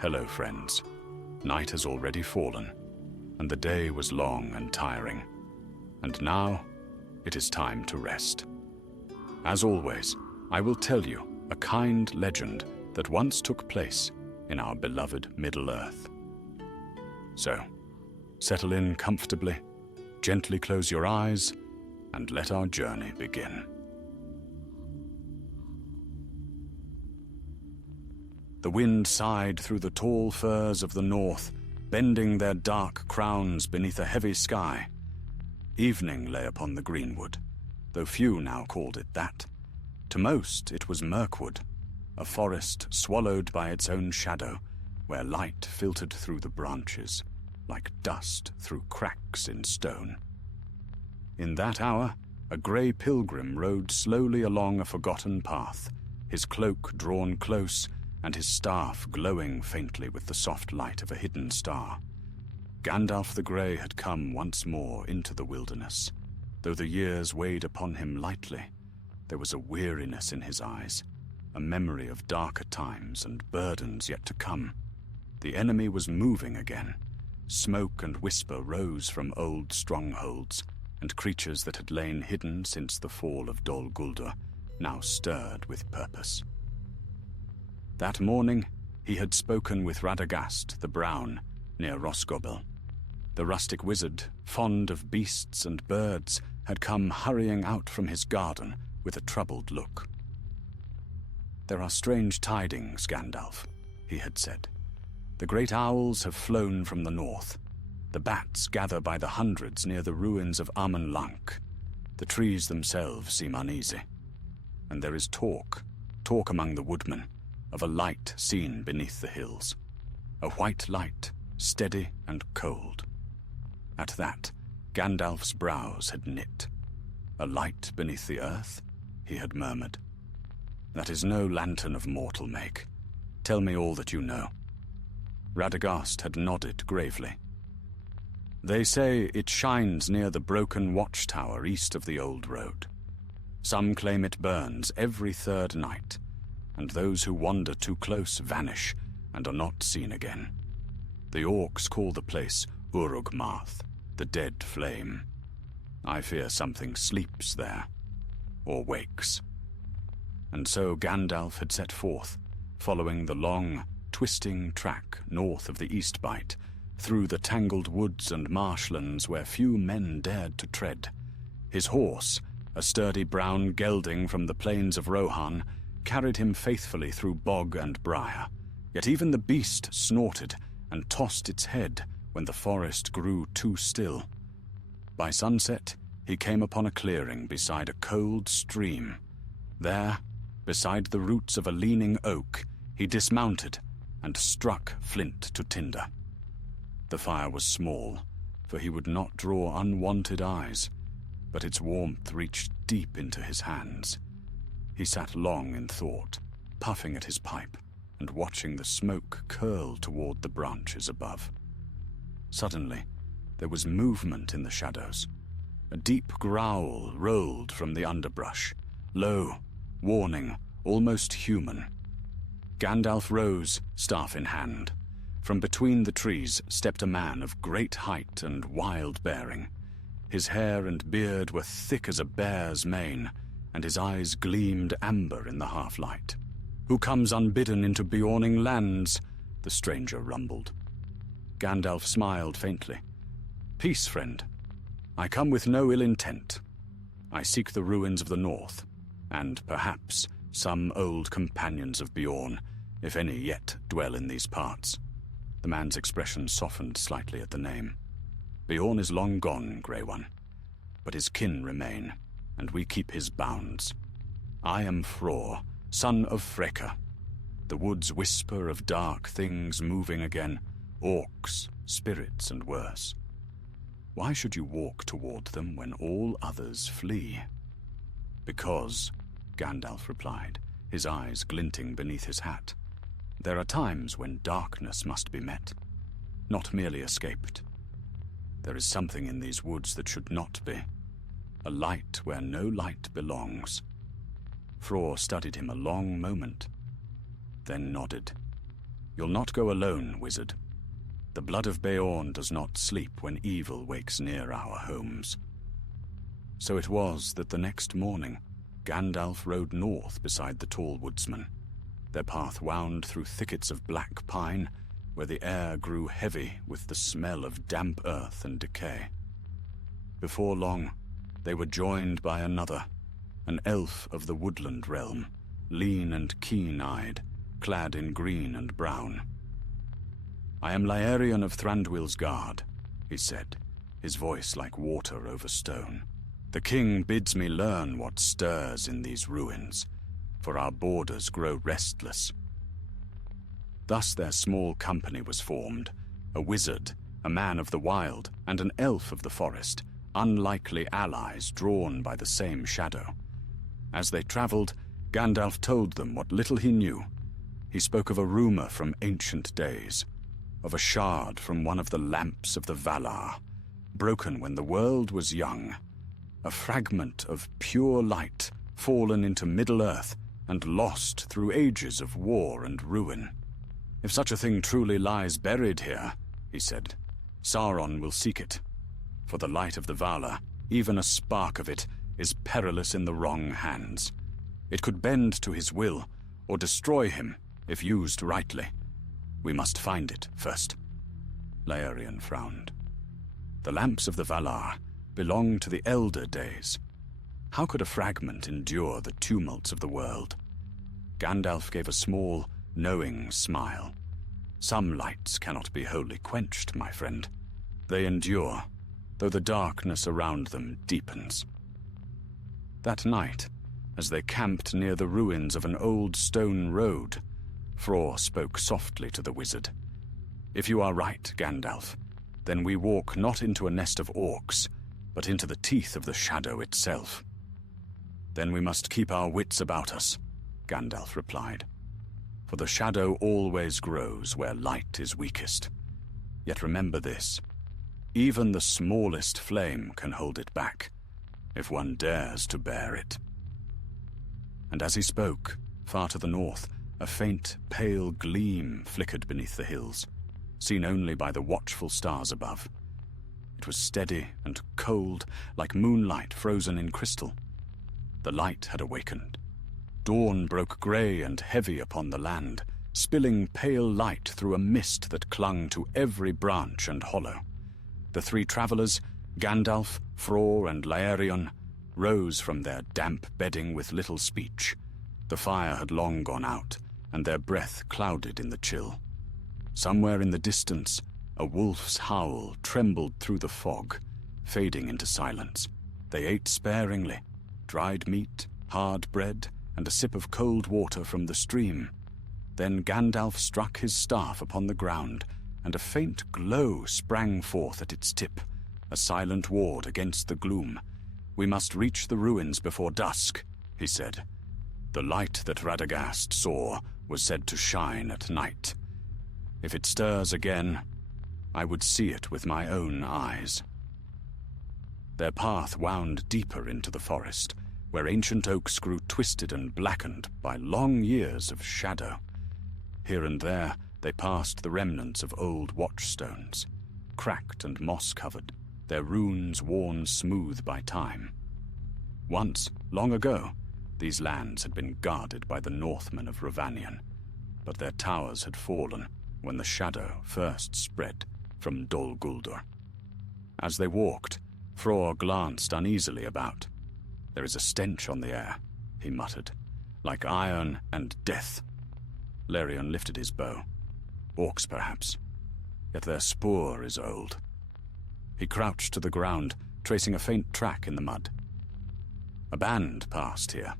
Hello, friends. Night has already fallen, and the day was long and tiring. And now, it is time to rest. As always, I will tell you a kind legend that once took place in our beloved Middle-earth. So, settle in comfortably, gently close your eyes, and let our journey begin. The wind sighed through the tall firs of the north, bending their dark crowns beneath a heavy sky. Evening lay upon the greenwood, though few now called it that. To most it was Mirkwood, a forest swallowed by its own shadow, where light filtered through the branches, like dust through cracks in stone. In that hour, a grey pilgrim rode slowly along a forgotten path, his cloak drawn close, and his staff glowing faintly with the soft light of a hidden star. Gandalf the Grey had come once more into the wilderness. Though the years weighed upon him lightly, there was a weariness in his eyes, a memory of darker times and burdens yet to come. The enemy was moving again. Smoke and whisper rose from old strongholds, and creatures that had lain hidden since the fall of Dol Guldur now stirred with purpose. That morning, he had spoken with Radagast the Brown near Rosgobel. The rustic wizard, fond of beasts and birds, had come hurrying out from his garden with a troubled look. "There are strange tidings, Gandalf," he had said. "The great owls have flown from the north. The bats gather by the hundreds near the ruins of Amon Lank. The trees themselves seem uneasy. And there is talk among the woodmen, of a light seen beneath the hills. A white light, steady and cold." At that, Gandalf's brows had knit. "A light beneath the earth?" he had murmured. "That is no lantern of mortal make. Tell me all that you know." Radagast had nodded gravely. "They say it shines near the broken watchtower east of the old road. Some claim it burns every third night, and those who wander too close vanish and are not seen again. The orcs call the place Urug-Marth, the dead flame. I fear something sleeps there, or wakes." And so Gandalf had set forth, following the long, twisting track north of the Eastbite, through the tangled woods and marshlands where few men dared to tread. His horse, a sturdy brown gelding from the plains of Rohan, carried him faithfully through bog and briar, yet even the beast snorted and tossed its head when the forest grew too still. By sunset, he came upon a clearing beside a cold stream. There, beside the roots of a leaning oak, he dismounted and struck flint to tinder. The fire was small, for he would not draw unwanted eyes, but its warmth reached deep into his hands. He sat long in thought, puffing at his pipe and watching the smoke curl toward the branches above. Suddenly, there was movement in the shadows. A deep growl rolled from the underbrush, low, warning, almost human. Gandalf rose, staff in hand. From between the trees stepped a man of great height and wild bearing. His hair and beard were thick as a bear's mane, and his eyes gleamed amber in the half-light. "Who comes unbidden into Beorning lands?" the stranger rumbled. Gandalf smiled faintly. "Peace, friend. I come with no ill intent. I seek the ruins of the north, and perhaps some old companions of Beorn, if any yet dwell in these parts." The man's expression softened slightly at the name. "Beorn is long gone, Grey One, but his kin remain, and we keep his bounds. I am Fror, son of Freka. The woods whisper of dark things moving again, orcs, spirits, and worse. Why should you walk toward them when all others flee?" "Because," Gandalf replied, his eyes glinting beneath his hat, "there are times when darkness must be met, not merely escaped. There is something in these woods that should not be. A light where no light belongs." Fror studied him a long moment, then nodded. "You'll not go alone, wizard. The blood of Beorn does not sleep when evil wakes near our homes." So it was that the next morning, Gandalf rode north beside the tall woodsman. Their path wound through thickets of black pine, where the air grew heavy with the smell of damp earth and decay. Before long, they were joined by another, an elf of the woodland realm, lean and keen-eyed, clad in green and brown. "I am Laerion of Thranduil's guard," he said, his voice like water over stone. "The king bids me learn what stirs in these ruins, for our borders grow restless." Thus their small company was formed, a wizard, a man of the wild, and an elf of the forest, unlikely allies drawn by the same shadow. As they traveled, Gandalf told them what little he knew. He spoke of a rumor from ancient days, of a shard from one of the lamps of the Valar, broken when the world was young, a fragment of pure light fallen into Middle-earth and lost through ages of war and ruin. "If such a thing truly lies buried here," he said, "Sauron will seek it. For the light of the Valar, even a spark of it, is perilous in the wrong hands. It could bend to his will, or destroy him, if used rightly. We must find it first." Laerion frowned. "The lamps of the Valar belong to the elder days. How could a fragment endure the tumults of the world?" Gandalf gave a small, knowing smile. "Some lights cannot be wholly quenched, my friend. They endure, though the darkness around them deepens." That night, as they camped near the ruins of an old stone road, Fror spoke softly to the wizard. "If you are right, Gandalf, then we walk not into a nest of orcs, but into the teeth of the shadow itself." "Then we must keep our wits about us," Gandalf replied. "For the shadow always grows where light is weakest. Yet remember this, even the smallest flame can hold it back, if one dares to bear it." And as he spoke, far to the north, a faint, pale gleam flickered beneath the hills, seen only by the watchful stars above. It was steady and cold, like moonlight frozen in crystal. The light had awakened. Dawn broke grey and heavy upon the land, spilling pale light through a mist that clung to every branch and hollow. The three travelers, Gandalf, Fror, and Laerion, rose from their damp bedding with little speech. The fire had long gone out, and their breath clouded in the chill. Somewhere in the distance, a wolf's howl trembled through the fog, fading into silence. They ate sparingly, dried meat, hard bread, and a sip of cold water from the stream. Then Gandalf struck his staff upon the ground, and a faint glow sprang forth at its tip, a silent ward against the gloom. "We must reach the ruins before dusk," he said. "The light that Radagast saw was said to shine at night. If it stirs again, I would see it with my own eyes." Their path wound deeper into the forest, where ancient oaks grew twisted and blackened by long years of shadow. Here and there they passed the remnants of old watchstones, cracked and moss-covered, their runes worn smooth by time. Once, long ago, these lands had been guarded by the Northmen of Rhovanion, but their towers had fallen when the shadow first spread from Dol Guldur. As they walked, Fror glanced uneasily about. "There is a stench on the air," he muttered, "like iron and death." Laerion lifted his bow. "Orcs, perhaps, yet their spoor is old." He crouched to the ground, tracing a faint track in the mud. "A band passed here,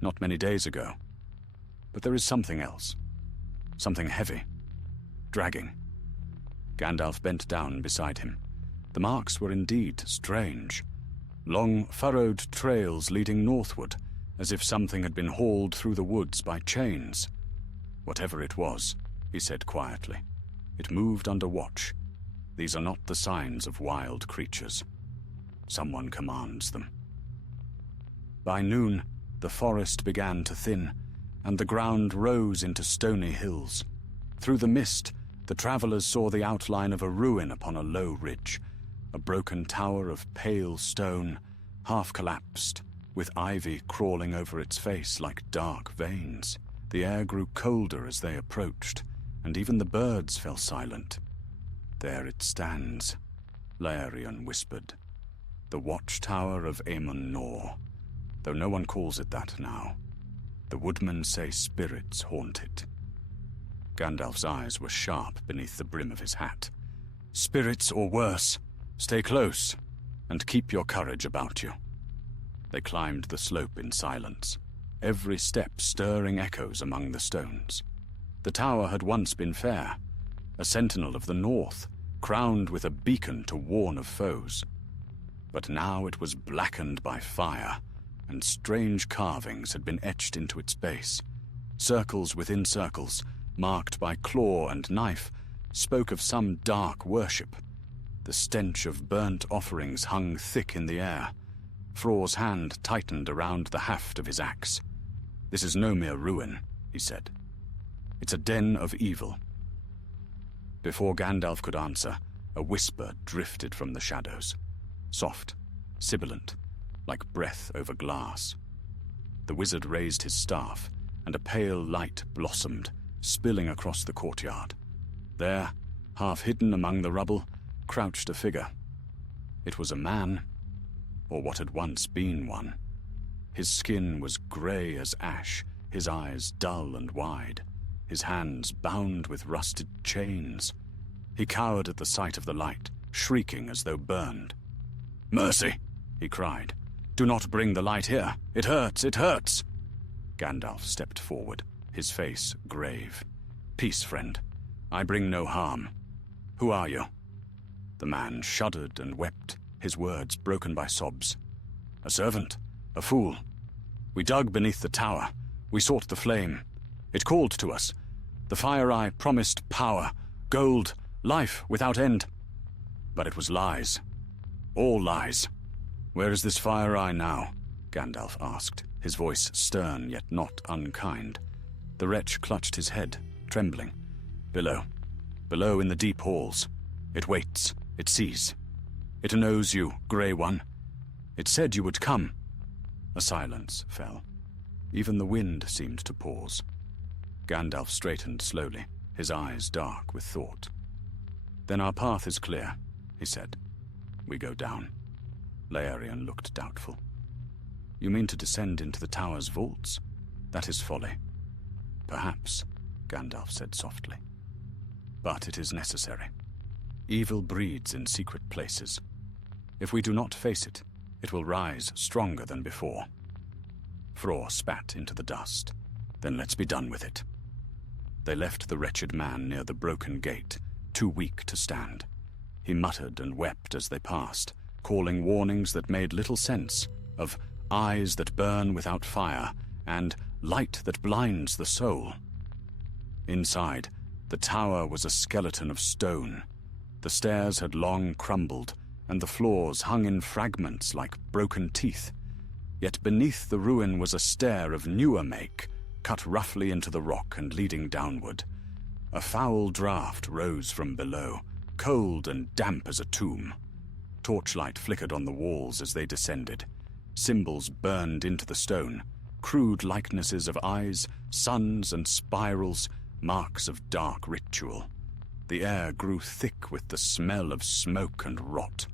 not many days ago. But there is something else. Something heavy. Dragging." Gandalf bent down beside him. The marks were indeed strange. Long, furrowed trails leading northward, as if something had been hauled through the woods by chains. "Whatever it was," he said quietly, "it moved under watch. These are not the signs of wild creatures. Someone commands them." By noon, the forest began to thin, and the ground rose into stony hills. Through the mist, the travelers saw the outline of a ruin upon a low ridge, a broken tower of pale stone, half collapsed, with ivy crawling over its face like dark veins. The air grew colder as they approached, and even the birds fell silent. "There it stands," Laerion whispered. "The watchtower of Aemon Nor, though no one calls it that now. The woodmen say spirits haunt it." Gandalf's eyes were sharp beneath the brim of his hat. "Spirits or worse, stay close, and keep your courage about you." They climbed the slope in silence, every step stirring echoes among the stones. The tower had once been fair, a sentinel of the north, crowned with a beacon to warn of foes. But now it was blackened by fire, and strange carvings had been etched into its base. Circles within circles, marked by claw and knife, spoke of some dark worship. The stench of burnt offerings hung thick in the air. Fror's hand tightened around the haft of his axe. "This is no mere ruin," he said. "It's a den of evil." Before Gandalf could answer, a whisper drifted from the shadows. Soft, sibilant, like breath over glass. The wizard raised his staff, and a pale light blossomed, spilling across the courtyard. There, half hidden among the rubble, crouched a figure. It was a man, or what had once been one. His skin was grey as ash, his eyes dull and wide, his hands bound with rusted chains. He cowered at the sight of the light, shrieking as though burned. "Mercy!" he cried. "Do not bring the light here. It hurts, it hurts!" Gandalf stepped forward, his face grave. "Peace, friend. I bring no harm. Who are you?" The man shuddered and wept, his words broken by sobs. "A servant, a fool. We dug beneath the tower. We sought the flame. It called to us. The Fire Eye promised power, gold, life without end. But it was lies. All lies. Where is this Fire Eye now?" Gandalf asked, his voice stern yet not unkind. The wretch clutched his head, trembling. "Below. Below in the deep halls. It waits. It sees. It knows you, Grey One. It said you would come." A silence fell. Even the wind seemed to pause. Gandalf straightened slowly, his eyes dark with thought. "Then our path is clear," he said. "We go down." Laerion looked doubtful. "You mean to descend into the tower's vaults? That is folly." "Perhaps," Gandalf said softly. "But it is necessary. Evil breeds in secret places. If we do not face it, it will rise stronger than before." Fror spat into the dust. "Then let's be done with it." They left the wretched man near the broken gate, too weak to stand. He muttered and wept as they passed, calling warnings that made little sense, of eyes that burn without fire, and light that blinds the soul. Inside, the tower was a skeleton of stone. The stairs had long crumbled, and the floors hung in fragments like broken teeth. Yet beneath the ruin was a stair of newer make, cut roughly into the rock and leading downward. A foul draught rose from below, cold and damp as a tomb. Torchlight flickered on the walls as they descended. Symbols burned into the stone, crude likenesses of eyes, suns and spirals, marks of dark ritual. The air grew thick with the smell of smoke and rot.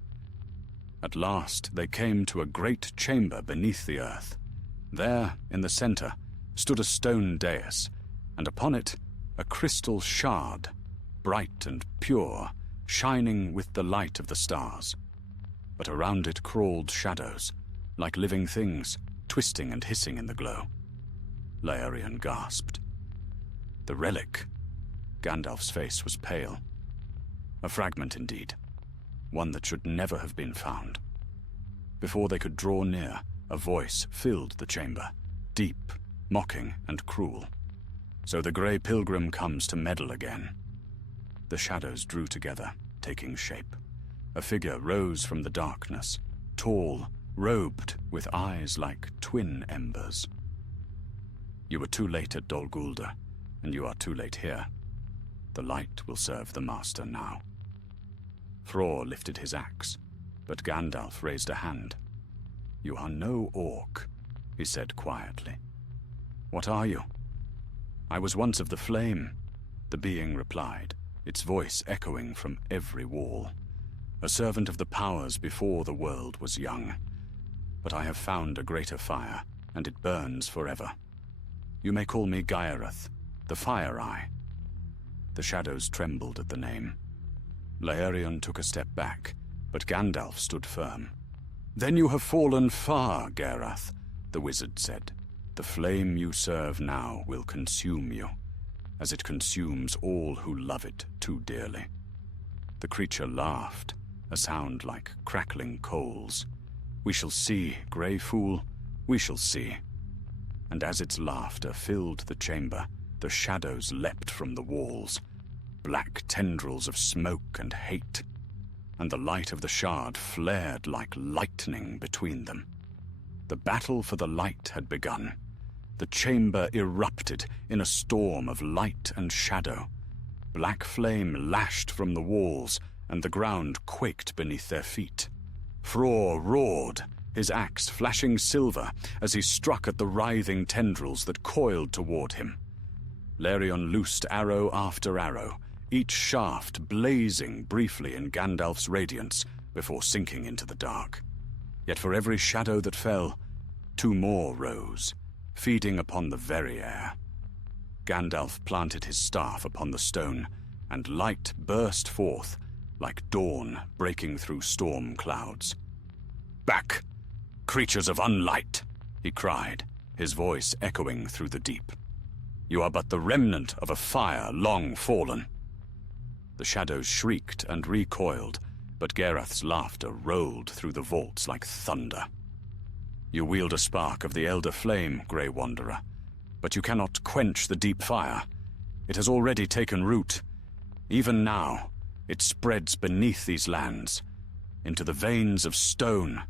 At last they came to a great chamber beneath the earth. There, in the center, stood a stone dais, and upon it a crystal shard, bright and pure, shining with the light of the stars. But around it crawled shadows, like living things, twisting and hissing in the glow. Laerion gasped. The relic. Gandalf's face was pale. A fragment indeed, one that should never have been found. Before they could draw near, a voice filled the chamber, deep, mocking and cruel. "So the Grey Pilgrim comes to meddle again." The shadows drew together, taking shape. A figure rose from the darkness, tall, robed, with eyes like twin embers. "You were too late at Dol Guldur, and you are too late here." The light will serve the master now. Thror lifted his axe, but Gandalf raised a hand. "You are no orc," he said quietly. "What are you?" "I was once of the flame," the being replied, its voice echoing from every wall. "A servant of the powers before the world was young. But I have found a greater fire, and it burns forever. You may call me Gaerath, the Fire Eye." The shadows trembled at the name. Laerion took a step back, but Gandalf stood firm. "Then you have fallen far, Gaerath," the wizard said. "The flame you serve now will consume you, as it consumes all who love it too dearly." The creature laughed, a sound like crackling coals. "We shall see, grey fool, we shall see." And as its laughter filled the chamber, the shadows leapt from the walls, black tendrils of smoke and hate, and the light of the shard flared like lightning between them. The battle for the light had begun. The chamber erupted in a storm of light and shadow. Black flame lashed from the walls, and the ground quaked beneath their feet. Thror roared, his axe flashing silver as he struck at the writhing tendrils that coiled toward him. Laerion loosed arrow after arrow, each shaft blazing briefly in Gandalf's radiance before sinking into the dark. Yet for every shadow that fell, 2 more rose, feeding upon the very air. Gandalf planted his staff upon the stone, and light burst forth like dawn breaking through storm clouds. "Back, creatures of unlight!" he cried, his voice echoing through the deep. "You are but the remnant of a fire long fallen." The shadows shrieked and recoiled, but Gaerath's laughter rolled through the vaults like thunder. "You wield a spark of the elder flame, Grey Wanderer, but you cannot quench the deep fire. It has already taken root. Even now, it spreads beneath these lands, into the veins of stone,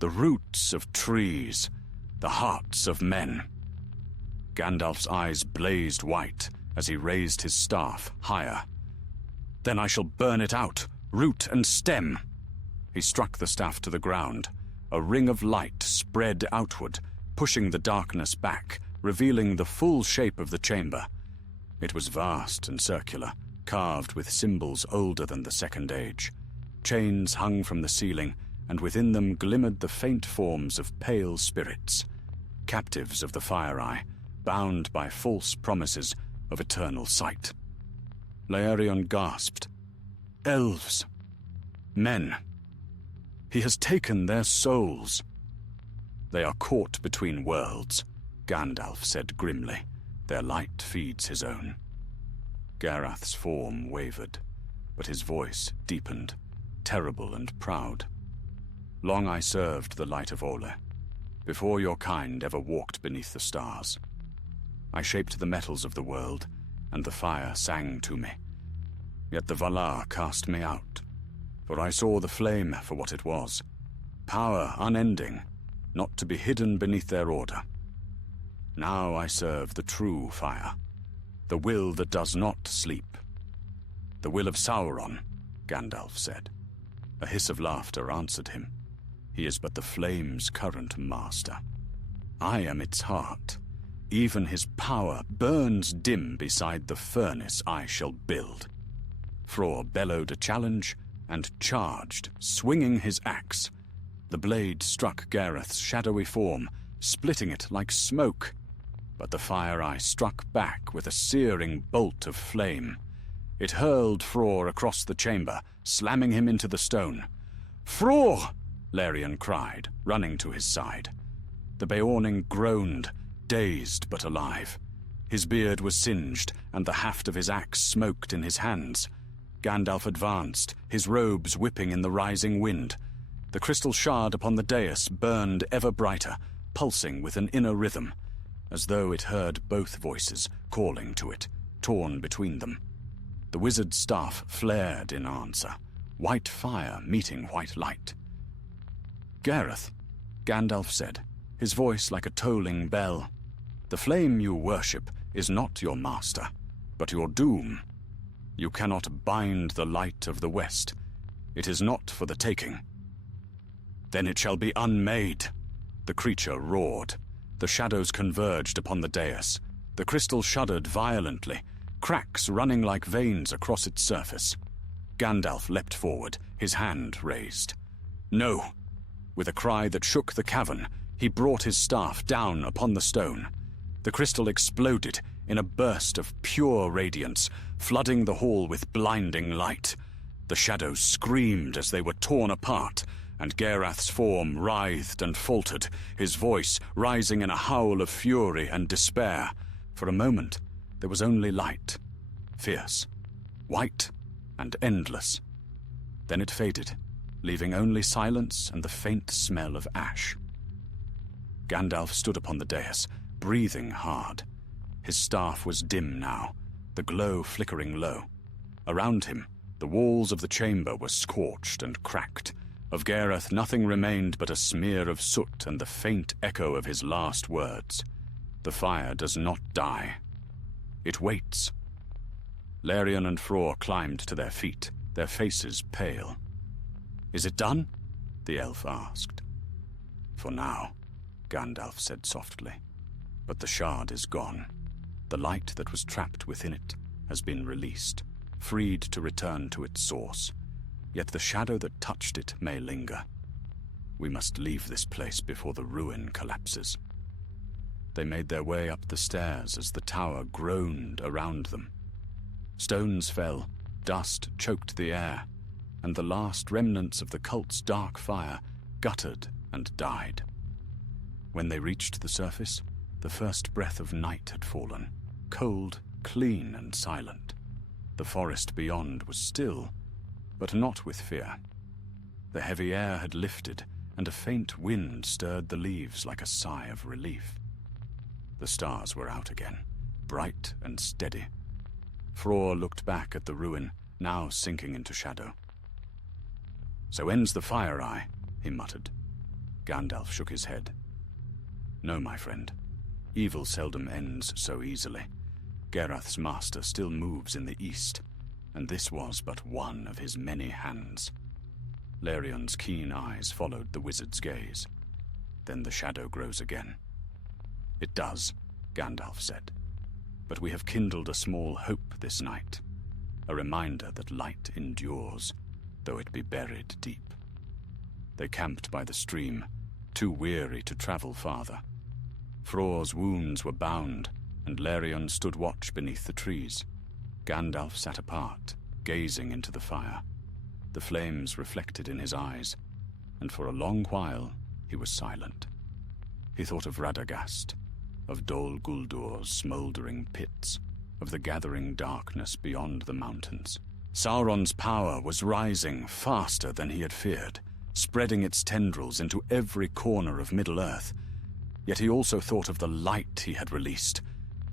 the roots of trees, the hearts of men." Gandalf's eyes blazed white as he raised his staff higher. "Then I shall burn it out, root and stem." He struck the staff to the ground. A ring of light spread outward, pushing the darkness back, revealing the full shape of the chamber. It was vast and circular, carved with symbols older than the Second Age. Chains hung from the ceiling, and within them glimmered the faint forms of pale spirits, captives of the Fire Eye, bound by false promises of eternal sight. Laerion gasped. "Elves. Men. He has taken their souls." "They are caught between worlds," Gandalf said grimly. "Their light feeds his own." Gaerath's form wavered, but his voice deepened, terrible and proud. "Long I served the light of Ole, before your kind ever walked beneath the stars. I shaped the metals of the world, and the fire sang to me. Yet the Valar cast me out, for I saw the flame for what it was, power unending, not to be hidden beneath their order. Now I serve the true fire, the will that does not sleep." "The will of Sauron," Gandalf said. A hiss of laughter answered him. "He is but the flame's current master. I am its heart. Even his power burns dim beside the furnace I shall build." Thror bellowed a challenge and charged, swinging his axe. The blade struck Gaerath's shadowy form, splitting it like smoke. But the Fire Eye struck back with a searing bolt of flame. It hurled Thror across the chamber, slamming him into the stone. "Thror!" Laerion cried, running to his side. The Beorning groaned, dazed but alive. His beard was singed, and the haft of his axe smoked in his hands. Gandalf advanced, his robes whipping in the rising wind. The crystal shard upon the dais burned ever brighter, pulsing with an inner rhythm, as though it heard both voices calling to it, torn between them. The wizard's staff flared in answer, white fire meeting white light. "Gaerath," Gandalf said, his voice like a tolling bell, "the flame you worship is not your master, but your doom. You cannot bind the light of the west. It is not for the taking. Then it shall be unmade. The creature roared. The shadows converged upon the dais. The crystal shuddered violently, cracks running like veins across its surface. Gandalf leapt forward, his hand raised. No! With a cry that shook the cavern, he brought his staff down upon the stone. The crystal exploded in a burst of pure radiance, flooding the hall with blinding light. The shadows screamed as they were torn apart, and Gerath's form writhed and faltered, his voice rising in a howl of fury and despair. For a moment, there was only light, fierce, white, and endless. Then it faded, leaving only silence and the faint smell of ash. Gandalf stood upon the dais, breathing hard. His staff was dim now, the glow flickering low. Around him, the walls of the chamber were scorched and cracked. Of Gerath nothing remained but a smear of soot and the faint echo of his last words. The fire does not die. It waits. Larion and Fror climbed to their feet, their faces pale. "Is it done?" the elf asked. "For now," Gandalf said softly. "But the shard is gone. The light that was trapped within it has been released, freed to return to its source. Yet the shadow that touched it may linger. We must leave this place before the ruin collapses." They made their way up the stairs as the tower groaned around them. Stones fell, dust choked the air, and the last remnants of the cult's dark fire guttered and died. When they reached the surface, the first breath of night had fallen, cold, clean, and silent. The forest beyond was still, but not with fear. The heavy air had lifted, and a faint wind stirred the leaves like a sigh of relief. The stars were out again, bright and steady. Fror looked back at the ruin, now sinking into shadow. "So ends the Fire Eye," he muttered. Gandalf shook his head. "No, my friend. Evil seldom ends so easily. Gerath's master still moves in the east, and this was but one of his many hands." Larion's keen eyes followed the wizard's gaze. "Then the shadow grows again." "It does," Gandalf said. "But we have kindled a small hope this night, a reminder that light endures, though it be buried deep." They camped by the stream, too weary to travel farther. Fror's wounds were bound, and Larion stood watch beneath the trees. Gandalf sat apart, gazing into the fire. The flames reflected in his eyes, and for a long while he was silent. He thought of Radagast, of Dol Guldur's smouldering pits, of the gathering darkness beyond the mountains. Sauron's power was rising faster than he had feared, spreading its tendrils into every corner of Middle-earth. Yet he also thought of the light he had released,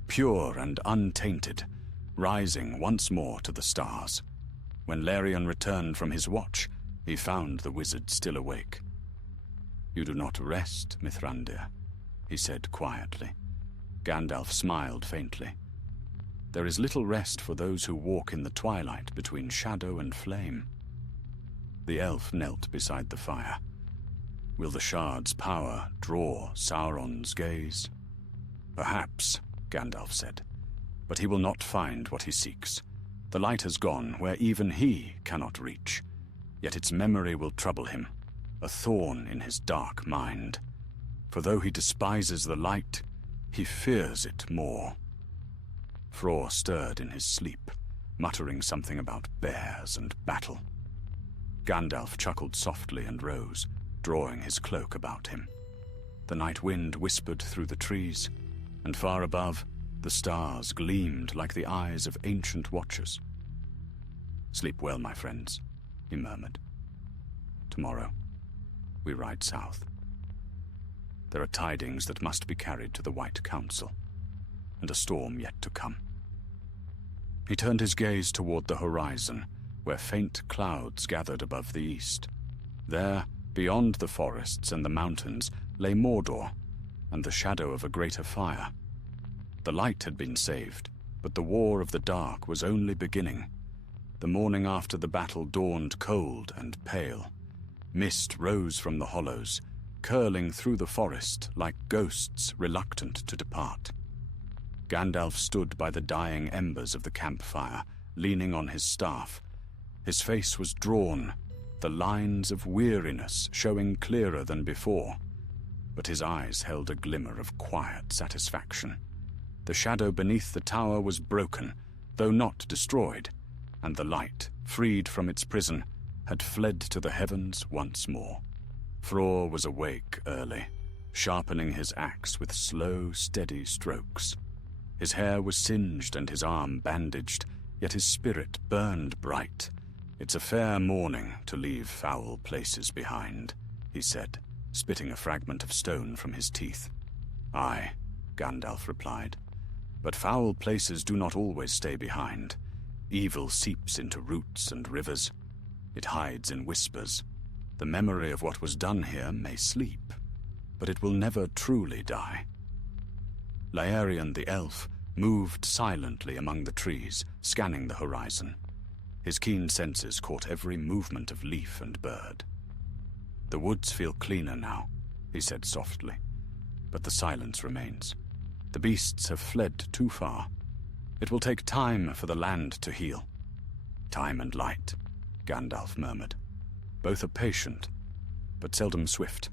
pure and untainted, rising once more to the stars. When Larion returned from his watch, he found the wizard still awake. "You do not rest, Mithrandir," he said quietly. Gandalf smiled faintly. "There is little rest for those who walk in the twilight between shadow and flame." The elf knelt beside the fire. "Will the shard's power draw Sauron's gaze?" "Perhaps," Gandalf said, "but he will not find what he seeks. The light has gone where even he cannot reach, yet its memory will trouble him, a thorn in his dark mind. For though he despises the light, he fears it more." Fror stirred in his sleep, muttering something about bears and battle. Gandalf chuckled softly and rose, drawing his cloak about him. The night wind whispered through the trees, and far above, the stars gleamed like the eyes of ancient watchers. "Sleep well, my friends," he murmured. "Tomorrow, we ride south. There are tidings that must be carried to the White Council, and a storm yet to come." He turned his gaze toward the horizon, where faint clouds gathered above the east. There, beyond the forests and the mountains, lay Mordor, and the shadow of a greater fire. The light had been saved, but the war of the dark was only beginning. The morning after the battle dawned cold and pale. Mist rose from the hollows, curling through the forest like ghosts reluctant to depart. Gandalf stood by the dying embers of the campfire, leaning on his staff. His face was drawn, the lines of weariness showing clearer than before, but his eyes held a glimmer of quiet satisfaction. The shadow beneath the tower was broken, though not destroyed, and the light, freed from its prison, had fled to the heavens once more. Fror was awake early, sharpening his axe with slow, steady strokes. His hair was singed and his arm bandaged, yet his spirit burned bright. "It's a fair morning to leave foul places behind," he said, spitting a fragment of stone from his teeth. "Aye," Gandalf replied, "but foul places do not always stay behind. Evil seeps into roots and rivers. It hides in whispers. The memory of what was done here may sleep, but it will never truly die." Laerion the elf moved silently among the trees, scanning the horizon. His keen senses caught every movement of leaf and bird. "The woods feel cleaner now," he said softly, but the silence remains. "The beasts have fled too far. It will take time for the land to heal." "Time and light," Gandalf murmured. "Both are patient, but seldom swift."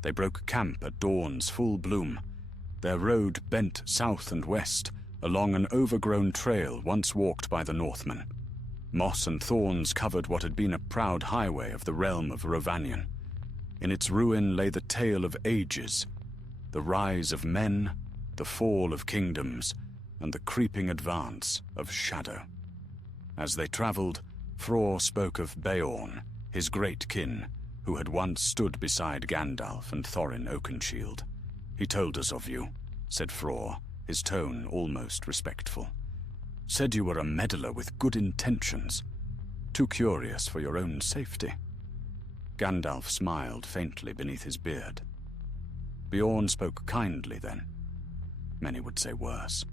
They broke camp at dawn's full bloom. Their road bent south and west, along an overgrown trail once walked by the Northmen. Moss and thorns covered what had been a proud highway of the realm of Rovanion. In its ruin lay the tale of ages, the rise of men, the fall of kingdoms, and the creeping advance of shadow. As they traveled, Fror spoke of Beorn, his great kin, who had once stood beside Gandalf and Thorin Oakenshield. "He told us of you," said Fror, his tone almost respectful. "Said you were a meddler with good intentions, too curious for your own safety." Gandalf smiled faintly beneath his beard. Beorn spoke kindly then. Many would say worse.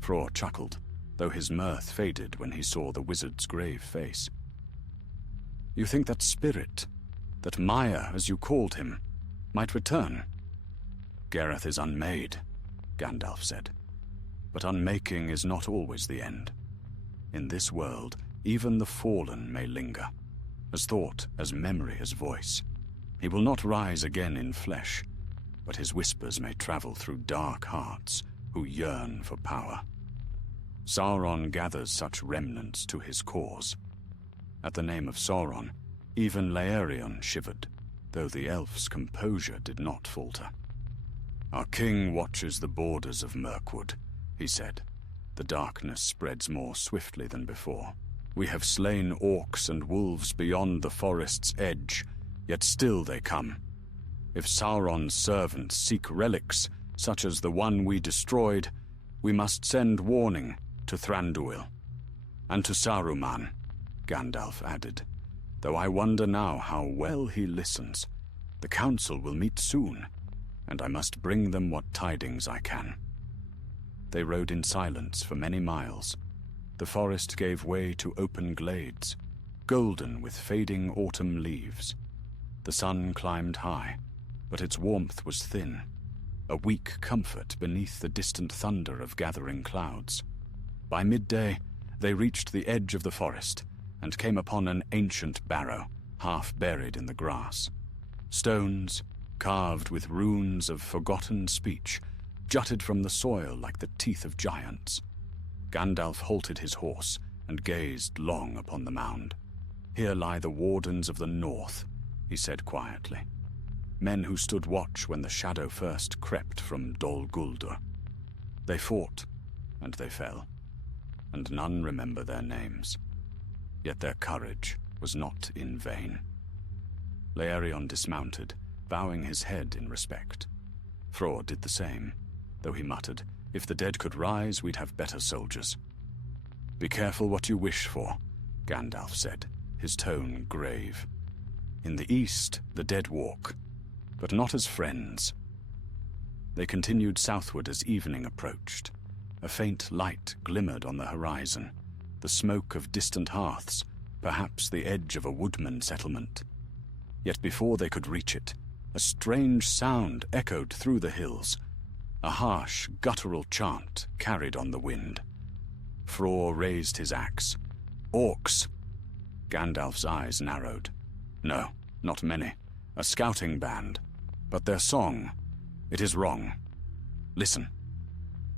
Fror chuckled, though his mirth faded when he saw the wizard's grave face. "You think that spirit, that Maya, as you called him, might return?" "Gareth is unmade," Gandalf said. "But unmaking is not always the end. In this world, even the fallen may linger, as thought, as memory, as voice. He will not rise again in flesh, but his whispers may travel through dark hearts who yearn for power. Sauron gathers such remnants to his cause. At the name of Sauron, even Laerion shivered, though the elf's composure did not falter. "Our king watches the borders of Mirkwood," he said. "The darkness spreads more swiftly than before. We have slain orcs and wolves beyond the forest's edge, yet still they come. If Sauron's servants seek relics, such as the one we destroyed, we must send warning to Thranduil. And to Saruman," Gandalf added, "though I wonder now how well he listens. The council will meet soon, and I must bring them what tidings I can." They rode in silence for many miles. The forest gave way to open glades, golden with fading autumn leaves. The sun climbed high, but its warmth was thin, a weak comfort beneath the distant thunder of gathering clouds. By midday, they reached the edge of the forest and came upon an ancient barrow, half buried in the grass. Stones, carved with runes of forgotten speech, jutted from the soil like the teeth of giants. Gandalf halted his horse and gazed long upon the mound. "Here lie the wardens of the North," he said quietly. "Men who stood watch when the shadow first crept from Dol Guldur. They fought, and they fell, and none remember their names. Yet their courage was not in vain." Laerion dismounted, bowing his head in respect. Fror did the same, though he muttered, "If the dead could rise, we'd have better soldiers." "Be careful what you wish for," Gandalf said, his tone grave. "In the east, the dead walk, but not as friends." They continued southward as evening approached. A faint light glimmered on the horizon. the smoke of distant hearths, perhaps the edge of a woodman settlement. Yet before they could reach it, a strange sound echoed through the hills, a harsh, guttural chant carried on the wind. Fror raised his axe. Orcs! Gandalf's eyes narrowed. No, not many. A scouting band. But their song, it is wrong. Listen.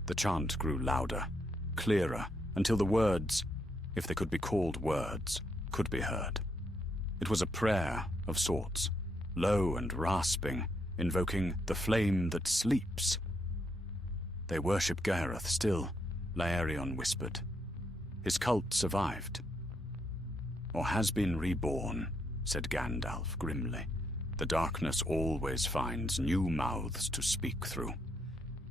The chant grew louder, clearer, until the words, if they could be called words, could be heard. It was a prayer of sorts, low and rasping, invoking the flame that sleeps. They worship Gareth still, Laerion whispered. His cult survived. Or has been reborn, said Gandalf grimly. The darkness always finds new mouths to speak through.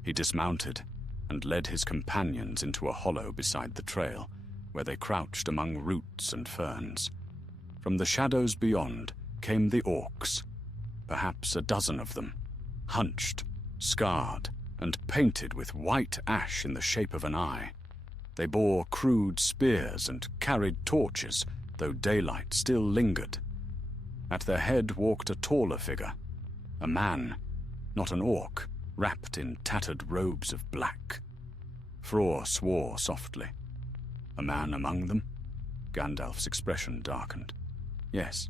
He dismounted and led his companions into a hollow beside the trail, where they crouched among roots and ferns. From the shadows beyond came the orcs, perhaps a dozen of them, hunched, scarred, and painted with white ash in the shape of an eye. They bore crude spears and carried torches, though daylight still lingered. At their head walked a taller figure, a man, not an orc, wrapped in tattered robes of black. Fror swore softly. A man among them? Gandalf's expression darkened. Yes,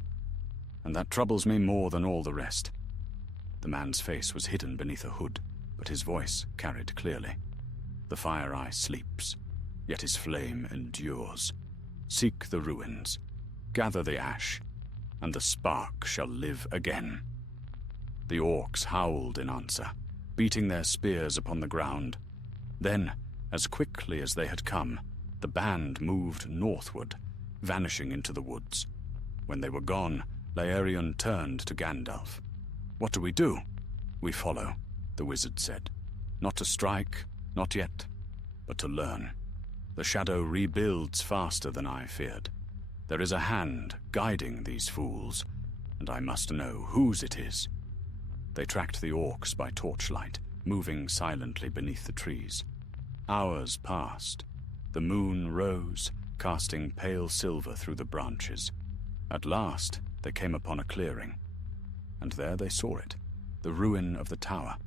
and that troubles me more than all the rest. The man's face was hidden beneath a hood, but his voice carried clearly. The fire eye sleeps, yet his flame endures. Seek the ruins, gather the ash, and the spark shall live again. The orcs howled in answer, beating their spears upon the ground. Then, as quickly as they had come, the band moved northward, vanishing into the woods. When they were gone, Laerion turned to Gandalf. "What do we do?" "We follow," the wizard said. "Not to strike, not yet, but to learn. The shadow rebuilds faster than I feared. There is a hand guiding these fools, and I must know whose it is." They tracked the orcs by torchlight, moving silently beneath the trees. Hours passed. The moon rose, casting pale silver through the branches. At last, they came upon a clearing. And there they saw it, the ruin of the tower,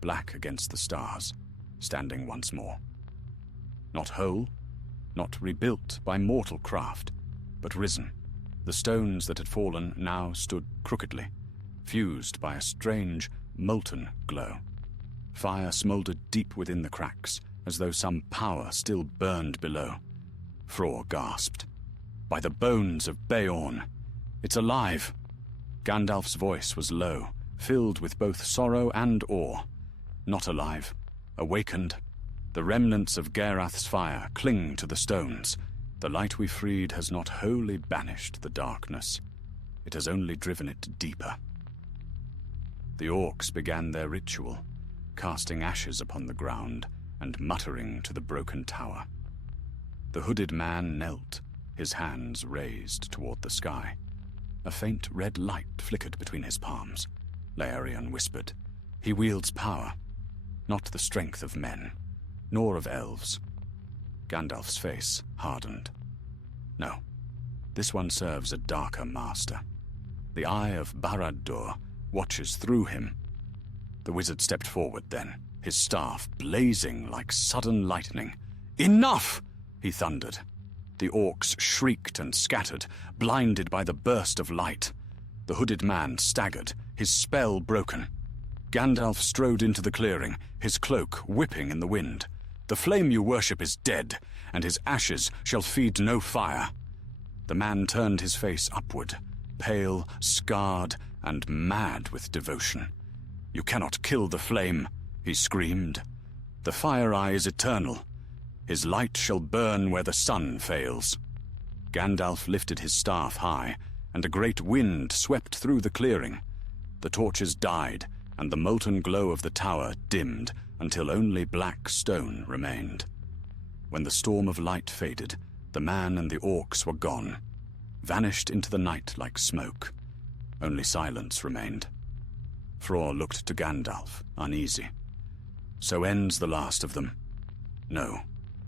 black against the stars, standing once more. Not whole, not rebuilt by mortal craft, but risen. The stones that had fallen now stood crookedly, fused by a strange, molten glow. Fire smoldered deep within the cracks, as though some power still burned below. Fror gasped. "By the bones of Beorn! It's alive!" Gandalf's voice was low, filled with both sorrow and awe. Not alive, awakened. The remnants of Gerath's fire cling to the stones. The light we freed has not wholly banished the darkness. It has only driven it deeper. The orcs began their ritual, casting ashes upon the ground and muttering to the broken tower. The hooded man knelt, his hands raised toward the sky. A faint red light flickered between his palms. Laerion whispered, "He wields power, not the strength of men, nor of elves." Gandalf's face hardened. "No, this one serves a darker master. The eye of Barad-dûr watches through him." The wizard stepped forward then, his staff blazing like sudden lightning. "Enough!" he thundered. The orcs shrieked and scattered, blinded by the burst of light. The hooded man staggered, his spell broken. Gandalf strode into the clearing, his cloak whipping in the wind. "The flame you worship is dead, and his ashes shall feed no fire." The man turned his face upward, pale, scarred, and mad with devotion. "You cannot kill the flame," he screamed. "The fire eye is eternal. His light shall burn where the sun fails." Gandalf lifted his staff high, and a great wind swept through the clearing. The torches died, and the molten glow of the tower dimmed until only black stone remained. When the storm of light faded, the man and the orcs were gone, vanished into the night like smoke. Only silence remained. Fror looked to Gandalf, uneasy. "So ends the last of them." "No,"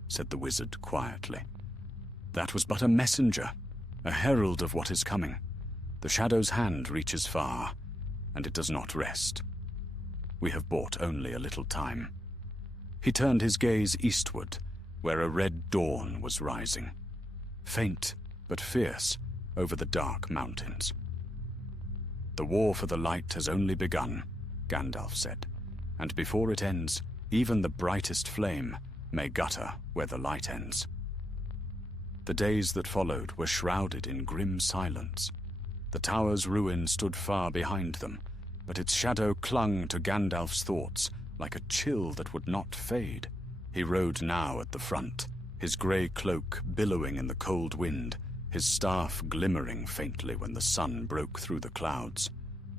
said the wizard quietly. That was but a messenger, a herald of what is coming. The shadow's hand reaches far, and it does not rest. We have bought only a little time." He turned his gaze eastward, where a red dawn was rising, faint but fierce over the dark mountains. "The war for the light has only begun," Gandalf said, "and before it ends, even the brightest flame may gutter where the light ends." The days that followed were shrouded in grim silence. The tower's ruin stood far behind them, but its shadow clung to Gandalf's thoughts like a chill that would not fade. He rode now at the front, his grey cloak billowing in the cold wind, his staff glimmering faintly when the sun broke through the clouds.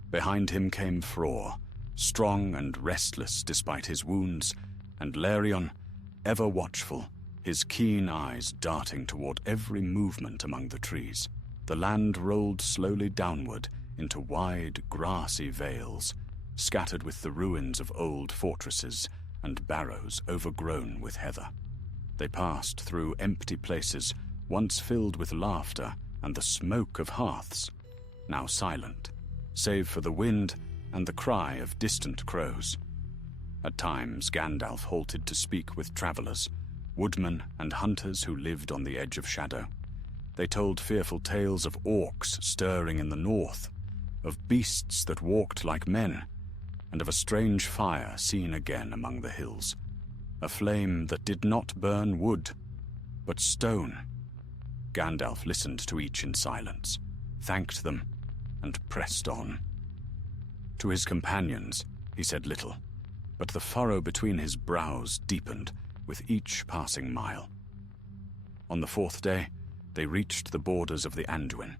Behind him came Fror, strong and restless despite his wounds, and Larion, ever watchful, his keen eyes darting toward every movement among the trees. The land rolled slowly downward into wide, grassy vales, scattered with the ruins of old fortresses and barrows overgrown with heather. They passed through empty places once filled with laughter and the smoke of hearths, now silent, save for the wind and the cry of distant crows. At times Gandalf halted to speak with travelers, woodmen and hunters who lived on the edge of shadow. They told fearful tales of orcs stirring in the north, of beasts that walked like men, and of a strange fire seen again among the hills, a flame that did not burn wood, but stone. Gandalf listened to each in silence, thanked them, and pressed on. To his companions, he said little, but the furrow between his brows deepened with each passing mile. On the fourth day, they reached the borders of the Anduin.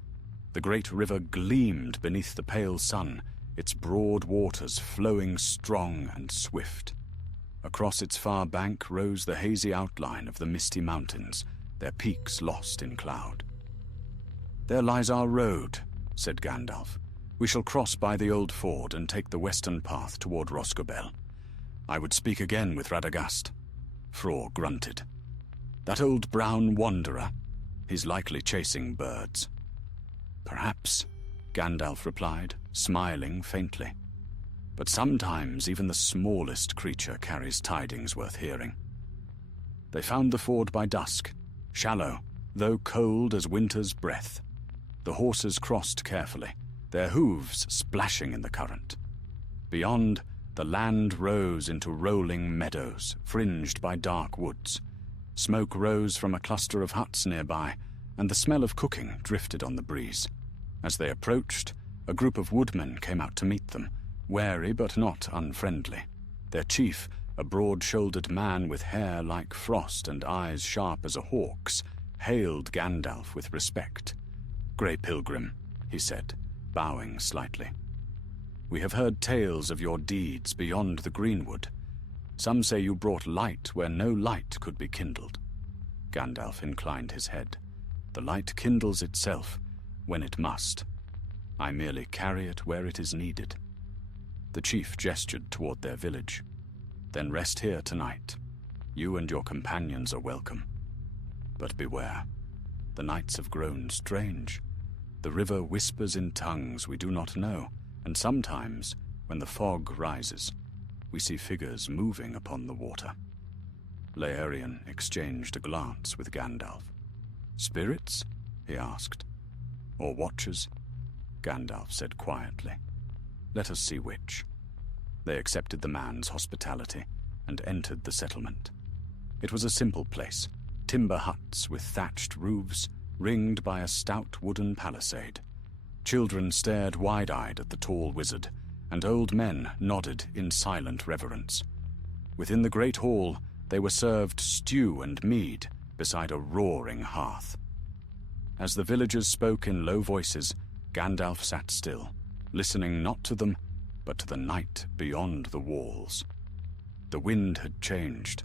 The great river gleamed beneath the pale sun, its broad waters flowing strong and swift. Across its far bank rose the hazy outline of the misty mountains, their peaks lost in cloud. "There lies our road," said Gandalf. "We shall cross by the old ford and take the western path toward Rosgobel. I would speak again with Radagast." Fror grunted. "That old brown wanderer? He's likely chasing birds." "Perhaps," Gandalf replied, smiling faintly. "But sometimes even the smallest creature carries tidings worth hearing." They found the ford by dusk, shallow, though cold as winter's breath. The horses crossed carefully, their hooves splashing in the current. Beyond, the land rose into rolling meadows, fringed by dark woods. Smoke rose from a cluster of huts nearby, and the smell of cooking drifted on the breeze. As they approached, a group of woodmen came out to meet them, wary but not unfriendly. Their chief, a broad-shouldered man with hair like frost and eyes sharp as a hawk's, hailed Gandalf with respect. "Grey Pilgrim," he said, bowing slightly. "We have heard tales of your deeds beyond the greenwood. Some say you brought light where no light could be kindled." Gandalf inclined his head. "The light kindles itself when it must. I merely carry it where it is needed." The chief gestured toward their village. "Then rest here tonight. You and your companions are welcome. But beware. The nights have grown strange. The river whispers in tongues we do not know, and sometimes, when the fog rises, we see figures moving upon the water." Larion exchanged a glance with Gandalf. "Spirits?" he asked. "Or watchers?" Gandalf said quietly. "Let us see which." They accepted the man's hospitality and entered the settlement. It was a simple place, timber huts with thatched roofs, ringed by a stout wooden palisade. Children stared wide-eyed at the tall wizard, and old men nodded in silent reverence. Within the great hall, they were served stew and mead beside a roaring hearth. As the villagers spoke in low voices, Gandalf sat still, listening not to them, but to the night beyond the walls. The wind had changed.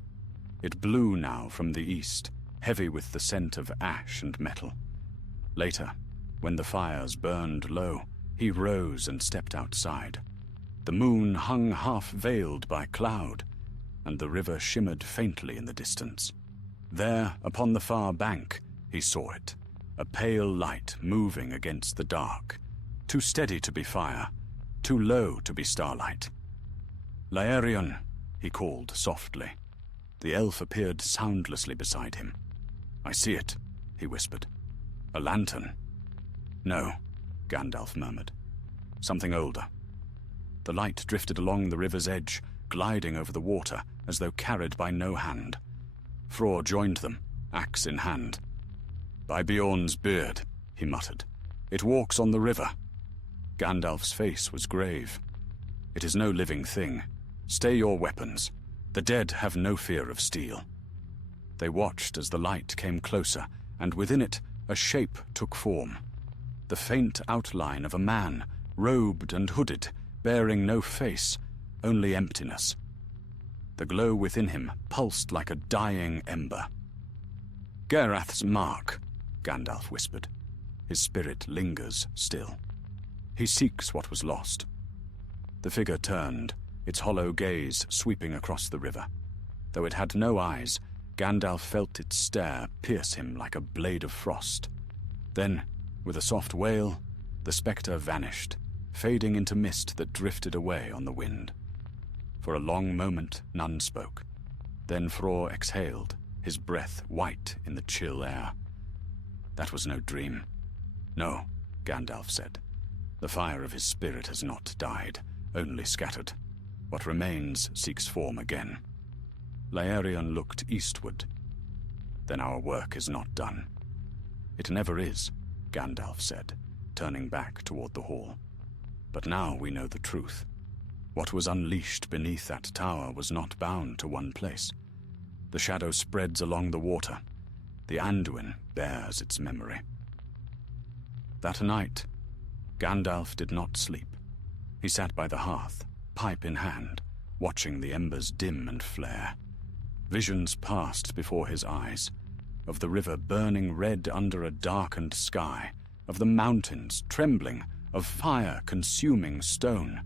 It blew now from the east, heavy with the scent of ash and metal. Later, when the fires burned low, he rose and stepped outside. The moon hung half-veiled by cloud, and the river shimmered faintly in the distance. There, upon the far bank, He saw it, a pale light moving against the dark, too steady to be fire, too low to be starlight. "Laerion," he called softly. The elf appeared soundlessly beside him. "I see it," he whispered. "A lantern." "No," Gandalf murmured. "Something older." The light drifted along the river's edge, gliding over the water as though carried by no hand. Fror joined them, axe in hand. "By Beorn's beard," he muttered. "It walks on the river." Gandalf's face was grave. "It is no living thing. Stay your weapons. The dead have no fear of steel." They watched as the light came closer, and within it a shape took form. The faint outline of a man, robed and hooded, bearing no face, only emptiness. The glow within him pulsed like a dying ember. "Gerath's mark," Gandalf whispered. His spirit lingers still. He seeks what was lost. The figure turned, its hollow gaze sweeping across the river. Though it had no eyes, Gandalf felt its stare pierce him like a blade of frost. Then, with a soft wail, the spectre vanished, fading into mist that drifted away on the wind. For a long moment, none spoke. Then Fror exhaled, his breath white in the chill air. "That was no dream." "No," Gandalf said. "The fire of his spirit has not died, only scattered. What remains seeks form again." Laerion looked eastward. "Then our work is not done." "It never is," Gandalf said, turning back toward the hall. "But now we know the truth. What was unleashed beneath that tower was not bound to one place. The shadow spreads along the water. The Anduin bears its memory." That night, Gandalf did not sleep. He sat by the hearth, pipe in hand, watching the embers dim and flare. Visions passed before his eyes, of the river burning red under a darkened sky, of the mountains trembling, of fire consuming stone.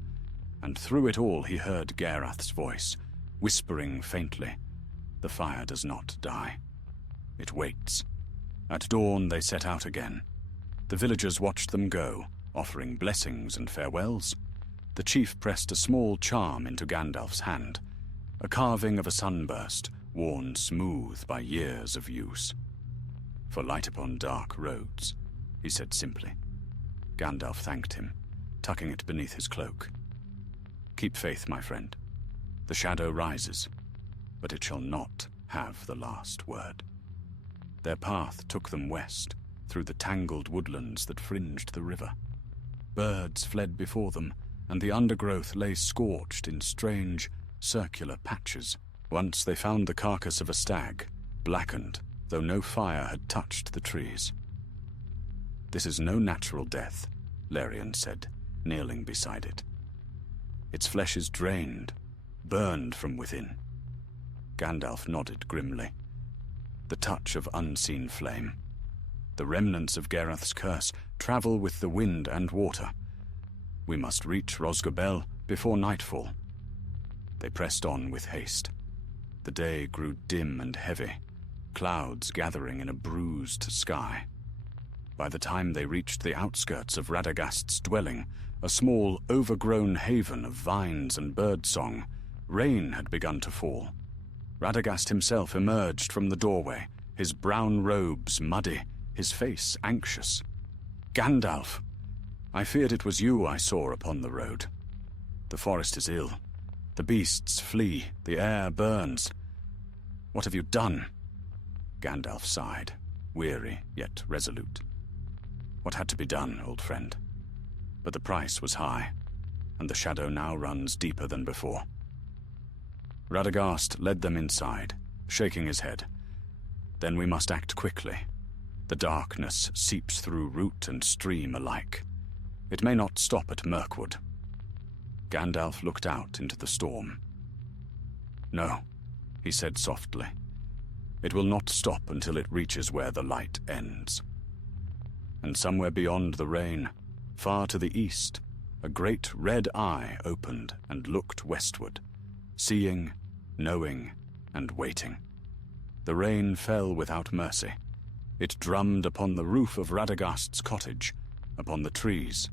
And through it all he heard Gerath's voice, whispering faintly, "The fire does not die. It waits." At dawn they set out again. The villagers watched them go, offering blessings and farewells. The chief pressed a small charm into Gandalf's hand, a carving of a sunburst, worn smooth by years of use. "For light upon dark roads," he said simply. Gandalf thanked him, tucking it beneath his cloak. "Keep faith, my friend. The shadow rises, but it shall not have the last word." Their path took them west, through the tangled woodlands that fringed the river. Birds fled before them, and the undergrowth lay scorched in strange, circular patches. Once they found the carcass of a stag, blackened, though no fire had touched the trees. "This is no natural death," Laerion said, kneeling beside it. "Its flesh is drained, burned from within." Gandalf nodded grimly. The touch of unseen flame. The remnants of Gerath's curse travel with the wind and water. "We must reach Rosgobel before nightfall." They pressed on with haste. The day grew dim and heavy, clouds gathering in a bruised sky. By the time they reached the outskirts of Radagast's dwelling, a small, overgrown haven of vines and birdsong, rain had begun to fall. Radagast himself emerged from the doorway, his brown robes muddy, his face anxious. "Gandalf! I feared it was you I saw upon the road. The forest is ill. The beasts flee, the air burns. What have you done?" Gandalf sighed, weary yet resolute. "What had to be done, old friend? But the price was high, and the shadow now runs deeper than before." Radagast led them inside, shaking his head. "Then we must act quickly. The darkness seeps through root and stream alike. It may not stop at Mirkwood." Gandalf looked out into the storm. "No," he said softly. "It will not stop until it reaches where the light ends." And somewhere beyond the rain, far to the east, a great red eye opened and looked westward, seeing, knowing, and waiting. The rain fell without mercy. It drummed upon the roof of Radagast's cottage, upon the trees,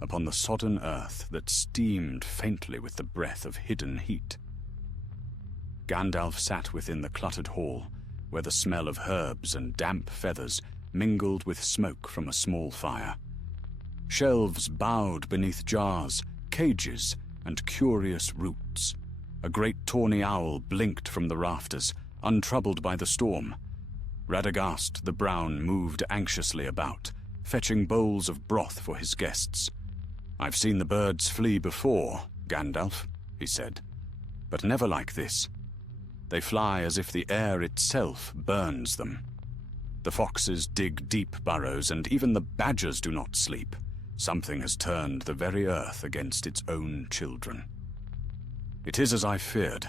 upon the sodden earth that steamed faintly with the breath of hidden heat. Gandalf sat within the cluttered hall, where the smell of herbs and damp feathers mingled with smoke from a small fire. Shelves bowed beneath jars, cages, and curious roots. A great tawny owl blinked from the rafters, untroubled by the storm. Radagast the Brown moved anxiously about, fetching bowls of broth for his guests. "I've seen the birds flee before, Gandalf," he said, "but never like this. They fly as if the air itself burns them. The foxes dig deep burrows, and even the badgers do not sleep. Something has turned the very earth against its own children." "It is as I feared,"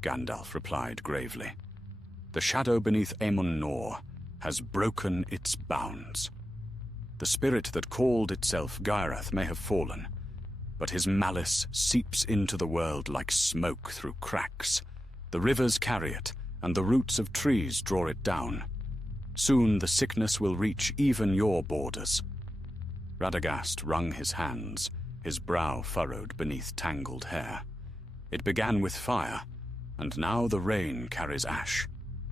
Gandalf replied gravely. "The shadow beneath Amon Nor has broken its bounds. The spirit that called itself Gyreth may have fallen, but his malice seeps into the world like smoke through cracks. The rivers carry it, and the roots of trees draw it down. Soon the sickness will reach even your borders." Radagast wrung his hands, his brow furrowed beneath tangled hair. "It began with fire, and now the rain carries ash.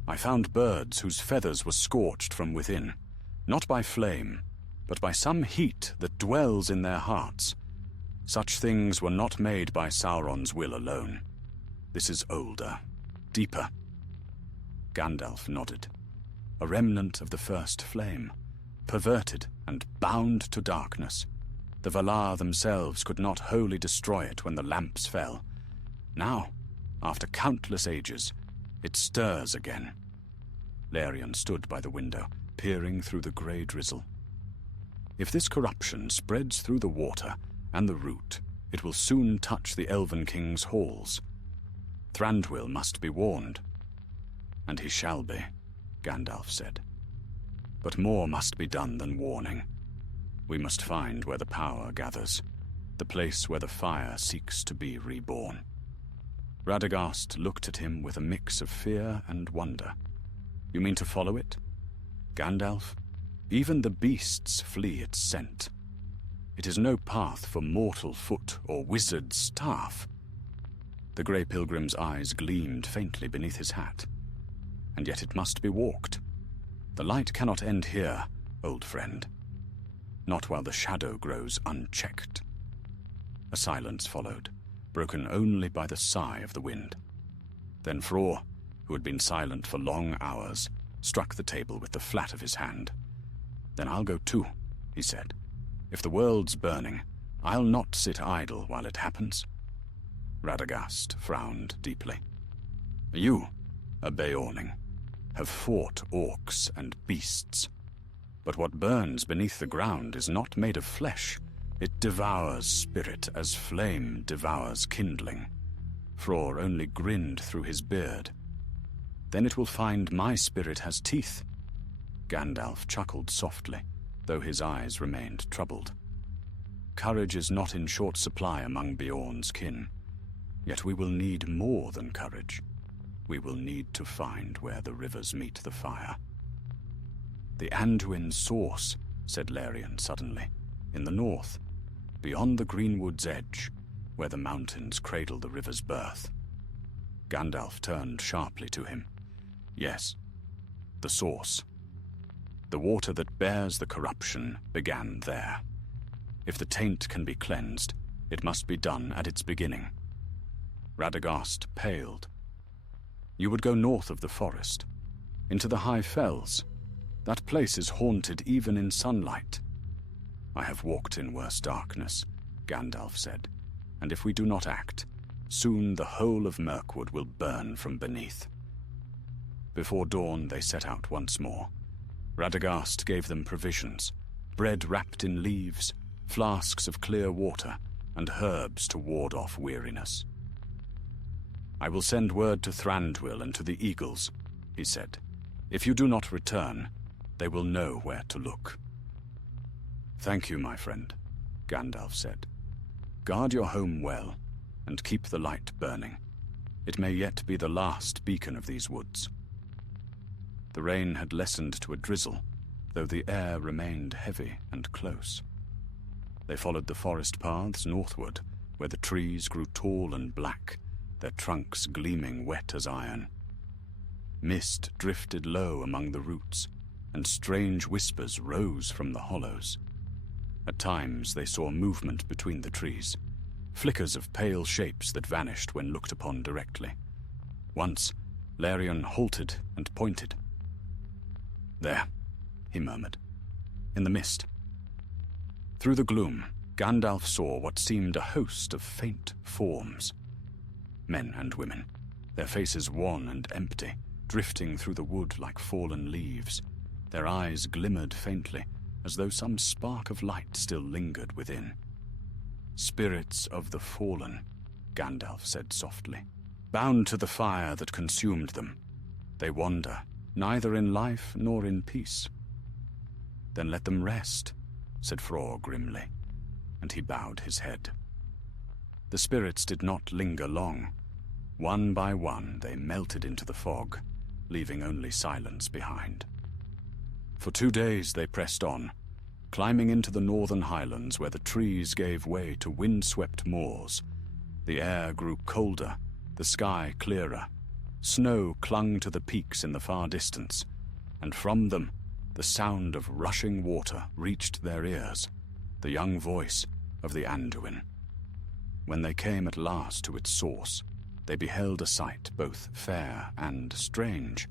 I found birds whose feathers were scorched from within, not by flame, but by some heat that dwells in their hearts. Such things were not made by Sauron's will alone. This is older, deeper." Gandalf nodded. A remnant of the first flame, perverted and bound to darkness. The Valar themselves could not wholly destroy it when the lamps fell. Now, after countless ages, it stirs again. Larian stood by the window, peering through the grey drizzle. "If this corruption spreads through the water and the root, it will soon touch the Elven King's halls. Thranduil must be warned." "And he shall be," Gandalf said. "But more must be done than warning. We must find where the power gathers, the place where the fire seeks to be reborn." Radagast looked at him with a mix of fear and wonder. "You mean to follow it? Gandalf, even the beasts flee its scent. It is no path for mortal foot or wizard's staff." The grey pilgrim's eyes gleamed faintly beneath his hat. "And yet it must be walked. The light cannot end here, old friend. Not while the shadow grows unchecked." A silence followed, broken only by the sigh of the wind. Then Fror, who had been silent for long hours, struck the table with the flat of his hand. "Then I'll go too," he said. "If the world's burning, I'll not sit idle while it happens." Radagast frowned deeply. "You, a Beorning, have fought orcs and beasts. But what burns beneath the ground is not made of flesh. It devours spirit as flame devours kindling." Fror only grinned through his beard. "Then it will find my spirit has teeth." Gandalf chuckled softly, though his eyes remained troubled. "Courage is not in short supply among Beorn's kin. Yet we will need more than courage. We will need to find where the rivers meet the fire." "The Anduin's source," said Larian suddenly, "in the north, beyond the greenwood's edge, where the mountains cradle the river's birth." Gandalf turned sharply to him. "Yes, the source. The water that bears the corruption began there. If the taint can be cleansed, it must be done at its beginning." Radagast paled. "You would go north of the forest, into the high fells. That place is haunted even in sunlight." "I have walked in worse darkness," Gandalf said, "and if we do not act, soon the whole of Mirkwood will burn from beneath." Before dawn they set out once more. Radagast gave them provisions, bread wrapped in leaves, flasks of clear water, and herbs to ward off weariness. "I will send word to Thranduil and to the eagles," he said. "If you do not return, they will know where to look." "Thank you, my friend," Gandalf said. "Guard your home well, and keep the light burning. It may yet be the last beacon of these woods." The rain had lessened to a drizzle, though the air remained heavy and close. They followed the forest paths northward, where the trees grew tall and black, their trunks gleaming wet as iron. Mist drifted low among the roots, and strange whispers rose from the hollows. At times they saw movement between the trees, flickers of pale shapes that vanished when looked upon directly. Once, Larion halted and pointed. "There," he murmured, "in the mist." Through the gloom, Gandalf saw what seemed a host of faint forms. Men and women, their faces wan and empty, drifting through the wood like fallen leaves. Their eyes glimmered faintly, as though some spark of light still lingered within. "Spirits of the fallen," Gandalf said softly, "bound to the fire that consumed them. They wander, neither in life nor in peace." "Then let them rest," said Fror grimly, and he bowed his head. The spirits did not linger long. One by one they melted into the fog, leaving only silence behind. For 2 days they pressed on, climbing into the northern highlands where the trees gave way to wind-swept moors. The air grew colder, the sky clearer. Snow clung to the peaks in the far distance, and from them the sound of rushing water reached their ears, the young voice of the Anduin. When they came at last to its source, they beheld a sight both fair and strange.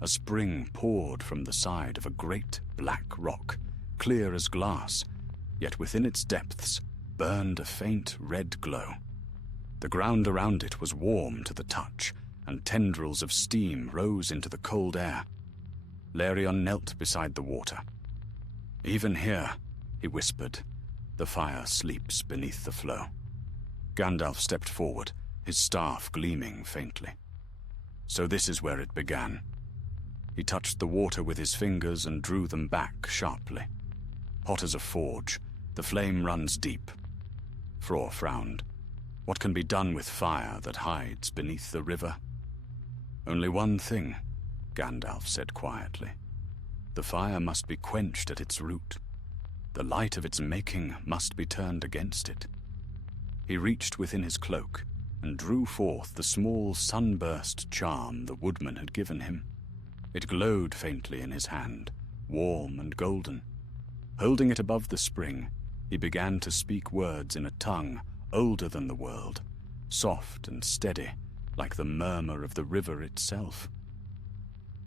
A spring poured from the side of a great black rock, clear as glass, yet within its depths burned a faint red glow. The ground around it was warm to the touch, and tendrils of steam rose into the cold air. Larion knelt beside the water. "Even here," he whispered, "the fire sleeps beneath the flow." Gandalf stepped forward, his staff gleaming faintly. "So this is where it began." He touched the water with his fingers and drew them back sharply. "Hot as a forge, the flame runs deep." Fror frowned. "What can be done with fire that hides beneath the river?" "Only one thing," Gandalf said quietly. "The fire must be quenched at its root. The light of its making must be turned against it." He reached within his cloak and drew forth the small sunburst charm the woodman had given him. It glowed faintly in his hand, warm and golden. Holding it above the spring, he began to speak words in a tongue older than the world, soft and steady, like the murmur of the river itself.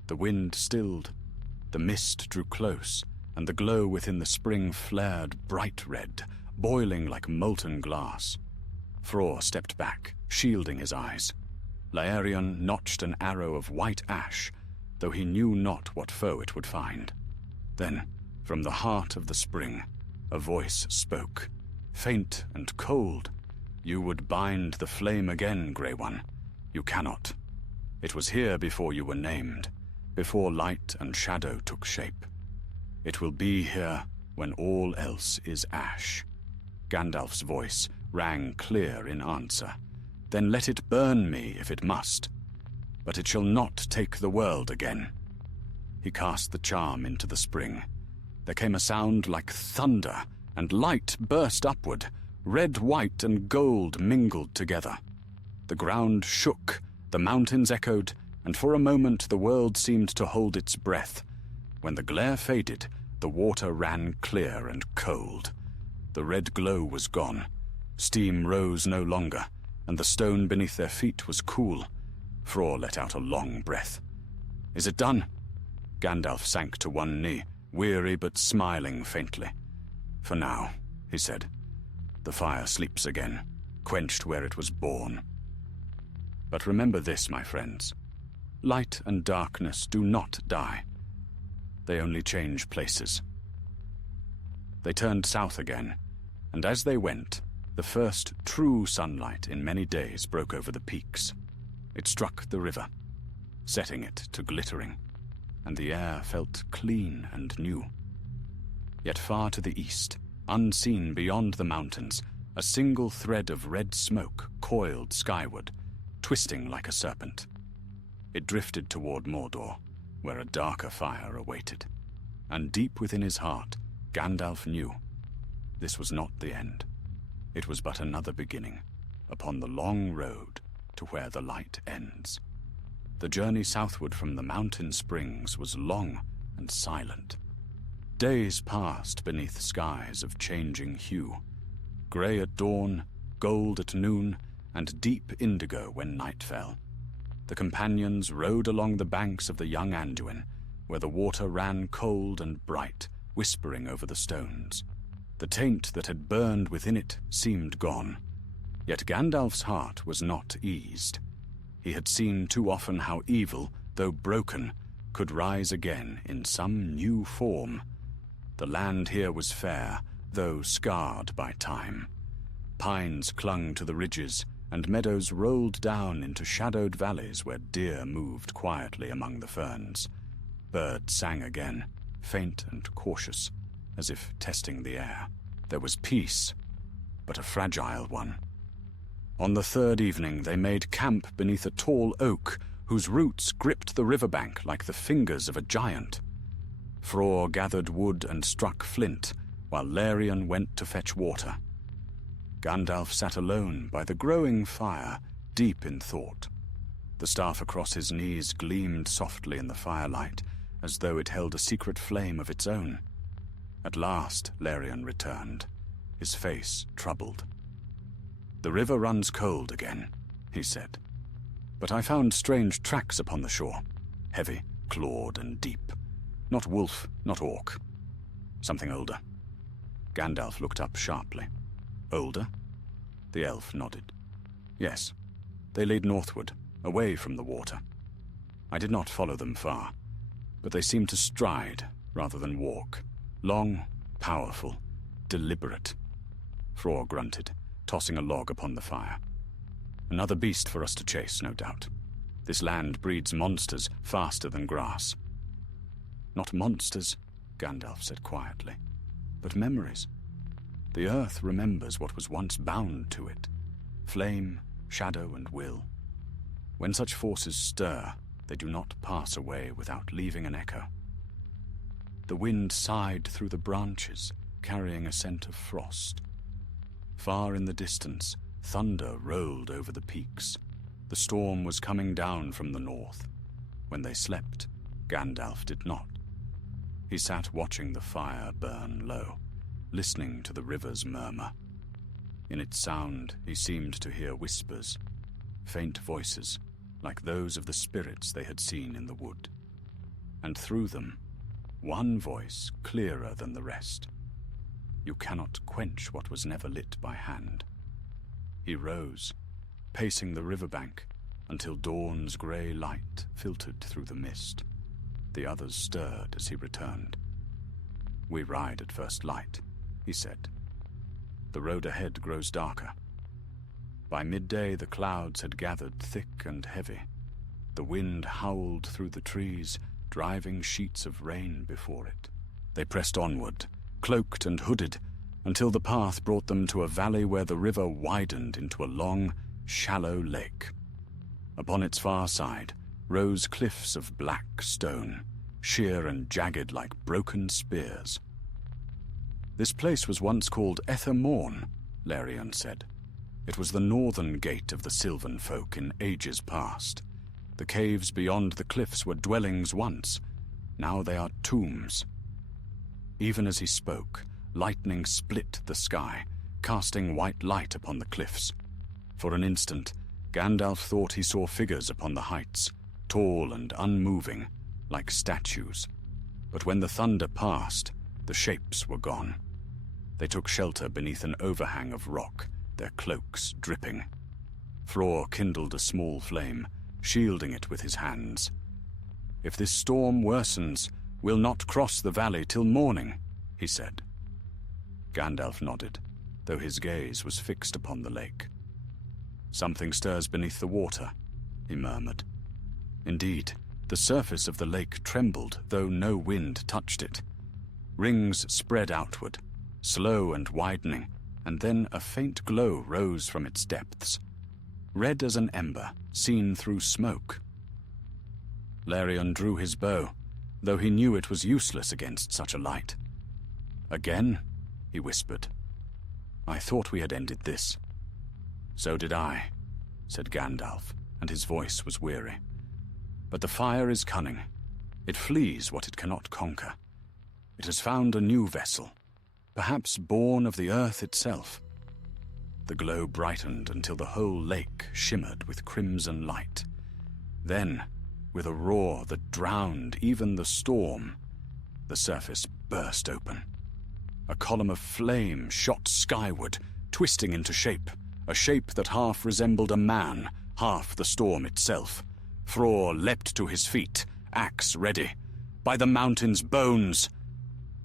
The wind stilled, the mist drew close, and the glow within the spring flared bright red, boiling like molten glass. Fror stepped back, shielding his eyes. Larion notched an arrow of white ash, though he knew not what foe it would find. Then, from the heart of the spring, a voice spoke, faint and cold. "You would bind the flame again, Grey One. You cannot. It was here before you were named, before light and shadow took shape. It will be here when all else is ash." Gandalf's voice rang clear in answer. "Then let it burn me if it must. But it shall not take the world again." He cast the charm into the spring. There came a sound like thunder, and light burst upward. Red, white, and gold mingled together. The ground shook, the mountains echoed, and for a moment the world seemed to hold its breath. When the glare faded, the water ran clear and cold. The red glow was gone. Steam rose no longer, and the stone beneath their feet was cool. Fror let out a long breath. "Is it done?" Gandalf sank to one knee, weary but smiling faintly. "For now," he said. "The fire sleeps again, quenched where it was born. But remember this, my friends. Light and darkness do not die. They only change places." They turned south again, and as they went, the first true sunlight in many days broke over the peaks. It struck the river, setting it to glittering, and the air felt clean and new. Yet far to the east, unseen beyond the mountains, a single thread of red smoke coiled skyward, twisting like a serpent. It drifted toward Mordor, where a darker fire awaited. And deep within his heart, Gandalf knew this was not the end. It was but another beginning upon the long road to where the light ends. The journey southward from the mountain springs was long and silent. Days passed beneath skies of changing hue, grey at dawn, gold at noon, and deep indigo when night fell. The companions rode along the banks of the young Anduin, where the water ran cold and bright, whispering over the stones. The taint that had burned within it seemed gone, yet Gandalf's heart was not eased. He had seen too often how evil, though broken, could rise again in some new form. The land here was fair, though scarred by time. Pines clung to the ridges, and meadows rolled down into shadowed valleys where deer moved quietly among the ferns. Birds sang again, faint and cautious, as if testing the air. There was peace, but a fragile one. On the third evening they made camp beneath a tall oak whose roots gripped the riverbank like the fingers of a giant. Fror gathered wood and struck flint, while Larian went to fetch water. Gandalf sat alone by the growing fire, deep in thought. The staff across his knees gleamed softly in the firelight, as though it held a secret flame of its own. At last Larian returned, his face troubled. "The river runs cold again," he said. "But I found strange tracks upon the shore, heavy, clawed, and deep. Not wolf, not orc. Something older." Gandalf looked up sharply. "Older?" The elf nodded. "Yes, they lead northward, away from the water. I did not follow them far, but they seemed to stride rather than walk. Long, powerful, deliberate." Fror grunted, tossing a log upon the fire. "Another beast for us to chase, no doubt. This land breeds monsters faster than grass." "Not monsters," Gandalf said quietly, "but memories. The earth remembers what was once bound to it. Flame, shadow, and will. When such forces stir, they do not pass away without leaving an echo." The wind sighed through the branches, carrying a scent of frost. Far in the distance, thunder rolled over the peaks. The storm was coming down from the north. When they slept, Gandalf did not. He sat watching the fire burn low, listening to the river's murmur. In its sound, he seemed to hear whispers, faint voices, like those of the spirits they had seen in the wood. And through them, one voice clearer than the rest. "You cannot quench what was never lit by hand." He rose, pacing the riverbank, until dawn's grey light filtered through the mist. The others stirred as he returned. "We ride at first light," he said. "The road ahead grows darker." By midday the clouds had gathered thick and heavy. The wind howled through the trees, driving sheets of rain before it. They pressed onward, cloaked and hooded, until the path brought them to a valley where the river widened into a long, shallow lake. Upon its far side rose cliffs of black stone, sheer and jagged like broken spears. "This place was once called Ether Morn," Larian said. "It was the northern gate of the Sylvan folk in ages past. The caves beyond the cliffs were dwellings once. Now they are tombs." Even as he spoke, lightning split the sky, casting white light upon the cliffs. For an instant, Gandalf thought he saw figures upon the heights, tall and unmoving, like statues. But when the thunder passed, the shapes were gone. They took shelter beneath an overhang of rock, their cloaks dripping. Fror kindled a small flame, shielding it with his hands. "If this storm worsens, we'll not cross the valley till morning," he said. Gandalf nodded, though his gaze was fixed upon the lake. "Something stirs beneath the water," he murmured. Indeed, the surface of the lake trembled, though no wind touched it. Rings spread outward, slow and widening, and then a faint glow rose from its depths, red as an ember seen through smoke. Larion drew his bow, though he knew it was useless against such a light. "Again?" he whispered. "I thought we had ended this." "So did I," said Gandalf, and his voice was weary. "But the fire is cunning. It flees what it cannot conquer. It has found a new vessel, perhaps born of the earth itself." The glow brightened until the whole lake shimmered with crimson light. Then, with a roar that drowned even the storm, the surface burst open. A column of flame shot skyward, twisting into shape, a shape that half resembled a man, half the storm itself. Thror leapt to his feet, axe ready. "By the mountain's bones!"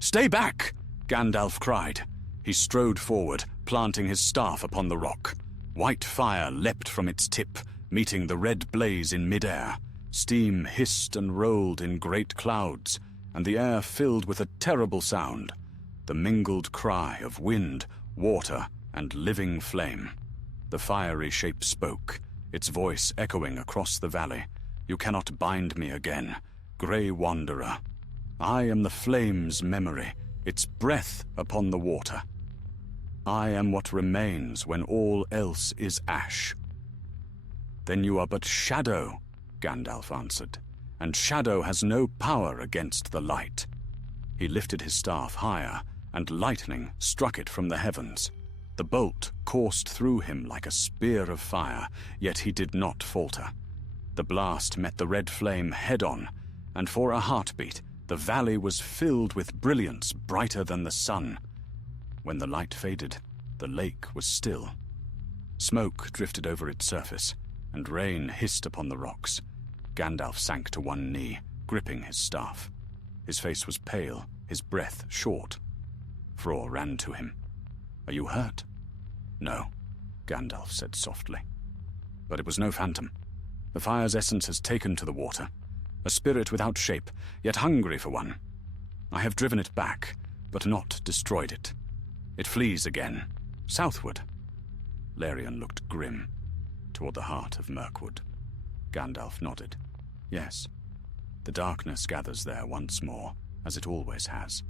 "Stay back!" Gandalf cried. He strode forward, planting his staff upon the rock. White fire leapt from its tip, meeting the red blaze in midair. Steam hissed and rolled in great clouds, and the air filled with a terrible sound, the mingled cry of wind, water, and living flame. The fiery shape spoke, its voice echoing across the valley. "You cannot bind me again, grey wanderer. I am the flame's memory, its breath upon the water. I am what remains when all else is ash." "Then you are but shadow," Gandalf answered, "and shadow has no power against the light." He lifted his staff higher, and lightning struck it from the heavens. The bolt coursed through him like a spear of fire, yet he did not falter. The blast met the red flame head-on, and for a heartbeat, the valley was filled with brilliance brighter than the sun. When the light faded, the lake was still. Smoke drifted over its surface, and rain hissed upon the rocks. Gandalf sank to one knee, gripping his staff. His face was pale, his breath short. Thror ran to him. "Are you hurt?" "No," Gandalf said softly. "But it was no phantom. The fire's essence has taken to the water. A spirit without shape, yet hungry for one. I have driven it back, but not destroyed it. It flees again, southward." Larion looked grim, toward the heart of Mirkwood. Gandalf nodded. "Yes, the darkness gathers there once more, as it always has.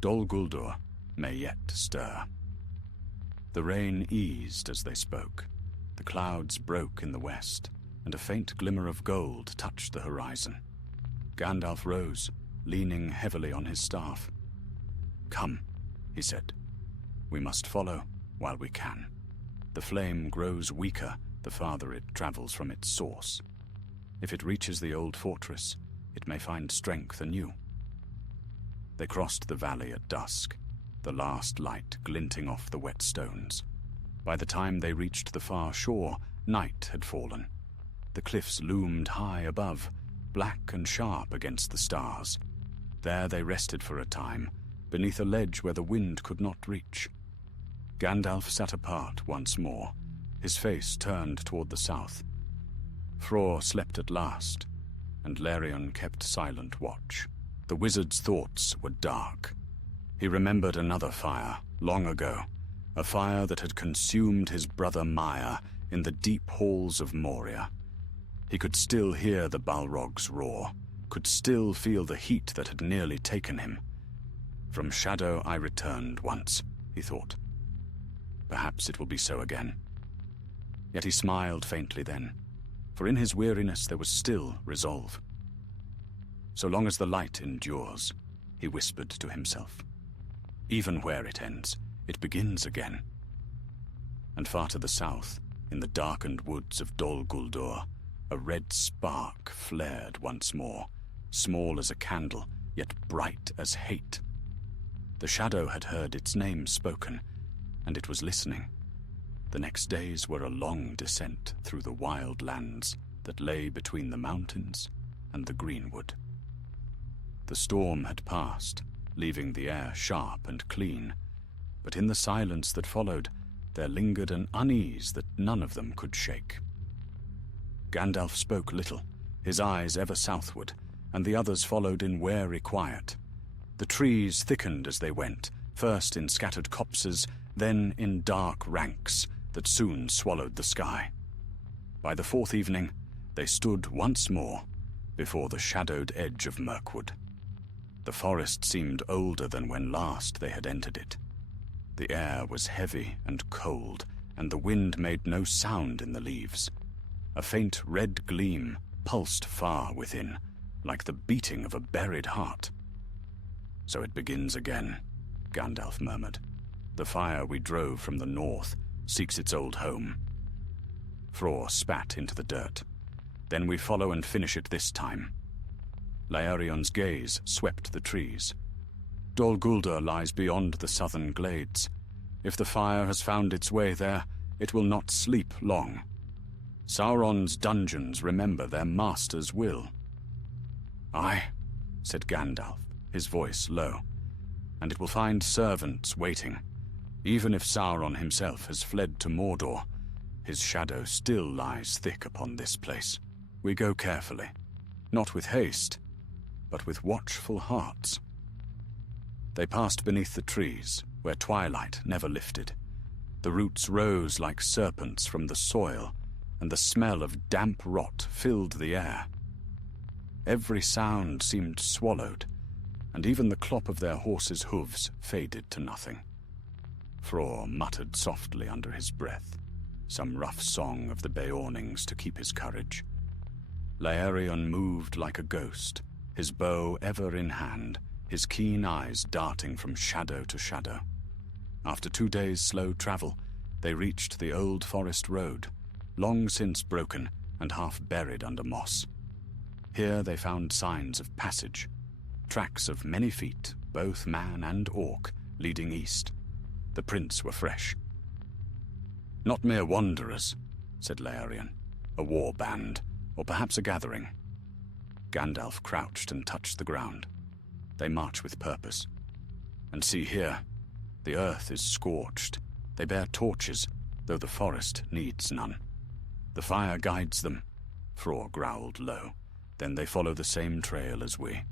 Dol Guldur may yet stir." The rain eased as they spoke. The clouds broke in the west, and a faint glimmer of gold touched the horizon. Gandalf rose, leaning heavily on his staff. "Come," he said. "We must follow while we can. The flame grows weaker the farther it travels from its source. If it reaches the old fortress, it may find strength anew." They crossed the valley at dusk, the last light glinting off the wet stones. By the time they reached the far shore, night had fallen. The cliffs loomed high above, black and sharp against the stars. There they rested for a time, beneath a ledge where the wind could not reach. Gandalf sat apart once more, his face turned toward the south. Thror slept at last, and Larion kept silent watch. The wizard's thoughts were dark. He remembered another fire, long ago, a fire that had consumed his brother Maya in the deep halls of Moria. He could still hear the Balrog's roar, could still feel the heat that had nearly taken him. "From shadow I returned once," he thought. "Perhaps it will be so again." Yet he smiled faintly then, for in his weariness there was still resolve. "So long as the light endures," he whispered to himself. "Even where it ends, it begins again." And far to the south, in the darkened woods of Dol Guldur, a red spark flared once more, small as a candle, yet bright as hate. The shadow had heard its name spoken, and it was listening. The next days were a long descent through the wild lands that lay between the mountains and the greenwood. The storm had passed, leaving the air sharp and clean, but in the silence that followed, there lingered an unease that none of them could shake. Gandalf spoke little, his eyes ever southward, and the others followed in wary quiet. The trees thickened as they went, first in scattered copses, then in dark ranks that soon swallowed the sky. By the fourth evening, they stood once more before the shadowed edge of Mirkwood. The forest seemed older than when last they had entered it. The air was heavy and cold, and the wind made no sound in the leaves. A faint red gleam pulsed far within, like the beating of a buried heart. "So it begins again," Gandalf murmured. "The fire we drove from the north seeks its old home." Fror spat into the dirt. "Then we follow and finish it this time." Laerion's gaze swept the trees. Dol Guldur lies beyond the southern glades. If the fire has found its way there, it will not sleep long. Sauron's dungeons remember their master's will. "Aye," said Gandalf, his voice low, "and it will find servants waiting. Even if Sauron himself has fled to Mordor, his shadow still lies thick upon this place. We go carefully, not with haste, but with watchful hearts." They passed beneath the trees, where twilight never lifted. The roots rose like serpents from the soil, and the smell of damp rot filled the air. Every sound seemed swallowed, and even the clop of their horses' hooves faded to nothing. Fror muttered softly under his breath, some rough song of the Beornings to keep his courage. Laerion moved like a ghost, his bow ever in hand, his keen eyes darting from shadow to shadow. After 2 days' slow travel, they reached the old forest road, long since broken and half buried under moss. Here they found signs of passage, tracks of many feet, both man and orc, leading east. The prints were fresh. "Not mere wanderers," said Laerion. "A war band, or perhaps a gathering." Gandalf crouched and touched the ground. "They march with purpose. And see here, the earth is scorched. They bear torches, though the forest needs none. The fire guides them," Fror growled low. "Then they follow the same trail as we."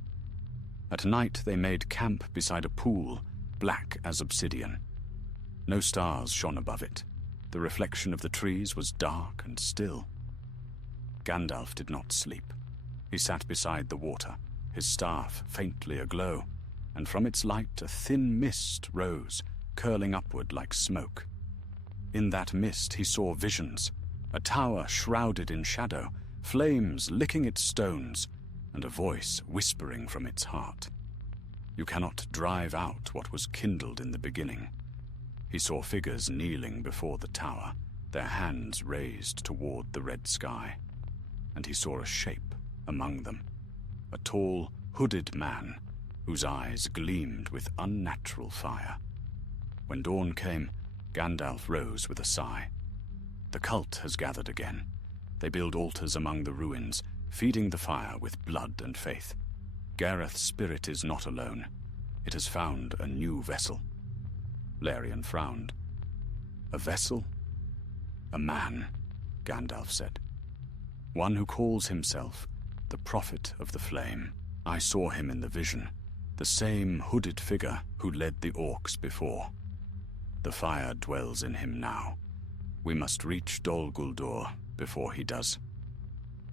At night they made camp beside a pool, black as obsidian. No stars shone above it. The reflection of the trees was dark and still. Gandalf did not sleep. He sat beside the water, his staff faintly aglow, and from its light a thin mist rose, curling upward like smoke. In that mist he saw visions, a tower shrouded in shadow, flames licking its stones, and a voice whispering from its heart. You cannot drive out what was kindled in the beginning. He saw figures kneeling before the tower, their hands raised toward the red sky, and he saw a shape among them, a tall, hooded man whose eyes gleamed with unnatural fire. When dawn came, Gandalf rose with a sigh. The cult has gathered again. They build altars among the ruins, feeding the fire with blood and faith. Gareth's spirit is not alone. It has found a new vessel. Laerion frowned. "A vessel?" "A man," Gandalf said. "One who calls himself the Prophet of the Flame. I saw him in the vision, the same hooded figure who led the orcs before. The fire dwells in him now. We must reach Dol Guldur before he does."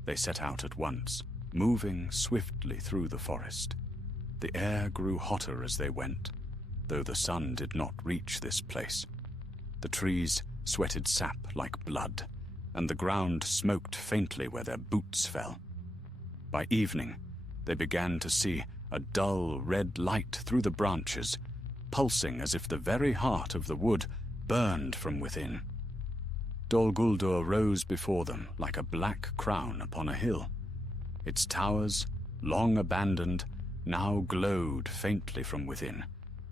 They set out at once, moving swiftly through the forest. The air grew hotter as they went, though the sun did not reach this place. The trees sweated sap like blood, and the ground smoked faintly where their boots fell. By evening, they began to see a dull red light through the branches, pulsing as if the very heart of the wood burned from within. Dol Guldur rose before them like a black crown upon a hill. Its towers, long abandoned, now glowed faintly from within,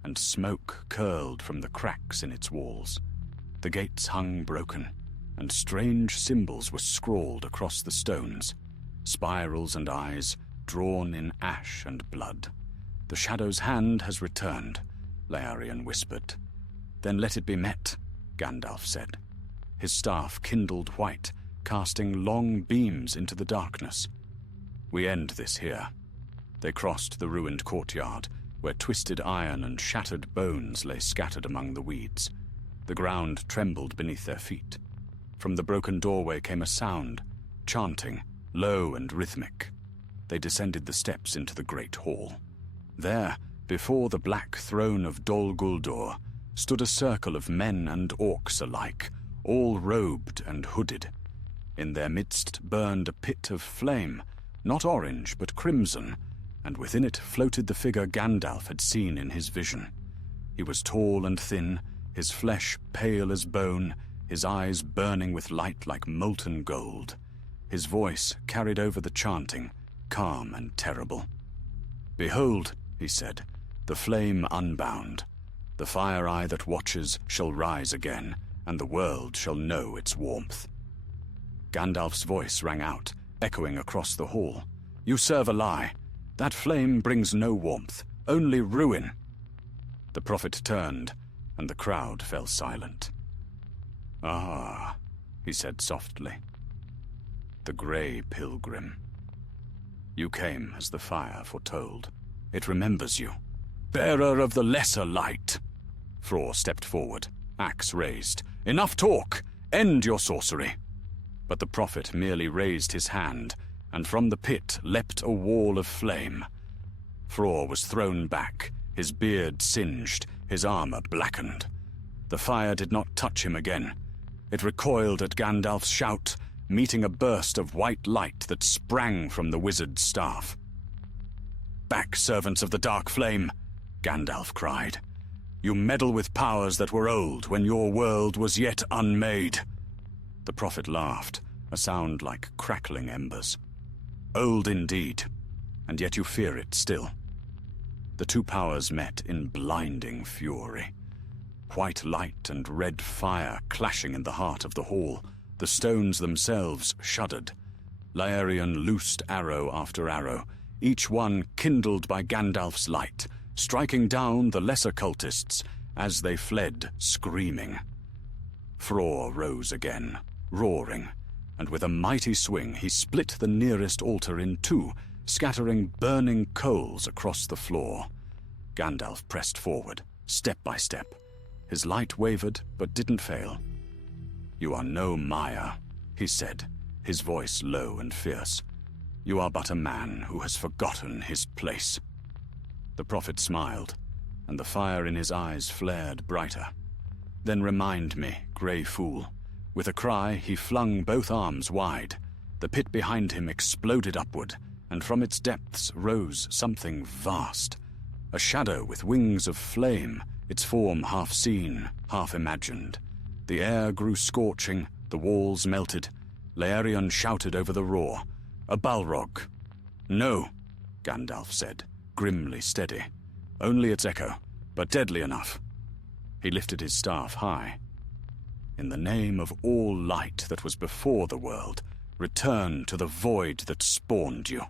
and smoke curled from the cracks in its walls. The gates hung broken, and strange symbols were scrawled across the stones, spirals and eyes drawn in ash and blood. "The Shadow's hand has returned," Laerion whispered. "Then let it be met," Gandalf said. His staff kindled white, casting long beams into the darkness. "We end this here." They crossed the ruined courtyard, where twisted iron and shattered bones lay scattered among the weeds. The ground trembled beneath their feet. From the broken doorway came a sound, chanting, low and rhythmic. they descended the steps into the great hall. There, before the black throne of Dol Guldur, stood a circle of men and orcs alike, all robed and hooded. In their midst burned a pit of flame, not orange but crimson, and within it floated the figure Gandalf had seen in his vision. He was tall and thin, his flesh pale as bone, his eyes burning with light like molten gold. His voice carried over the chanting, calm and terrible. "Behold," he said, "the flame unbound. The fire eye that watches shall rise again, and the world shall know its warmth." Gandalf's voice rang out, echoing across the hall. "You serve a lie. That flame brings no warmth, only ruin." The prophet turned, and the crowd fell silent. "Ah," he said softly. "The Grey Pilgrim. You came as the fire foretold. It remembers you. Bearer of the lesser light." Fror stepped forward, axe raised. "Enough talk! End your sorcery!" But the prophet merely raised his hand, and from the pit leapt a wall of flame. Fror was thrown back, his beard singed, his armor blackened. The fire did not touch him again. It recoiled at Gandalf's shout, meeting a burst of white light that sprang from the wizard's staff. "Back, servants of the Dark Flame!" Gandalf cried. "You meddle with powers that were old when your world was yet unmade." The prophet laughed, a sound like crackling embers. "Old indeed, and yet you fear it still." The two powers met in blinding fury. White light and red fire clashing in the heart of the hall. The stones themselves shuddered. Laerion loosed arrow after arrow, each one kindled by Gandalf's light, striking down the lesser cultists as they fled screaming. Fror rose again, roaring, and with a mighty swing he split the nearest altar in two, scattering burning coals across the floor. Gandalf pressed forward, step by step. His light wavered, but didn't fail. "You are no Maya," he said, his voice low and fierce. "You are but a man who has forgotten his place." The prophet smiled, and the fire in his eyes flared brighter. "Then remind me, grey fool." With a cry, he flung both arms wide. The pit behind him exploded upward, and from its depths rose something vast. A shadow with wings of flame, its form half seen, half imagined. The air grew scorching, the walls melted. Laerion shouted over the roar, "A Balrog!" "No," Gandalf said, grimly steady. "Only its echo, but deadly enough." He lifted his staff high. "In the name of all light that was before the world, return to the void that spawned you."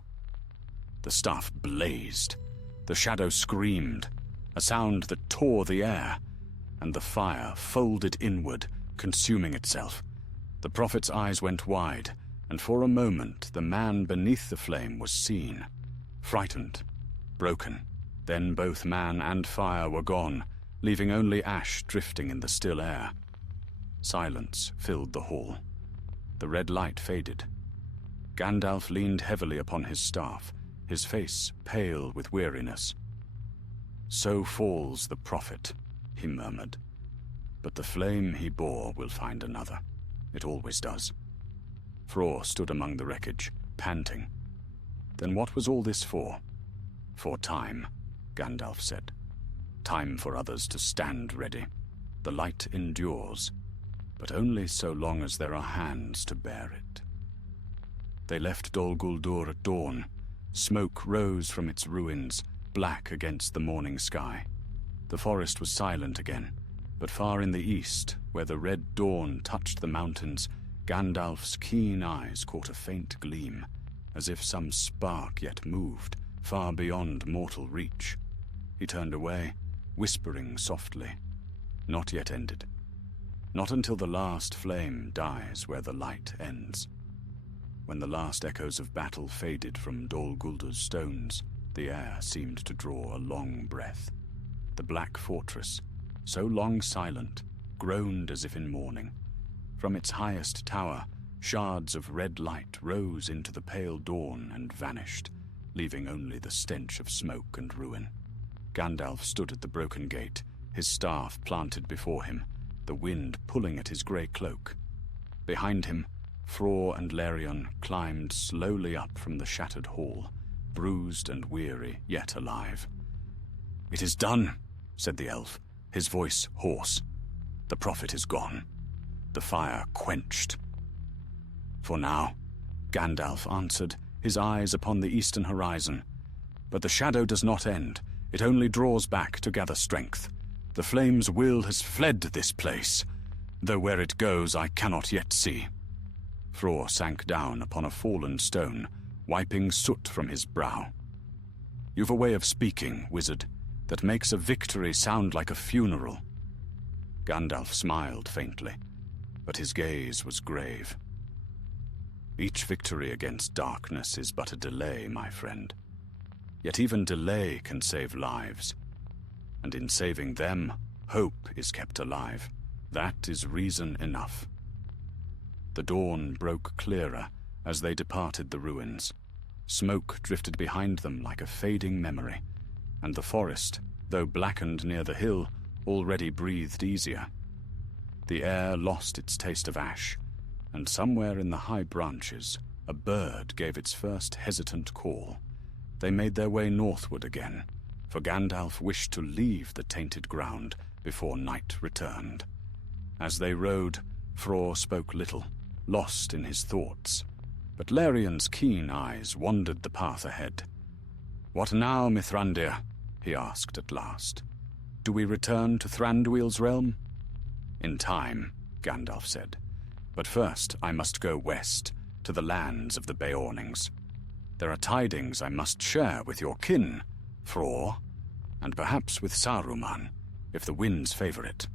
The staff blazed. The shadow screamed, a sound that tore the air, and the fire folded inward, consuming itself. The prophet's eyes went wide, and for a moment the man beneath the flame was seen. Frightened, broken. Then both man and fire were gone, leaving only ash drifting in the still air. Silence filled the hall. The red light faded. Gandalf leaned heavily upon his staff, his face pale with weariness. "So falls the prophet," he murmured. "But the flame he bore will find another. It always does." Fror stood among the wreckage, panting. "Then what was all this for?" "For time," Gandalf said. "Time for others to stand ready. The light endures, but only so long as there are hands to bear it." They left Dol Guldur at dawn. Smoke rose from its ruins, black against the morning sky. The forest was silent again, but far in the east, where the red dawn touched the mountains, Gandalf's keen eyes caught a faint gleam, as if some spark yet moved, far beyond mortal reach. He turned away, whispering softly, "Not yet ended. Not until the last flame dies where the light ends." When the last echoes of battle faded from Dol Guldur's stones, the air seemed to draw a long breath. The black fortress, so long silent, groaned as if in mourning. From its highest tower, shards of red light rose into the pale dawn and vanished, leaving only the stench of smoke and ruin. Gandalf stood at the broken gate, his staff planted before him, the wind pulling at his grey cloak. Behind him, Fror and Larion climbed slowly up from the shattered hall, bruised and weary, yet alive. "It is done," said the elf, his voice hoarse. "The prophet is gone, the fire quenched." "For now," Gandalf answered, his eyes upon the eastern horizon. "But the shadow does not end, it only draws back to gather strength. The flame's will has fled this place, though where it goes I cannot yet see." Fror sank down upon a fallen stone, wiping soot from his brow. "You've a way of speaking, wizard, that makes a victory sound like a funeral." Gandalf smiled faintly, but his gaze was grave. "Each victory against darkness is but a delay, my friend. Yet even delay can save lives, and in saving them, hope is kept alive. That is reason enough." The dawn broke clearer as they departed the ruins. Smoke drifted behind them like a fading memory, and the forest, though blackened near the hill, already breathed easier. The air lost its taste of ash, and somewhere in the high branches, a bird gave its first hesitant call. They made their way northward again, for Gandalf wished to leave the tainted ground before night returned. As they rode, Fror spoke little, lost in his thoughts, but Larion's keen eyes wandered the path ahead. "What now, Mithrandir?" he asked at last. "Do we return to Thranduil's realm?" "In time," Gandalf said. "But first I must go west, to the lands of the Beornings. There are tidings I must share with your kin, Fror, and perhaps with Saruman, if the winds favor it.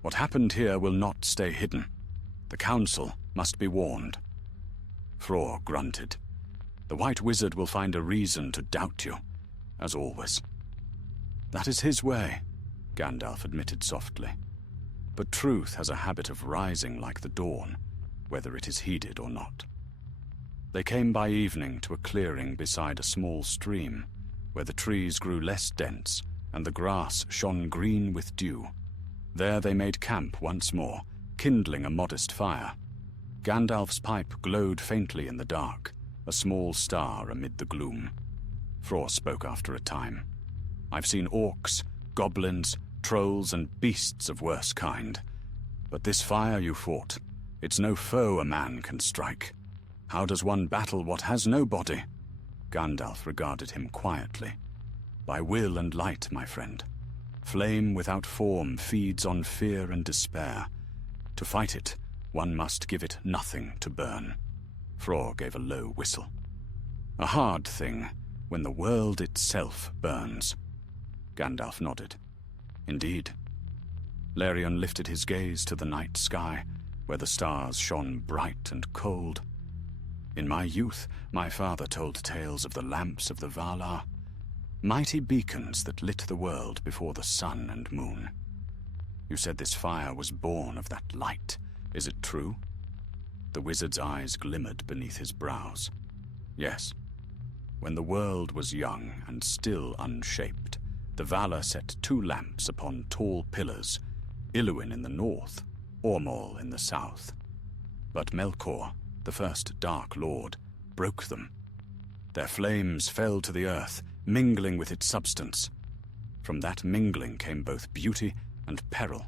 What happened here will not stay hidden. The council must be warned." Fror grunted. "The White Wizard will find a reason to doubt you, as always." "That is his way," Gandalf admitted softly. "But truth has a habit of rising like the dawn, whether it is heeded or not." They came by evening to a clearing beside a small stream, where the trees grew less dense and the grass shone green with dew. There they made camp once more, kindling a modest fire. Gandalf's pipe glowed faintly in the dark, a small star amid the gloom. Fror spoke after a time. "I've seen orcs, goblins, trolls, and beasts of worse kind. But this fire you fought, it's no foe a man can strike. How does one battle what has no body?" Gandalf regarded him quietly. "By will and light, my friend. Flame without form feeds on fear and despair. To fight it, one must give it nothing to burn." Fror gave a low whistle. "A hard thing, when the world itself burns." Gandalf nodded. "Indeed." Larion lifted his gaze to the night sky, where the stars shone bright and cold. "In my youth, my father told tales of the lamps of the Valar, mighty beacons that lit the world before the sun and moon. You said this fire was born of that light. Is it true?" The wizard's eyes glimmered beneath his brows. "Yes. When the world was young and still unshaped, the Valar set 2 lamps upon tall pillars, Iluin in the north, Ormol in the south. But Melkor, the first Dark Lord, broke them. Their flames fell to the earth, mingling with its substance. From that mingling came both beauty and peril.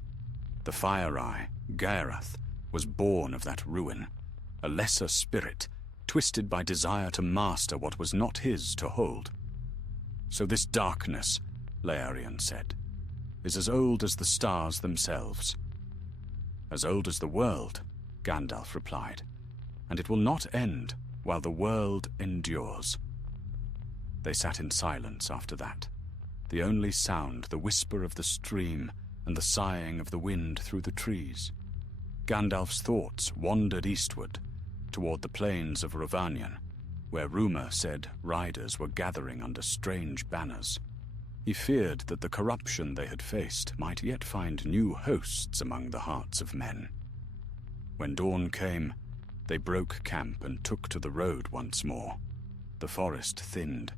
The Fire-Eye, Gaerath, was born of that ruin, a lesser spirit, twisted by desire to master what was not his to hold. So this darkness, Laerion said, is as old as the stars themselves." "As old as the world," Gandalf replied, "and it will not end while the world endures." They sat in silence after that, the only sound the whisper of the stream and the sighing of the wind through the trees. Gandalf's thoughts wandered eastward, toward the plains of Rhovanion, where rumor said riders were gathering under strange banners. He feared that the corruption they had faced might yet find new hosts among the hearts of men. When dawn came, they broke camp and took to the road once more. The forest thinned,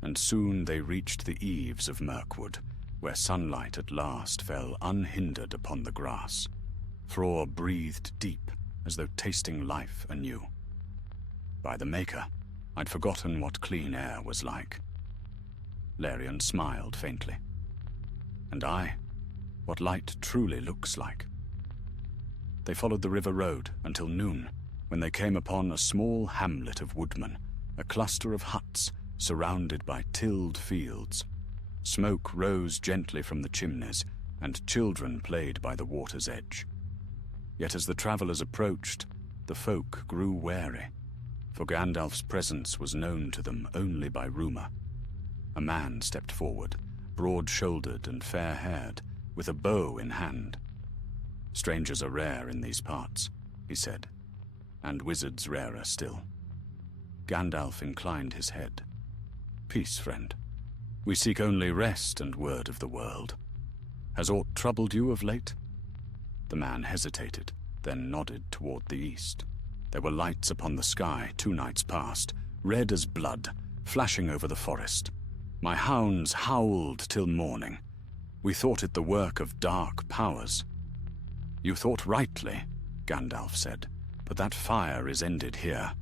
and soon they reached the eaves of Mirkwood, where sunlight at last fell unhindered upon the grass. Frore breathed deep, as though tasting life anew. By the Maker, I'd forgotten what clean air was like. Larian smiled faintly. And I, what light truly looks like. They followed the river road until noon, when they came upon a small hamlet of woodmen, a cluster of huts surrounded by tilled fields. Smoke rose gently from the chimneys, and children played by the water's edge. Yet as the travelers approached, the folk grew wary, for Gandalf's presence was known to them only by rumor. A man stepped forward, broad-shouldered and fair-haired, with a bow in hand. "Strangers are rare in these parts," he said, "and wizards rarer still." Gandalf inclined his head. "Peace, friend. We seek only rest and word of the world. Has aught troubled you of late?" The man hesitated, then nodded toward the east. There were lights upon the sky 2 nights past, red as blood, flashing over the forest. My hounds howled till morning. We thought it the work of dark powers. "You thought rightly," Gandalf said, "but that fire is ended here.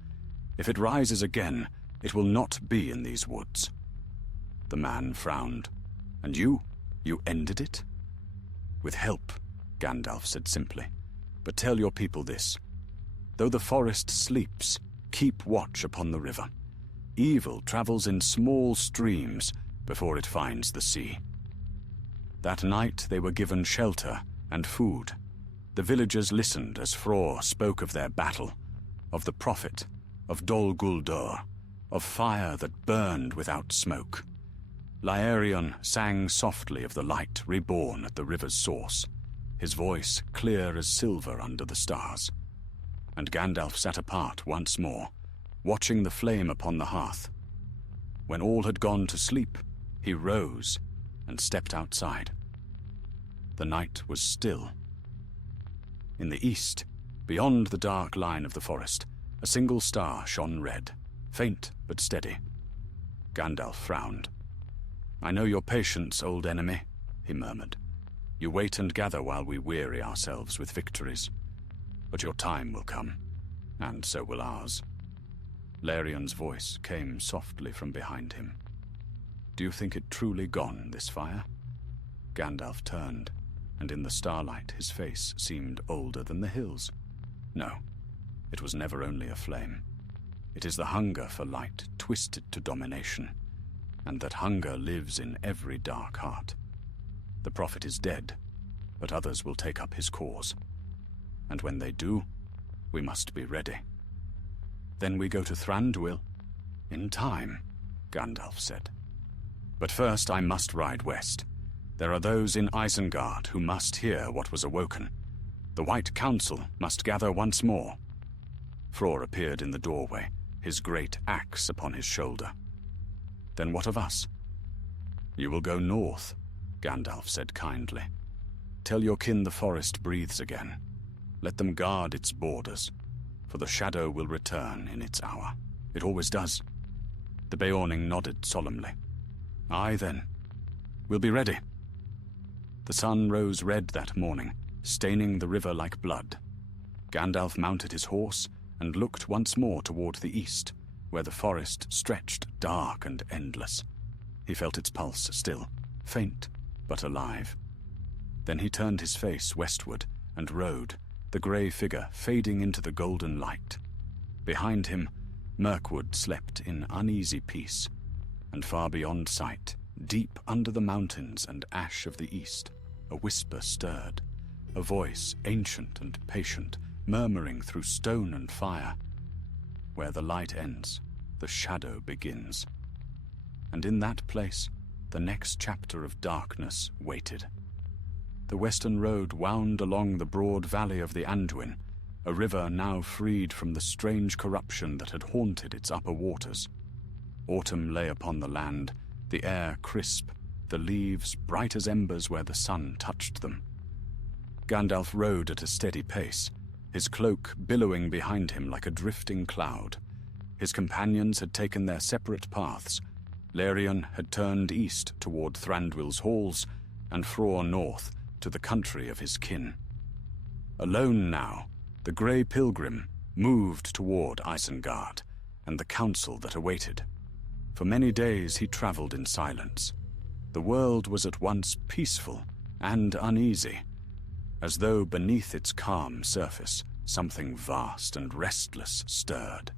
If it rises again, it will not be in these woods." The man frowned. "And you ended it?" "With help," Gandalf said simply. "But tell your people this. Though the forest sleeps, keep watch upon the river. Evil travels in small streams before it finds the sea." That night they were given shelter and food. The villagers listened as Frore spoke of their battle, of the prophet, of Dol Guldur, of fire that burned without smoke. Laerion sang softly of the light reborn at the river's source, his voice clear as silver under the stars. And Gandalf sat apart once more, watching the flame upon the hearth. When all had gone to sleep, he rose and stepped outside. The night was still. In the east, beyond the dark line of the forest, a single star shone red, faint but steady. Gandalf frowned. "I know your patience, old enemy," he murmured. "You wait and gather while we weary ourselves with victories. But your time will come, and so will ours." Larion's voice came softly from behind him. "Do you think it truly gone, this fire?" Gandalf turned, and in the starlight his face seemed older than the hills. "No, it was never only a flame. It is the hunger for light twisted to domination, and that hunger lives in every dark heart. The prophet is dead, but others will take up his cause. And when they do, we must be ready." "Then we go to Thranduil?" "In time," Gandalf said. "But first I must ride west. There are those in Isengard who must hear what was awoken. The White Council must gather once more." Frore appeared in the doorway, his great axe upon his shoulder. "Then what of us?" "You will go north," Gandalf said kindly. "Tell your kin the forest breathes again. Let them guard its borders, for the shadow will return in its hour. It always does." The Beorning nodded solemnly. "Aye then. We'll be ready." The sun rose red that morning, staining the river like blood. Gandalf mounted his horse and looked once more toward the east, where the forest stretched dark and endless. He felt its pulse still, faint but alive. Then he turned his face westward and rode, the grey figure fading into the golden light. Behind him, Mirkwood slept in uneasy peace, and far beyond sight, deep under the mountains and ash of the east, a whisper stirred, a voice ancient and patient, murmuring through stone and fire. Where the light ends, the shadow begins. And in that place, the next chapter of darkness waited. The western road wound along the broad valley of the Anduin, a river now freed from the strange corruption that had haunted its upper waters. Autumn lay upon the land, the air crisp, the leaves bright as embers where the sun touched them. Gandalf rode at a steady pace, his cloak billowing behind him like a drifting cloud. His companions had taken their separate paths. Larion had turned east toward Thranduil's halls, and Fror north to the country of his kin. Alone now, the grey pilgrim moved toward Isengard and the council that awaited. For many days he traveled in silence. The world was at once peaceful and uneasy, as though beneath its calm surface something vast and restless stirred.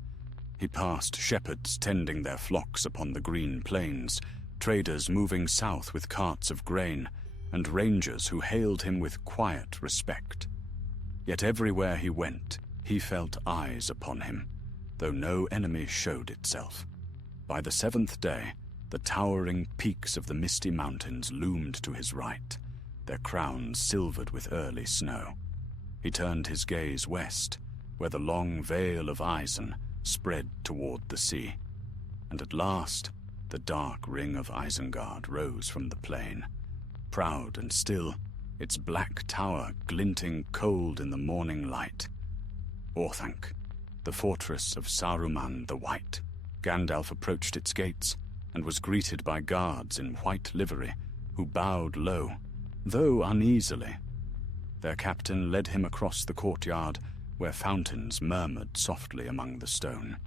He passed shepherds tending their flocks upon the green plains, traders moving south with carts of grain, and rangers who hailed him with quiet respect. Yet everywhere he went, he felt eyes upon him, though no enemy showed itself. By the seventh day, the towering peaks of the misty mountains loomed to his right, their crowns silvered with early snow. He turned his gaze west, where the long vale of Isen spread toward the sea, and at last the dark ring of Isengard rose from the plain, proud and still, its black tower glinting cold in the morning light. Orthanc, the fortress of Saruman the White. Gandalf approached its gates and was greeted by guards in white livery who bowed low, though uneasily. Their captain led him across the courtyard where fountains murmured softly among the stone.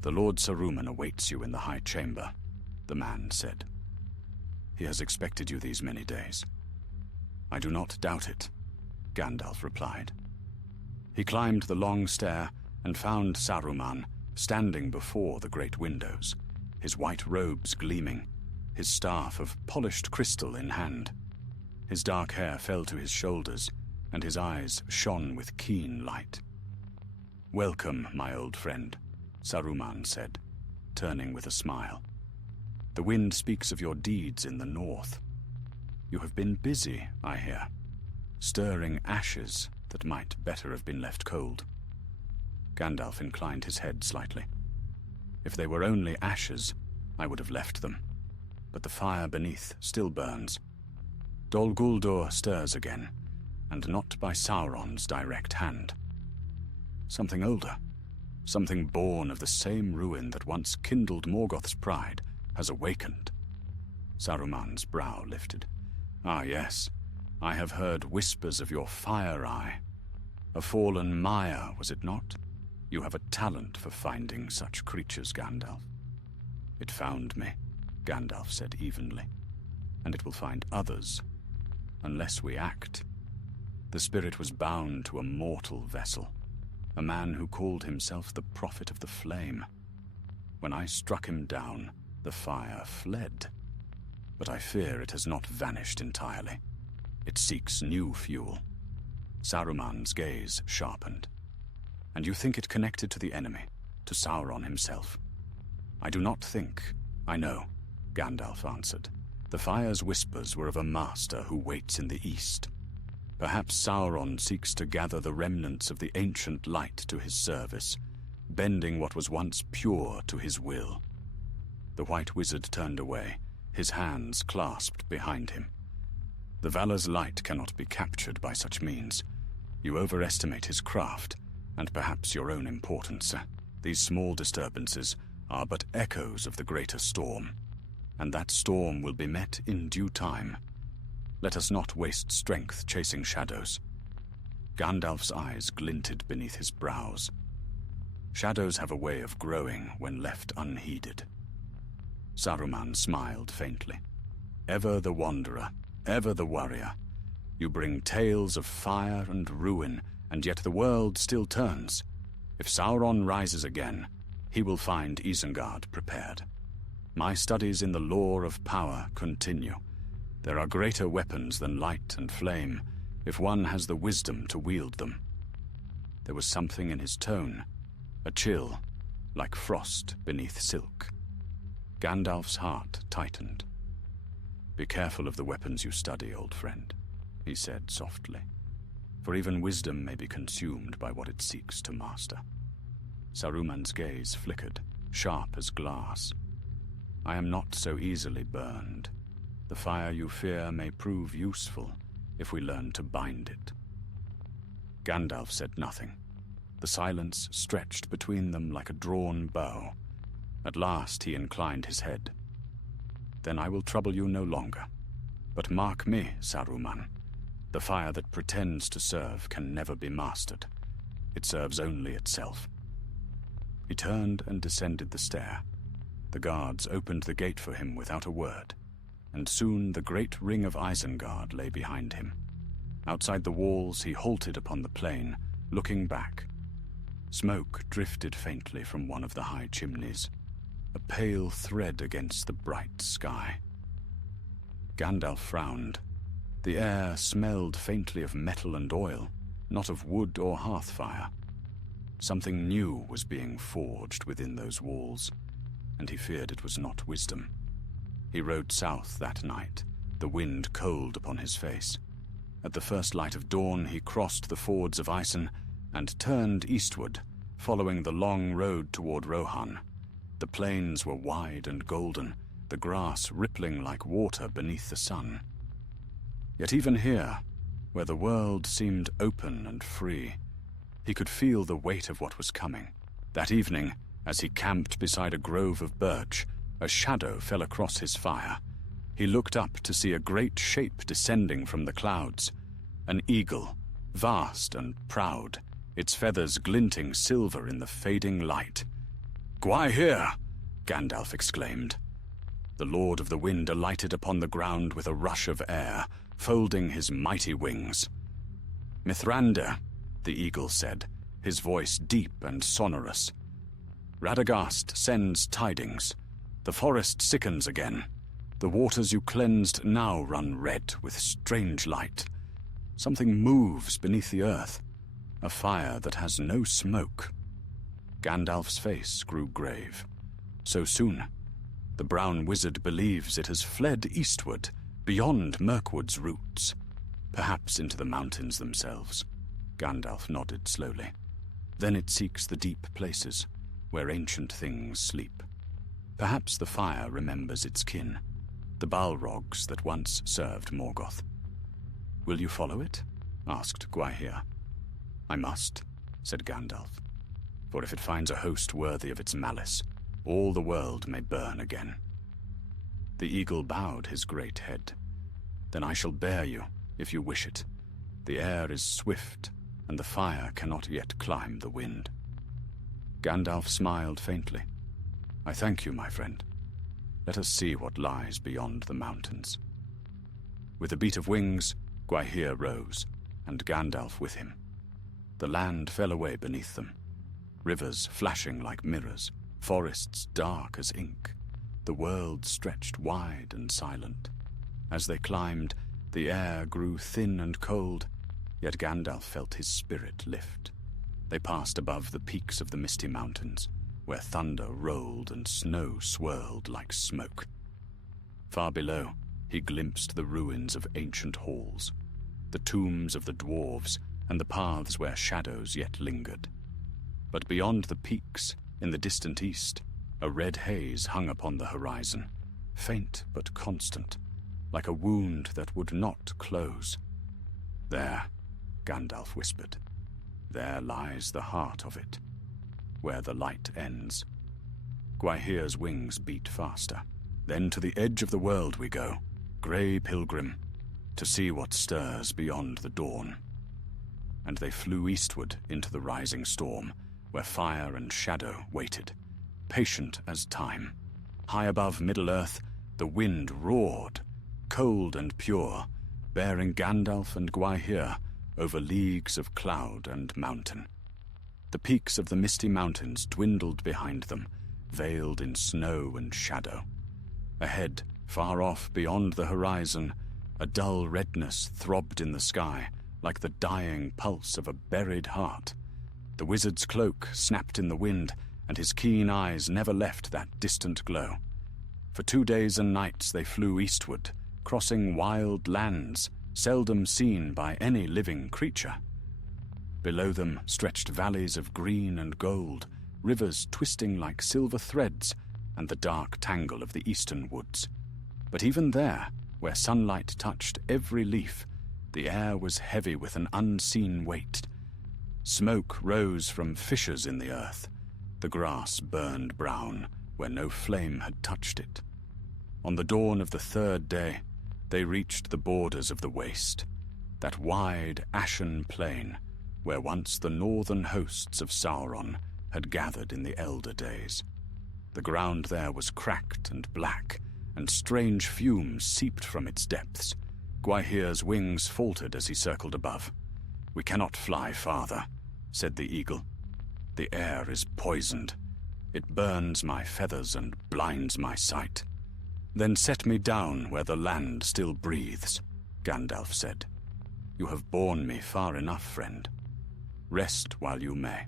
"The Lord Saruman awaits you in the high chamber," the man said. "He has expected you these many days." "I do not doubt it," Gandalf replied. He climbed the long stair and found Saruman standing before the great windows, his white robes gleaming, his staff of polished crystal in hand. His dark hair fell to his shoulders, and his eyes shone with keen light. "Welcome, my old friend," Saruman said, turning with a smile. "The wind speaks of your deeds in the north. You have been busy, I hear, stirring ashes that might better have been left cold." Gandalf inclined his head slightly. "If they were only ashes, I would have left them, but the fire beneath still burns. Dol Guldur stirs again, and not by Sauron's direct hand. Something older, something born of the same ruin that once kindled Morgoth's pride, has awakened." Saruman's brow lifted. "Ah, yes, I have heard whispers of your fire eye. A fallen Maya, was it not? You have a talent for finding such creatures, Gandalf." "It found me," Gandalf said evenly, "and it will find others, unless we act." The spirit was bound to a mortal vessel, a man who called himself the Prophet of the Flame. When I struck him down, the fire fled, but I fear it has not vanished entirely. It seeks new fuel. Saruman's gaze sharpened. "And you think it connected to the enemy, to Sauron himself?" "I do not think. I know," Gandalf answered. "The fire's whispers were of a master who waits in the east. Perhaps Sauron seeks to gather the remnants of the ancient light to his service, bending what was once pure to his will." The White Wizard turned away, his hands clasped behind him. "The Valar's light cannot be captured by such means. You overestimate his craft, and perhaps your own importance. These small disturbances are but echoes of the greater storm, and that storm will be met in due time. Let us not waste strength chasing shadows." Gandalf's eyes glinted beneath his brows. "Shadows have a way of growing when left unheeded." Saruman smiled faintly. "Ever the wanderer, ever the warrior. You bring tales of fire and ruin, and yet the world still turns. If Sauron rises again, he will find Isengard prepared. My studies in the lore of power continue. There are greater weapons than light and flame, if one has the wisdom to wield them." There was something in his tone, a chill, like frost beneath silk. Gandalf's heart tightened. "Be careful of the weapons you study, old friend," he said softly, "for even wisdom may be consumed by what it seeks to master." Saruman's gaze flickered, sharp as glass. "I am not so easily burned. The fire you fear may prove useful if we learn to bind it." Gandalf said nothing. The The silence stretched between them like a drawn bow. At last he inclined his head. "Then I will trouble you no longer. But mark me, Saruman. The fire that pretends to serve can never be mastered. It serves only itself." He turned and descended the stair. The guards opened the gate for him without a word, and soon the great ring of Isengard lay behind him. Outside the walls he halted upon the plain, looking back. Smoke drifted faintly from one of the high chimneys, a pale thread against the bright sky. Gandalf frowned. The air smelled faintly of metal and oil, not of wood or hearth fire. Something new was being forged within those walls, and he feared it was not wisdom. He rode south that night, the wind cold upon his face. At the first light of dawn he crossed the fords of Isen and turned eastward, following the long road toward Rohan. The plains were wide and golden, the grass rippling like water beneath the sun. Yet even here, where the world seemed open and free, he could feel the weight of what was coming. That evening, as he camped beside a grove of birch, a shadow fell across his fire. He looked up to see a great shape descending from the clouds. An eagle, vast and proud, its feathers glinting silver in the fading light. "Gwaihir!" Gandalf exclaimed. The Lord of the Wind alighted upon the ground with a rush of air, folding his mighty wings. "Mithrandir," the eagle said, his voice deep and sonorous. "Radagast sends tidings. The forest sickens again. The waters you cleansed now run red with strange light. Something moves beneath the earth, a fire that has no smoke." Gandalf's face grew grave. "So soon? The brown wizard believes it has fled eastward, beyond Mirkwood's roots, perhaps into the mountains themselves." Gandalf nodded slowly. "Then it seeks the deep places, where ancient things sleep. Perhaps the fire remembers its kin, the Balrogs that once served Morgoth." "Will you follow it?" asked Gwaihir. "I must," said Gandalf, "for if it finds a host worthy of its malice, all the world may burn again." The eagle bowed his great head. "Then I shall bear you, if you wish it. The air is swift, and the fire cannot yet climb the wind." Gandalf smiled faintly. "I thank you, my friend. Let us see what lies beyond the mountains." With a beat of wings, Gwaihir rose, and Gandalf with him. The land fell away beneath them, rivers flashing like mirrors, forests dark as ink. The world stretched wide and silent. As they climbed, the air grew thin and cold, yet Gandalf felt his spirit lift. They passed above the peaks of the misty mountains, where thunder rolled and snow swirled like smoke. Far below, he glimpsed the ruins of ancient halls, the tombs of the dwarves, and the paths where shadows yet lingered. But beyond the peaks, in the distant east, a red haze hung upon the horizon, faint but constant, like a wound that would not close. "There," Gandalf whispered. "There lies the heart of it, where the light ends." Gwaihir's wings beat faster. "Then to the edge of the world we go, grey pilgrim, to see what stirs beyond the dawn." And they flew eastward into the rising storm, where fire and shadow waited, patient as time. High above Middle-earth, the wind roared, cold and pure, bearing Gandalf and Gwaihir over leagues of cloud and mountain. The peaks of the misty mountains dwindled behind them, veiled in snow and shadow. Ahead, far off beyond the horizon, a dull redness throbbed in the sky, like the dying pulse of a buried heart. The wizard's cloak snapped in the wind, and his keen eyes never left that distant glow. For 2 days and nights they flew eastward, crossing wild lands, seldom seen by any living creature. Below them stretched valleys of green and gold, rivers twisting like silver threads, and the dark tangle of the eastern woods. But even there, where sunlight touched every leaf, the air was heavy with an unseen weight. Smoke rose from fissures in the earth. The grass burned brown where no flame had touched it. On the dawn of the third day, they reached the borders of the waste, that wide, ashen plain where once the northern hosts of Sauron had gathered in the elder days. The ground there was cracked and black, and strange fumes seeped from its depths. Gwaihir's wings faltered as he circled above. "We cannot fly farther," said the eagle. "The air is poisoned. It burns my feathers and blinds my sight." "Then set me down where the land still breathes," Gandalf said. "You have borne me far enough, friend. Rest while you may."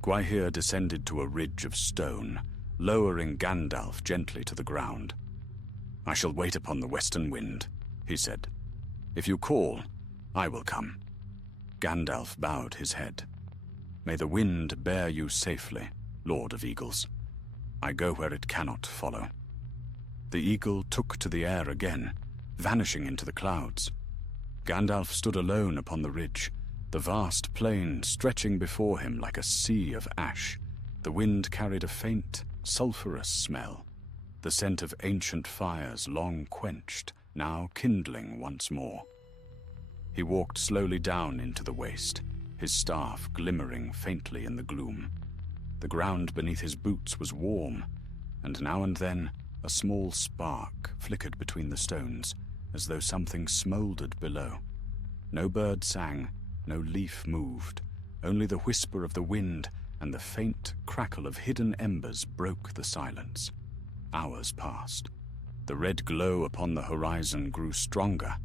Gwaihir descended to a ridge of stone, lowering Gandalf gently to the ground. "I shall wait upon the western wind," he said. "If you call, I will come." Gandalf bowed his head. "May the wind bear you safely, Lord of Eagles. I go where it cannot follow." The eagle took to the air again, vanishing into the clouds. Gandalf stood alone upon the ridge, the vast plain stretching before him like a sea of ash. The wind carried a faint, sulphurous smell, the scent of ancient fires long quenched, now kindling once more. He walked slowly down into the waste, his staff glimmering faintly in the gloom. The ground beneath his boots was warm, and now and then a small spark flickered between the stones, as though something smouldered below. No bird sang, no leaf moved. Only the whisper of the wind and the faint crackle of hidden embers broke the silence. Hours passed. The red glow upon the horizon grew stronger,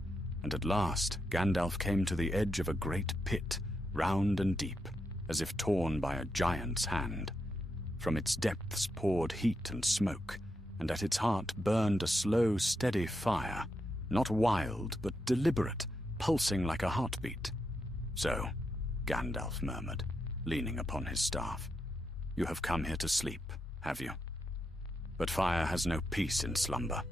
and at last Gandalf came to the edge of a great pit, round and deep, as if torn by a giant's hand. From its depths poured heat and smoke, and at its heart burned a slow, steady fire, not wild, but deliberate, pulsing like a heartbeat. "So," Gandalf murmured, leaning upon his staff, "you have come here to sleep, have you? But fire has no peace in slumber."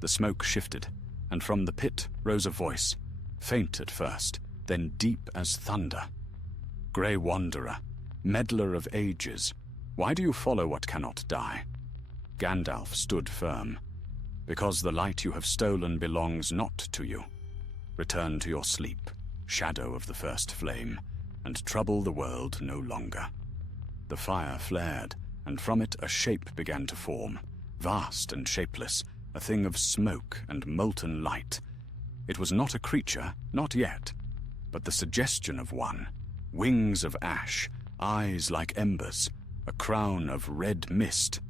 The smoke shifted, and from the pit rose a voice, faint at first, then deep as thunder. "Grey Wanderer, meddler of ages, why do you follow what cannot die?" Gandalf stood firm. "Because the light you have stolen belongs not to you. Return to your sleep, shadow of the first flame, and trouble the world no longer." The fire flared, and from it a shape began to form, vast and shapeless, a thing of smoke and molten light. It was not a creature, not yet, but the suggestion of one. Wings of ash, eyes like embers, a crown of red mist.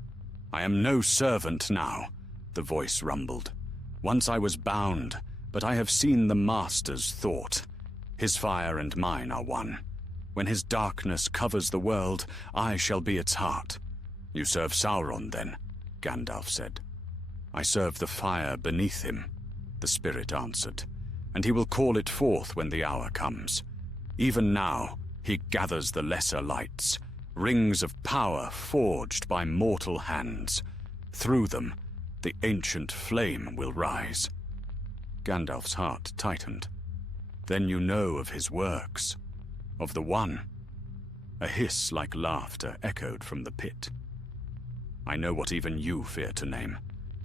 "I am no servant now," the voice rumbled. "Once I was bound, but I have seen the Master's thought. His fire and mine are one. When his darkness covers the world, I shall be its heart." "You serve Sauron, then?" Gandalf said. "I serve the fire beneath him," the spirit answered, "and he will call it forth when the hour comes. Even now, he gathers the lesser lights, rings of power forged by mortal hands. Through them, the ancient flame will rise." Gandalf's heart tightened. "Then you know of his works, of the One." A hiss like laughter echoed from the pit. "I know what even you fear to name.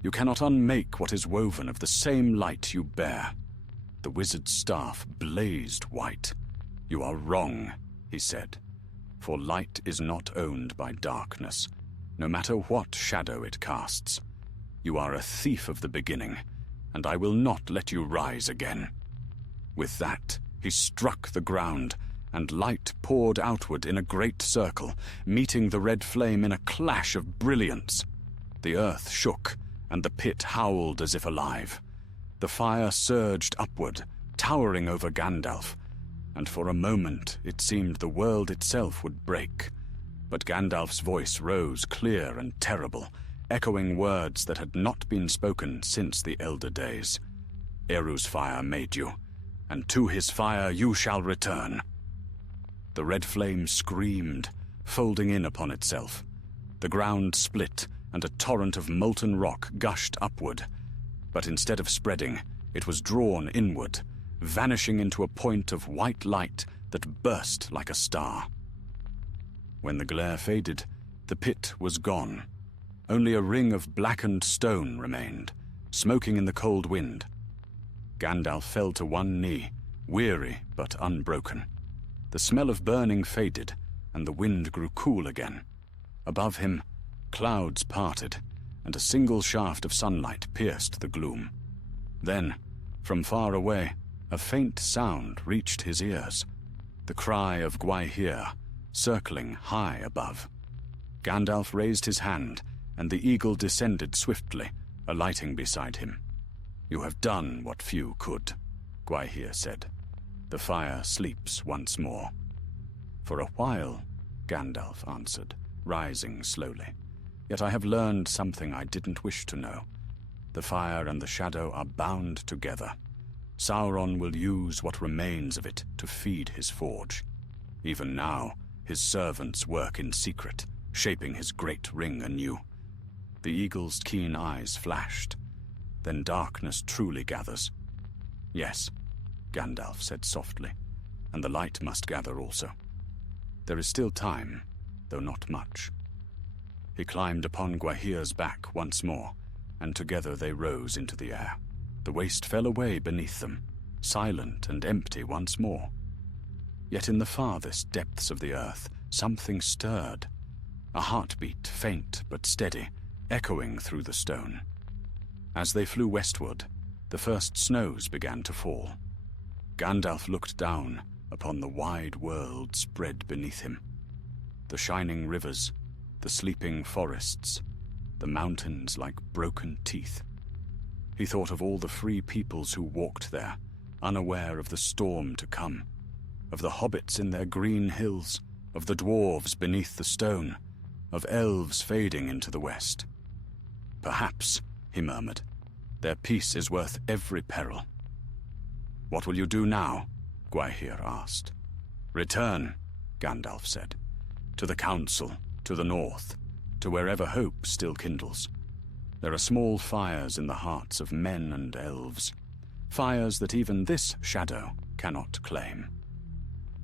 You cannot unmake what is woven of the same light you bear." The wizard's staff blazed white. "You are wrong," he said, "for light is not owned by darkness, no matter what shadow it casts. You are a thief of the beginning, and I will not let you rise again." With that, he struck the ground, and light poured outward in a great circle, meeting the red flame in a clash of brilliance. The earth shook, and the pit howled as if alive. The fire surged upward, towering over Gandalf, and for a moment it seemed the world itself would break. But Gandalf's voice rose clear and terrible, echoing words that had not been spoken since the elder days. "Eru's fire made you, and to his fire you shall return." The red flame screamed, folding in upon itself. The ground split, and a torrent of molten rock gushed upward. But instead of spreading, it was drawn inward, vanishing into a point of white light that burst like a star. When the glare faded, the pit was gone. Only a ring of blackened stone remained, smoking in the cold wind. Gandalf fell to one knee, weary but unbroken. The smell of burning faded, and the wind grew cool again. Above him, clouds parted, and a single shaft of sunlight pierced the gloom. Then, from far away, a faint sound reached his ears, the cry of Gwaihir, circling high above. Gandalf raised his hand, and the eagle descended swiftly, alighting beside him. "You have done what few could," Gwaihir said. "The fire sleeps once more." "For a while," Gandalf answered, rising slowly. "Yet I have learned something I didn't wish to know. The fire and the shadow are bound together. Sauron will use what remains of it to feed his forge. Even now, his servants work in secret, shaping his great ring anew." The eagle's keen eyes flashed. "Then darkness truly gathers." "Yes," Gandalf said softly, "and the light must gather also. There is still time, though not much." He climbed upon Gwaihir's back once more, and together they rose into the air. The waste fell away beneath them, silent and empty once more. Yet in the farthest depths of the earth, something stirred. A heartbeat, faint but steady, echoing through the stone. As they flew westward, the first snows began to fall. Gandalf looked down upon the wide world spread beneath him. The shining rivers, the sleeping forests, the mountains like broken teeth. He thought of all the free peoples who walked there, unaware of the storm to come, of the hobbits in their green hills, of the dwarves beneath the stone, of elves fading into the west. "Perhaps," he murmured, "their peace is worth every peril." "What will you do now?" Gwaihir asked. "Return," Gandalf said, "to the council, to the north, to wherever hope still kindles. There are small fires in the hearts of men and elves, fires that even this shadow cannot claim.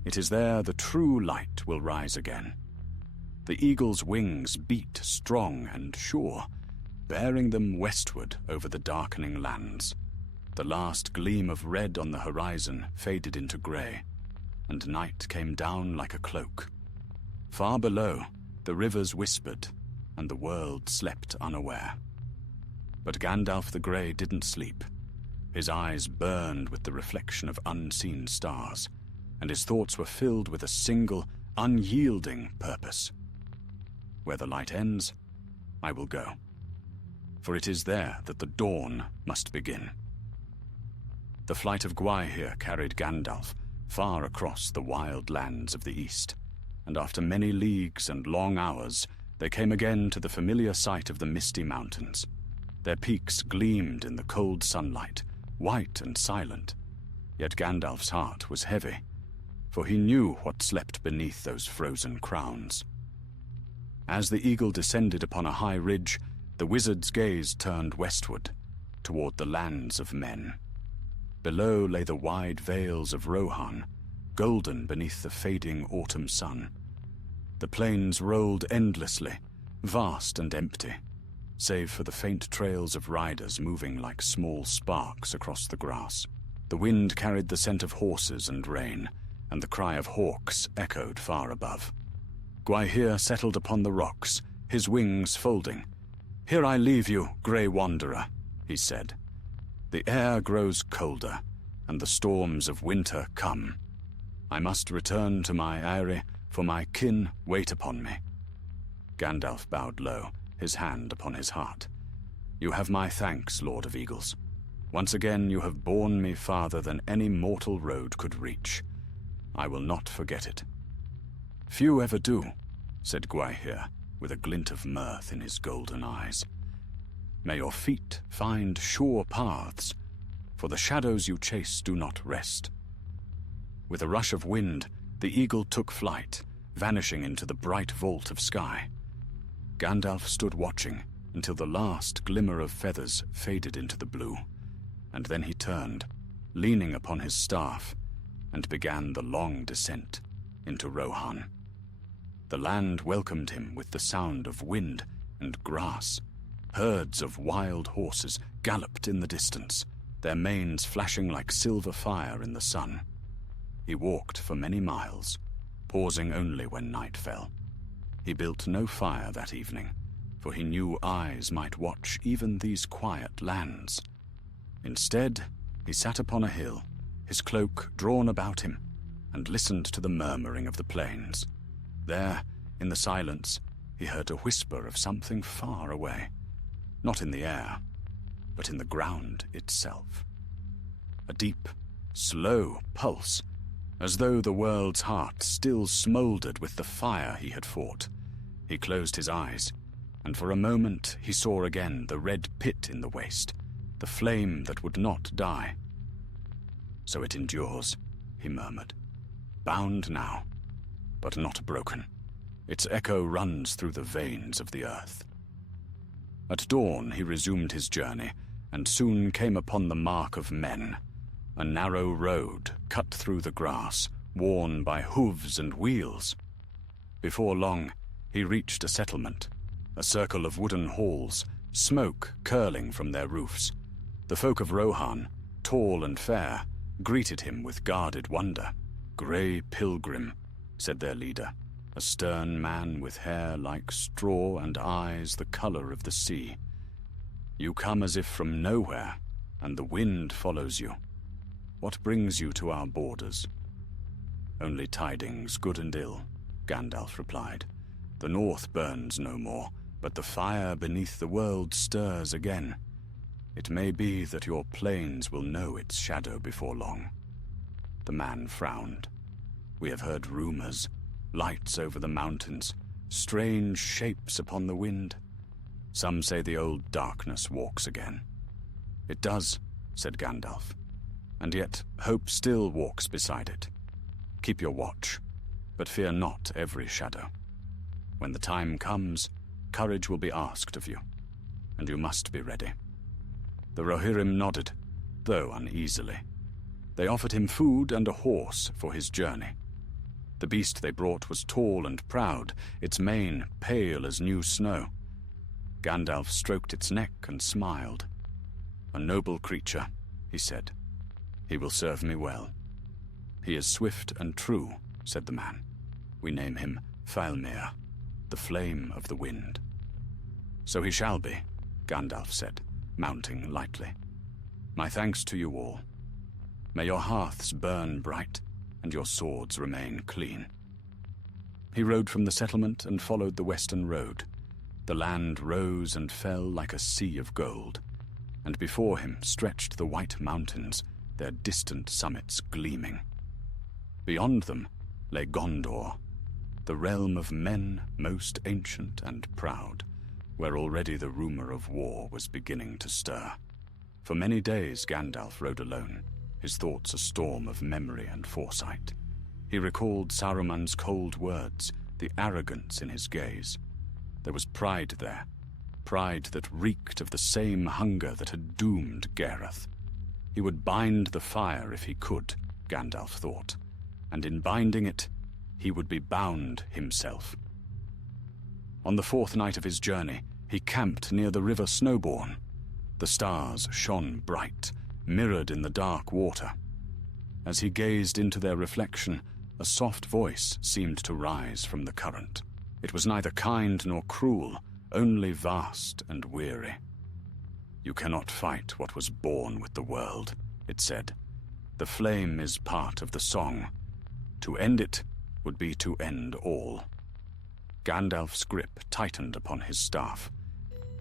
It is there the true light will rise again. The eagle's wings beat strong and sure, bearing them westward over the darkening lands. The last gleam of red on the horizon faded into grey, and night came down like a cloak. Far below, the rivers whispered, and the world slept unaware. But Gandalf the Grey didn't sleep. His eyes burned with the reflection of unseen stars, and his thoughts were filled with a single, unyielding purpose. Where the light ends, I will go. For it is there that the dawn must begin. The flight of Gwaihir carried Gandalf far across the wild lands of the east, and after many leagues and long hours, they came again to the familiar sight of the misty mountains. Their peaks gleamed in the cold sunlight, white and silent. Yet Gandalf's heart was heavy, for he knew what slept beneath those frozen crowns. As the eagle descended upon a high ridge, the wizard's gaze turned westward, toward the lands of men. Below lay the wide vales of Rohan, golden beneath the fading autumn sun. The plains rolled endlessly, vast and empty, save for the faint trails of riders moving like small sparks across the grass. The wind carried the scent of horses and rain, and the cry of hawks echoed far above. Gwaihir settled upon the rocks, his wings folding. "Here I leave you, grey wanderer," he said. "The air grows colder, and the storms of winter come. I must return to my eyrie, for my kin wait upon me." Gandalf bowed low, his hand upon his heart. "You have my thanks, Lord of Eagles. Once again you have borne me farther than any mortal road could reach. I will not forget it." "Few ever do," said Gwaihir, with a glint of mirth in his golden eyes. "May your feet find sure paths, for the shadows you chase do not rest." With a rush of wind, the eagle took flight, vanishing into the bright vault of sky. Gandalf stood watching until the last glimmer of feathers faded into the blue, and then he turned, leaning upon his staff, and began the long descent into Rohan. The land welcomed him with the sound of wind and grass. Herds of wild horses galloped in the distance, their manes flashing like silver fire in the sun. He walked for many miles, pausing only when night fell. He built no fire that evening, for he knew eyes might watch even these quiet lands. Instead, he sat upon a hill, his cloak drawn about him, and listened to the murmuring of the plains. There, in the silence, he heard a whisper of something far away, not in the air, but in the ground itself. A deep, slow pulse, as though the world's heart still smouldered with the fire he had fought. He closed his eyes, and for a moment he saw again the red pit in the waste, the flame that would not die. "So it endures," he murmured, "bound now, but not broken. Its echo runs through the veins of the earth." At dawn he resumed his journey, and soon came upon the mark of men, a narrow road cut through the grass, worn by hooves and wheels. Before long, he reached a settlement, a circle of wooden halls, smoke curling from their roofs. The folk of Rohan, tall and fair, greeted him with guarded wonder. "Grey pilgrim," said their leader, a stern man with hair like straw and eyes the color of the sea. "You come as if from nowhere, and the wind follows you. What brings you to our borders?" "Only tidings, good and ill," Gandalf replied. "The north burns no more, but the fire beneath the world stirs again. It may be that your plains will know its shadow before long." The man frowned. "We have heard rumors, lights over the mountains, strange shapes upon the wind. Some say the old darkness walks again." "It does," said Gandalf, "and yet hope still walks beside it. Keep your watch, but fear not every shadow. When the time comes, courage will be asked of you, and you must be ready." The Rohirrim nodded, though uneasily. They offered him food and a horse for his journey. The beast they brought was tall and proud, its mane pale as new snow. Gandalf stroked its neck and smiled. "A noble creature," he said. "He will serve me well." "He is swift and true," said the man. "We name him Faelmir, the flame of the wind." "So he shall be," Gandalf said, mounting lightly. "My thanks to you all. May your hearths burn bright, and your swords remain clean." He rode from the settlement and followed the western road. The land rose and fell like a sea of gold, and before him stretched the white mountains, their distant summits gleaming. Beyond them lay Gondor, the realm of men most ancient and proud, where already the rumor of war was beginning to stir. For many days Gandalf rode alone, his thoughts a storm of memory and foresight. He recalled Saruman's cold words, the arrogance in his gaze. There was pride there, pride that reeked of the same hunger that had doomed Gareth. He would bind the fire if he could, Gandalf thought, and in binding it, he would be bound himself. On the fourth night of his journey, he camped near the river Snowbourne. The stars shone bright, mirrored in the dark water. As he gazed into their reflection, a soft voice seemed to rise from the current. It was neither kind nor cruel, only vast and weary. "You cannot fight what was born with the world," it said. "The flame is part of the song. To end it would be to end all." Gandalf's grip tightened upon his staff.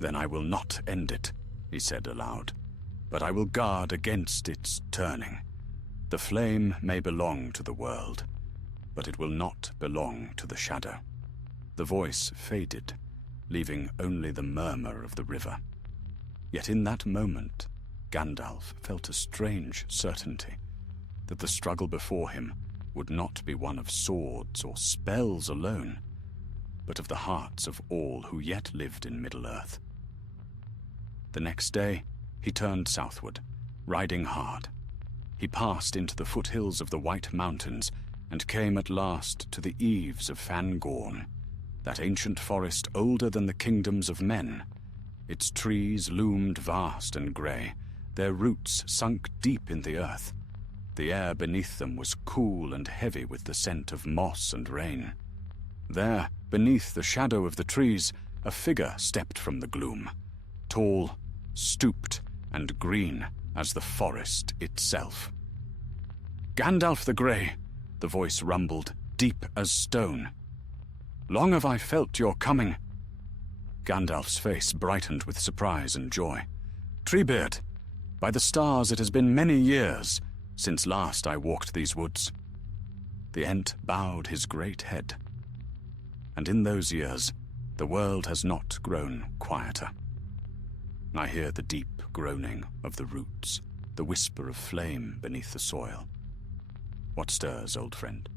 "Then I will not end it," he said aloud, "but I will guard against its turning. The flame may belong to the world, but it will not belong to the shadow." The voice faded, leaving only the murmur of the river. Yet in that moment, Gandalf felt a strange certainty that the struggle before him would not be one of swords or spells alone, but of the hearts of all who yet lived in Middle-earth. The next day, he turned southward, riding hard. he passed into the foothills of the White Mountains and came at last to the eaves of Fangorn, that ancient forest older than the kingdoms of men. Its trees loomed vast and grey, their roots sunk deep in the earth. The air beneath them was cool and heavy with the scent of moss and rain. There, beneath the shadow of the trees, a figure stepped from the gloom, tall, stooped, and green as the forest itself. "Gandalf the Grey," the voice rumbled, deep as stone. "Long have I felt your coming." Gandalf's face brightened with surprise and joy. "Treebeard, by the stars it has been many years since last I walked these woods." The Ent bowed his great head. "And in those years, the world has not grown quieter. I hear the deep groaning of the roots, the whisper of flame beneath the soil. What stirs, old friend?"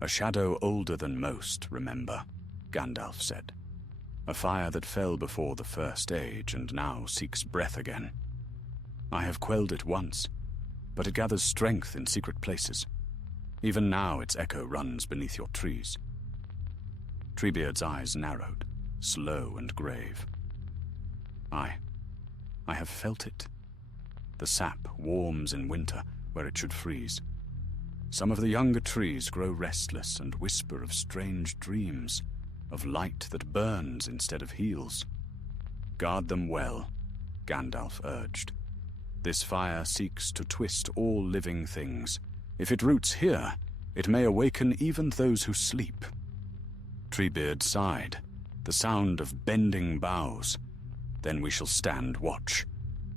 "A shadow older than most, remember," Gandalf said. "A fire that fell before the First Age and now seeks breath again. I have quelled it once, but it gathers strength in secret places. Even now its echo runs beneath your trees." Treebeard's eyes narrowed, slow and grave. I have felt it. The sap warms in winter where it should freeze. Some of the younger trees grow restless and whisper of strange dreams, of light that burns instead of heals. "Guard them well," Gandalf urged. "This fire seeks to twist all living things. If it roots here, it may awaken even those who sleep." Treebeard sighed, the sound of bending boughs. "Then we shall stand watch.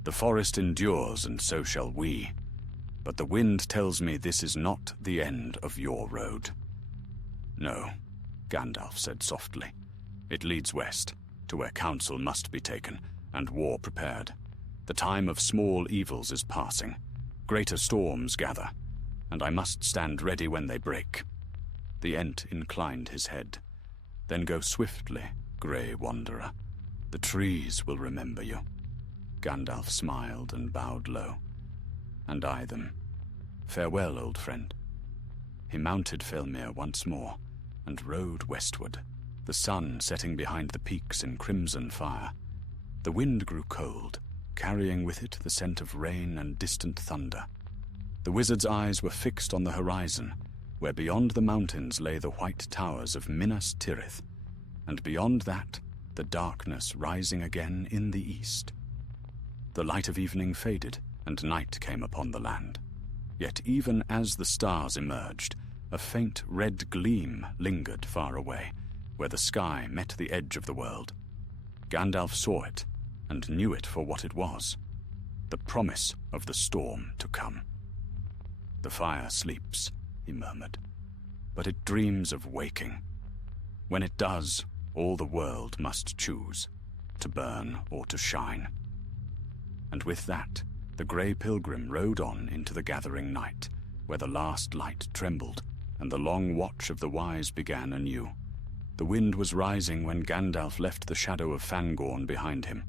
The forest endures, and so shall we. But the wind tells me this is not the end of your road." "No," Gandalf said softly. "It leads west, to where counsel must be taken, and war prepared. The time of small evils is passing. Greater storms gather, and I must stand ready when they break." The Ent inclined his head. "Then go swiftly, grey wanderer. The trees will remember you." Gandalf smiled and bowed low. "And I them. Farewell, old friend." He mounted Felmir once more and rode westward, the sun setting behind the peaks in crimson fire. The wind grew cold, carrying with it the scent of rain and distant thunder. The wizard's eyes were fixed on the horizon, where beyond the mountains lay the white towers of Minas Tirith, and beyond that, the darkness rising again in the east. The light of evening faded, and night came upon the land. Yet even as the stars emerged, a faint red gleam lingered far away, where the sky met the edge of the world. Gandalf saw it, and knew it for what it was, the promise of the storm to come. "The fire sleeps," he murmured, "but it dreams of waking. When it does, all the world must choose, to burn or to shine." And with that, the grey pilgrim rode on into the gathering night, where the last light trembled, and the long watch of the wise began anew. The wind was rising when Gandalf left the shadow of Fangorn behind him.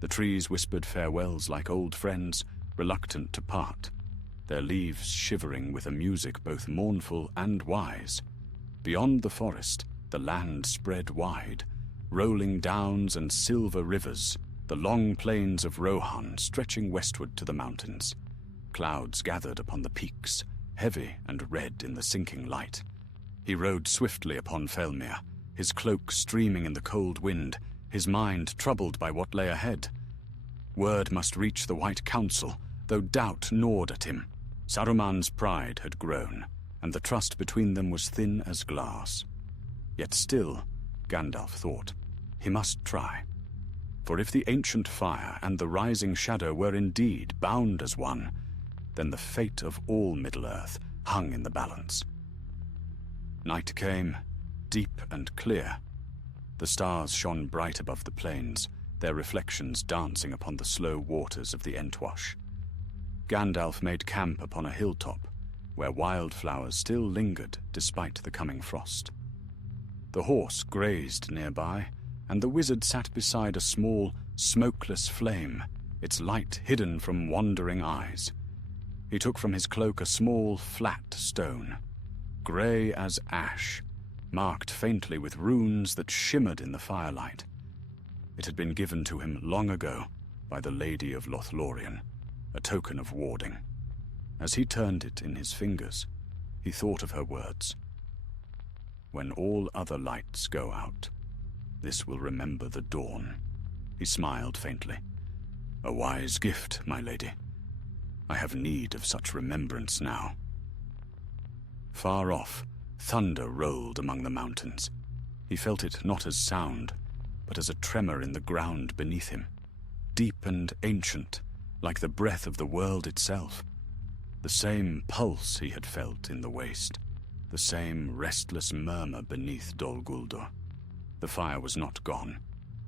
The trees whispered farewells like old friends, reluctant to part, their leaves shivering with a music both mournful and wise. Beyond the forest, the land spread wide, rolling downs and silver rivers, the long plains of Rohan stretching westward to the mountains. Clouds gathered upon the peaks, heavy and red in the sinking light. He rode swiftly upon Felmir, his cloak streaming in the cold wind, his mind troubled by what lay ahead. Word must reach the White Council, though doubt gnawed at him. Saruman's pride had grown, and the trust between them was thin as glass. Yet still, Gandalf thought, he must try. For if the ancient fire and the rising shadow were indeed bound as one, then the fate of all Middle-earth hung in the balance. Night came, deep and clear. The stars shone bright above the plains, their reflections dancing upon the slow waters of the Entwash. Gandalf made camp upon a hilltop, where wildflowers still lingered despite the coming frost. The horse grazed nearby, and the wizard sat beside a small, smokeless flame, its light hidden from wandering eyes. He took from his cloak a small, flat stone, grey as ash, marked faintly with runes that shimmered in the firelight. It had been given to him long ago by the Lady of Lothlorien, a token of warding. As he turned it in his fingers, he thought of her words. "When all other lights go out, this will remember the dawn." He smiled faintly. "A wise gift, my lady. I have need of such remembrance now." Far off, thunder rolled among the mountains. He felt it not as sound, but as a tremor in the ground beneath him, deep and ancient, like the breath of the world itself. The same pulse he had felt in the waste, the same restless murmur beneath Dol Guldur. The fire was not gone.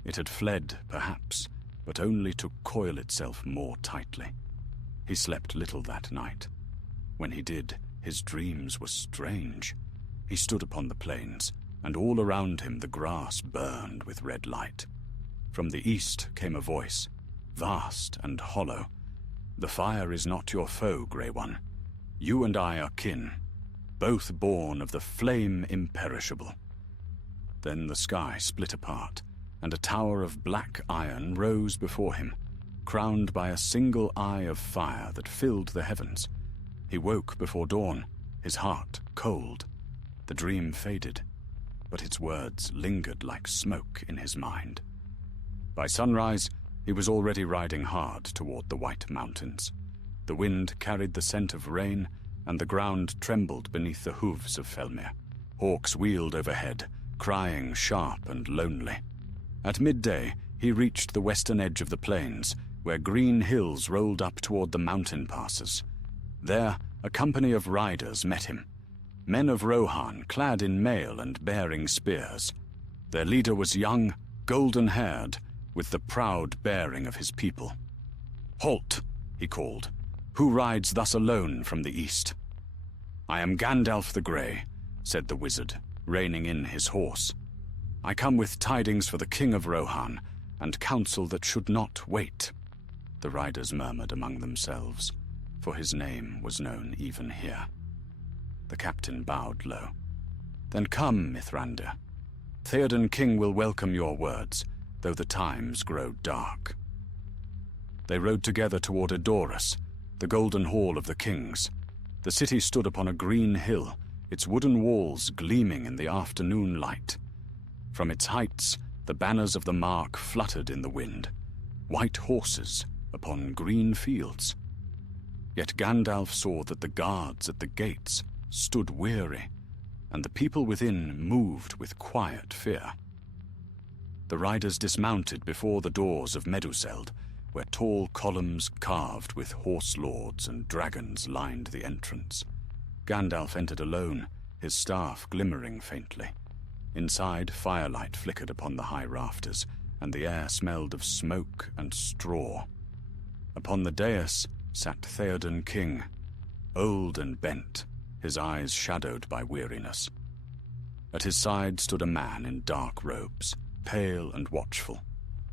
It had fled, perhaps, but only to coil itself more tightly. He slept little that night. When he did, his dreams were strange. He stood upon the plains, and all around him the grass burned with red light. From the east came a voice, vast and hollow. "The fire is not your foe, Grey One. You and I are kin, both born of the flame imperishable." Then the sky split apart, and a tower of black iron rose before him, crowned by a single eye of fire that filled the heavens. He woke before dawn, his heart cold. The dream faded, but its words lingered like smoke in his mind. By sunrise, he was already riding hard toward the White Mountains. The wind carried the scent of rain, and the ground trembled beneath the hooves of Felmir. Hawks wheeled overhead, crying sharp and lonely. At midday, he reached the western edge of the plains, where green hills rolled up toward the mountain passes. There, a company of riders met him, men of Rohan, clad in mail and bearing spears. Their leader was young, golden-haired, with the proud bearing of his people. "Halt," he called. "Who rides thus alone from the east?" "I am Gandalf the Grey," said the wizard, reining in his horse. "I come with tidings for the king of Rohan, and counsel that should not wait." The riders murmured among themselves, for his name was known even here. The captain bowed low. "Then come, Mithrandir. Theoden King will welcome your words, though the times grow dark." They rode together toward Edoras, the golden hall of the kings. The city stood upon a green hill, its wooden walls gleaming in the afternoon light. From its heights, the banners of the mark fluttered in the wind, white horses upon green fields. Yet Gandalf saw that the guards at the gates stood weary, and the people within moved with quiet fear. The riders dismounted before the doors of Meduseld, where tall columns carved with horse lords and dragons lined the entrance. Gandalf entered alone, his staff glimmering faintly. Inside, firelight flickered upon the high rafters, and the air smelled of smoke and straw. Upon the dais sat Theoden King, old and bent, his eyes shadowed by weariness. At his side stood a man in dark robes, pale and watchful.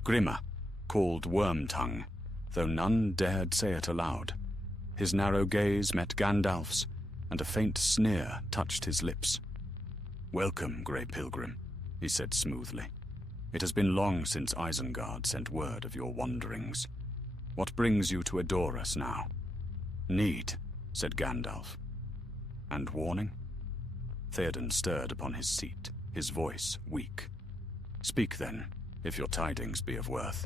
Grimmer, called Wormtongue, though none dared say it aloud. His narrow gaze met Gandalf's, and a faint sneer touched his lips. "Welcome, Grey Pilgrim," he said smoothly. "It has been long since Isengard sent word of your wanderings. What brings you to Edoras now?" "Need," said Gandalf. "And warning?" Theoden stirred upon his seat, his voice weak. "Speak then, if your tidings be of worth."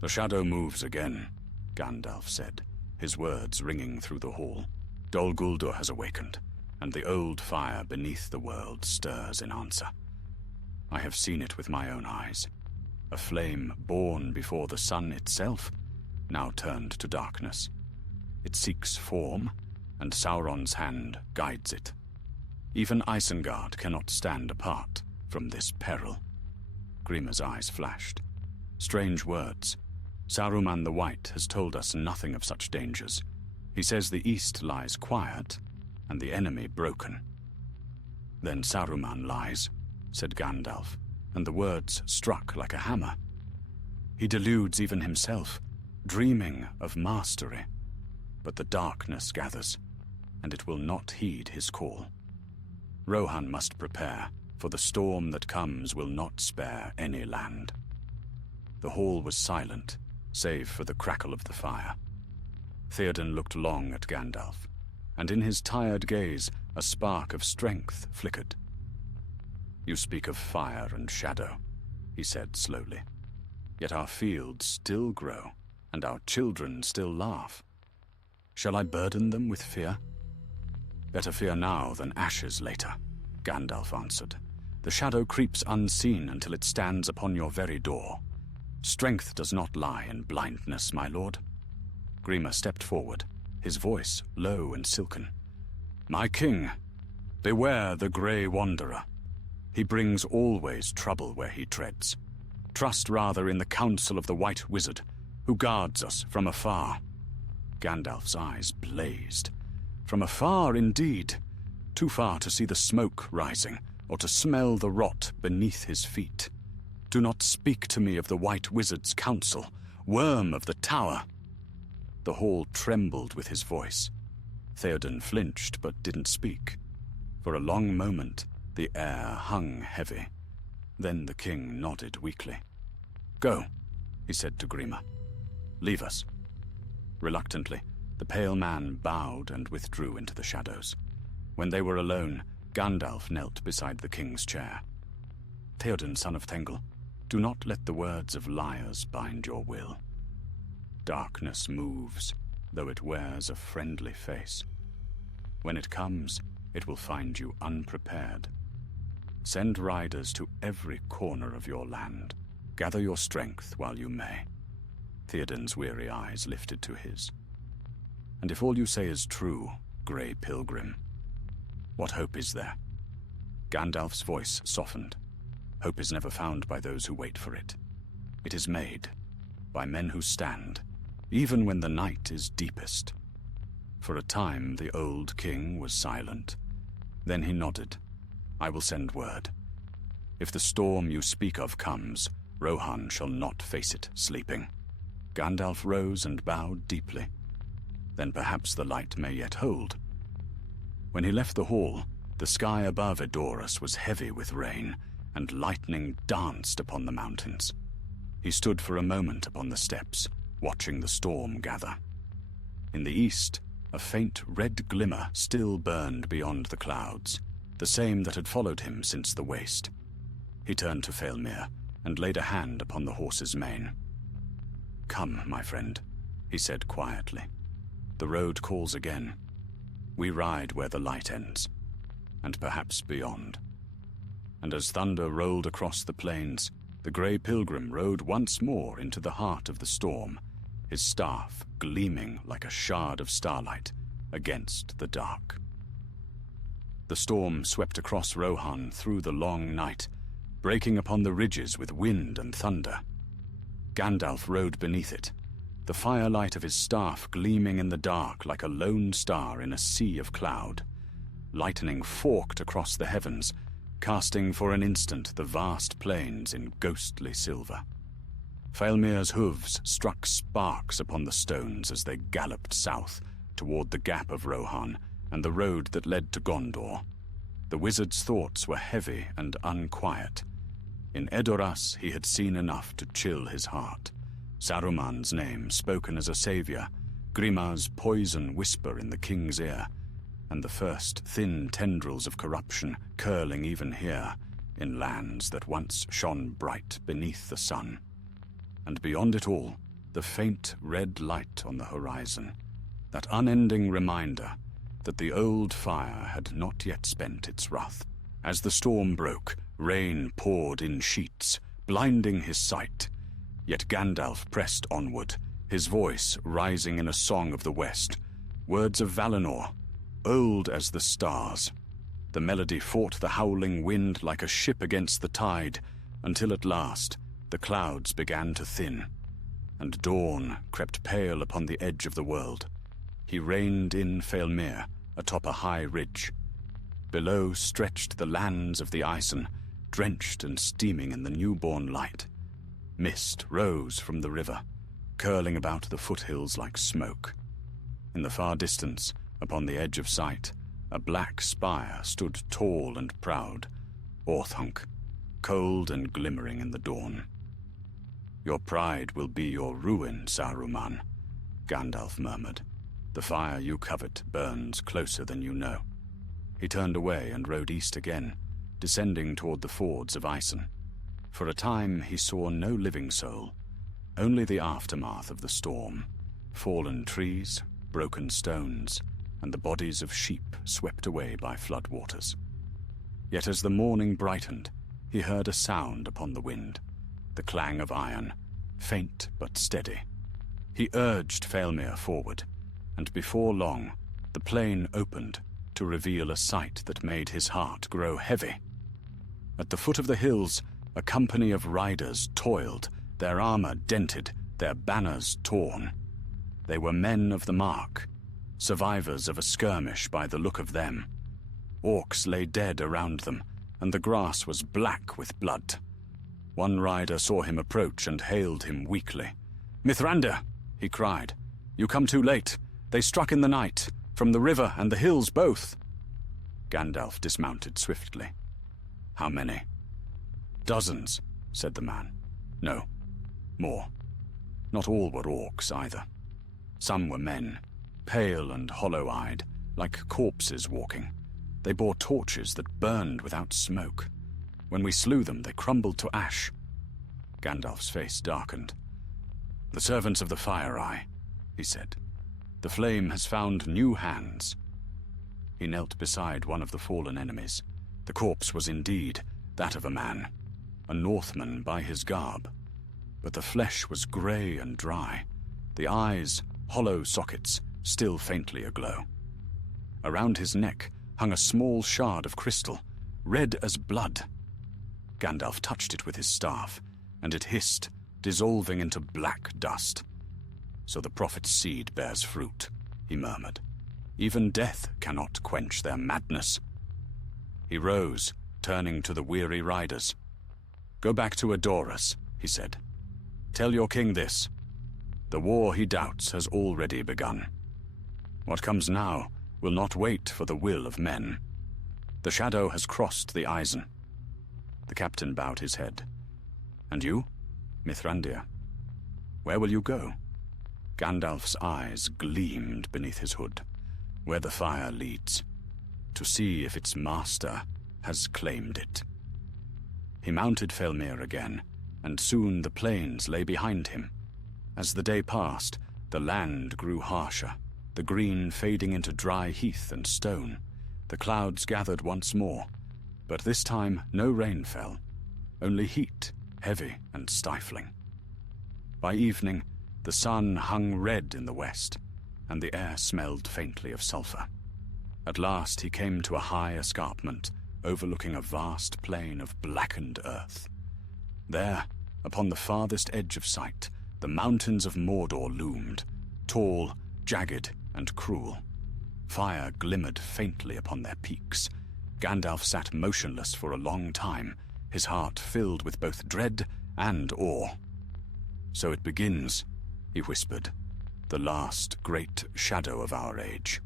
"The shadow moves again," Gandalf said, his words ringing through the hall. "Dol Guldur has awakened, and the old fire beneath the world stirs in answer. I have seen it with my own eyes. A flame born before the sun itself, now turned to darkness. It seeks form, and Sauron's hand guides it. Even Isengard cannot stand apart from this peril." Grimmer's eyes flashed. "Strange words. Saruman the White has told us nothing of such dangers. He says the east lies quiet, and the enemy broken." "Then Saruman lies," said Gandalf, and the words struck like a hammer. "He deludes even himself, dreaming of mastery. but the darkness gathers, and it will not heed his call. Rohan must prepare, for the storm that comes will not spare any land. The hall was silent, save for the crackle of the fire. Theoden looked long at Gandalf, and in his tired gaze a spark of strength flickered. "You speak of fire and shadow," he said slowly. "Yet our fields still grow, and our children still laugh. Shall I burden them with fear?" "Better fear now than ashes later," Gandalf answered. "The shadow creeps unseen until it stands upon your very door. Strength does not lie in blindness, my lord." Grima stepped forward, his voice low and silken. "My king, beware the grey wanderer. He brings always trouble where he treads. Trust rather in the counsel of the White Wizard, who guards us from afar." Gandalf's eyes blazed. From afar indeed, too far to see the smoke rising, or to smell the rot beneath his feet. "Do not speak to me of the White Wizard's counsel, worm of the tower." The hall trembled with his voice. Theoden flinched but didn't speak. For a long moment, the air hung heavy. Then the king nodded weakly. "Go," he said to Grima. "Leave us." Reluctantly, the pale man bowed and withdrew into the shadows. When they were alone, Gandalf knelt beside the king's chair. "Theoden, son of Thengel, do not let the words of liars bind your will. Darkness moves, though it wears a friendly face. When it comes, it will find you unprepared. Send riders to every corner of your land. Gather your strength while you may." Theoden's weary eyes lifted to his. "And if all you say is true, grey pilgrim, what hope is there?" Gandalf's voice softened. "Hope is never found by those who wait for it. It is made by men who stand, even when the night is deepest." For a time the old king was silent. Then he nodded. "I will send word. If the storm you speak of comes, Rohan shall not face it sleeping." Gandalf rose and bowed deeply. Then perhaps the light may yet hold. When he left the hall, the sky above Edoras was heavy with rain, and lightning danced upon the mountains. He stood for a moment upon the steps, watching the storm gather. In the east, a faint red glimmer still burned beyond the clouds, the same that had followed him since the waste. He turned to Faelmir and laid a hand upon the horse's mane. "Come, my friend," he said quietly. "The road calls again. We ride where the light ends, and perhaps beyond." And as thunder rolled across the plains, the grey pilgrim rode once more into the heart of the storm, his staff gleaming like a shard of starlight against the dark. The storm swept across Rohan through the long night, breaking upon the ridges with wind and thunder. Gandalf rode beneath it, the firelight of his staff gleaming in the dark like a lone star in a sea of cloud. Lightning forked across the heavens, casting for an instant the vast plains in ghostly silver. Faelmir's hooves struck sparks upon the stones as they galloped south toward the gap of Rohan and the road that led to Gondor. The wizard's thoughts were heavy and unquiet. In Edoras he had seen enough to chill his heart. Saruman's name spoken as a savior, Grima's poison whisper in the king's ear, and the first thin tendrils of corruption curling even here, in lands that once shone bright beneath the sun. And beyond it all, the faint red light on the horizon, that unending reminder that the old fire had not yet spent its wrath. As the storm broke, rain poured in sheets, blinding his sight. Yet Gandalf pressed onward, his voice rising in a song of the west, words of Valinor, old as the stars. The melody fought the howling wind like a ship against the tide, until at last the clouds began to thin, and dawn crept pale upon the edge of the world. He reined in Faelmir atop a high ridge. Below stretched the lands of the Isen, drenched and steaming in the newborn light. Mist rose from the river, curling about the foothills like smoke. In the far distance, upon the edge of sight, a black spire stood tall and proud, Orthunk, cold and glimmering in the dawn. "Your pride will be your ruin, Saruman," Gandalf murmured. "The fire you covet burns closer than you know." He turned away and rode east again, descending toward the fords of Ison. For a time he saw no living soul, only the aftermath of the storm, fallen trees, broken stones, and the bodies of sheep swept away by floodwaters. Yet as the morning brightened, he heard a sound upon the wind, the clang of iron, faint but steady. He urged Faelmir forward, and before long, the plain opened to reveal a sight that made his heart grow heavy. At the foot of the hills, a company of riders toiled, their armor dented, their banners torn. They were men of the mark, survivors of a skirmish by the look of them. Orcs lay dead around them, and the grass was black with blood. One rider saw him approach and hailed him weakly. "Mithrandir," he cried, "you come too late. They struck in the night, from the river and the hills both." Gandalf dismounted swiftly. "How many?" "Dozens," said the man. "No, more. Not all were orcs either. Some were men, pale and hollow-eyed, like corpses walking. They bore torches that burned without smoke. When we slew them, they crumbled to ash." Gandalf's face darkened. "The servants of the Fire Eye," he said. "The flame has found new hands." He knelt beside one of the fallen enemies. The corpse was indeed that of a man, a Northman by his garb. But the flesh was grey and dry, the eyes, hollow sockets, still faintly aglow. Around his neck hung a small shard of crystal, red as blood. Gandalf touched it with his staff, and it hissed, dissolving into black dust. "So the prophet's seed bears fruit," he murmured. "Even death cannot quench their madness." He rose, turning to the weary riders. "Go back to Edoras," he said. "Tell your king this. The war he doubts has already begun. What comes now will not wait for the will of men. The shadow has crossed the Ison." The captain bowed his head. "And you, Mithrandir? Where will you go?" Gandalf's eyes gleamed beneath his hood. "Where the fire leads, to see if its master has claimed it." He mounted Faelmir again, and soon the plains lay behind him. As the day passed, the land grew harsher, the green fading into dry heath and stone. The clouds gathered once more, but this time no rain fell, only heat, heavy and stifling. By evening, the sun hung red in the west, and the air smelled faintly of sulphur. At last he came to a high escarpment, overlooking a vast plain of blackened earth. There, upon the farthest edge of sight, the mountains of Mordor loomed, tall, jagged, and cruel. Fire glimmered faintly upon their peaks. Gandalf sat motionless for a long time, his heart filled with both dread and awe. "So it begins," he whispered, "the last great shadow of our age."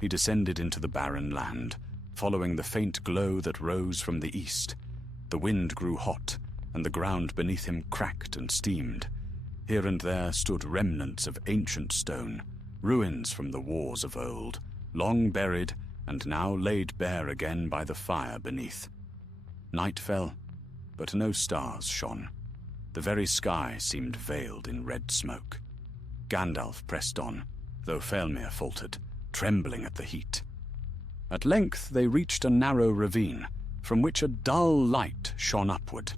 He descended into the barren land, following the faint glow that rose from the east. The wind grew hot, and the ground beneath him cracked and steamed. Here and there stood remnants of ancient stone, ruins from the wars of old, long buried and now laid bare again by the fire beneath. Night fell, but no stars shone. The very sky seemed veiled in red smoke. Gandalf pressed on, though Faelmir faltered, trembling at the heat. At length they reached a narrow ravine, from which a dull light shone upward.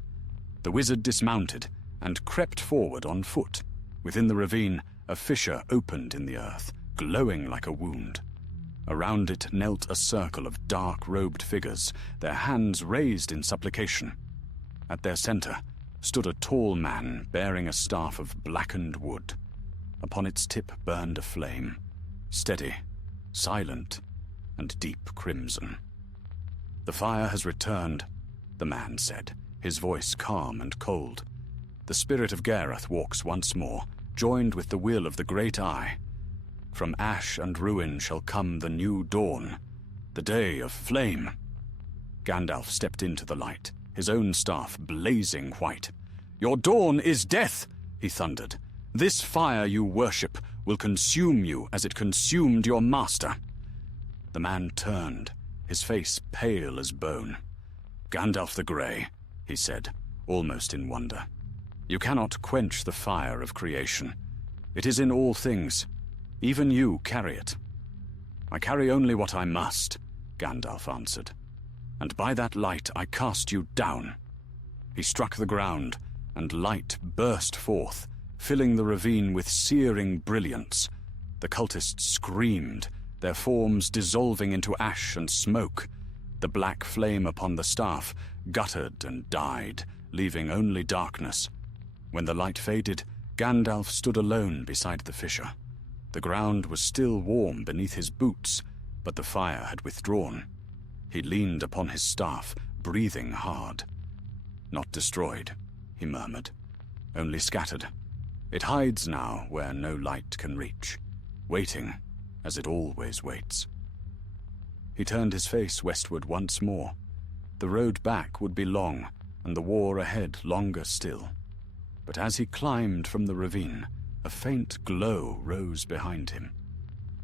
The wizard dismounted and crept forward on foot. Within the ravine, a fissure opened in the earth, glowing like a wound. Around it knelt a circle of dark-robed figures, their hands raised in supplication. At their center stood a tall man bearing a staff of blackened wood. Upon its tip burned a flame, steady, silent, and deep crimson. "The fire has returned," the man said, his voice calm and cold. "The spirit of Gareth walks once more, joined with the will of the Great Eye. From ash and ruin shall come the new dawn, the day of flame. Gandalf stepped into the light, his own staff blazing white. "Your dawn is death," he thundered. "This fire you worship will consume you as it consumed your master." The man turned, his face pale as bone. "Gandalf the Grey," he said, almost in wonder. "You cannot quench the fire of creation. It is in all things. Even you carry it." "I carry only what I must," Gandalf answered. "And by that light I cast you down." He struck the ground, and light burst forth, filling the ravine with searing brilliance. The cultists screamed, their forms dissolving into ash and smoke. The black flame upon the staff guttered and died, leaving only darkness. When the light faded, Gandalf stood alone beside the fissure. The ground was still warm beneath his boots, but the fire had withdrawn. He leaned upon his staff, breathing hard. "Not destroyed," he murmured, "only scattered. It hides now where no light can reach, waiting as it always waits." He turned his face westward once more. The road back would be long, and the war ahead longer still. But as he climbed from the ravine, a faint glow rose behind him.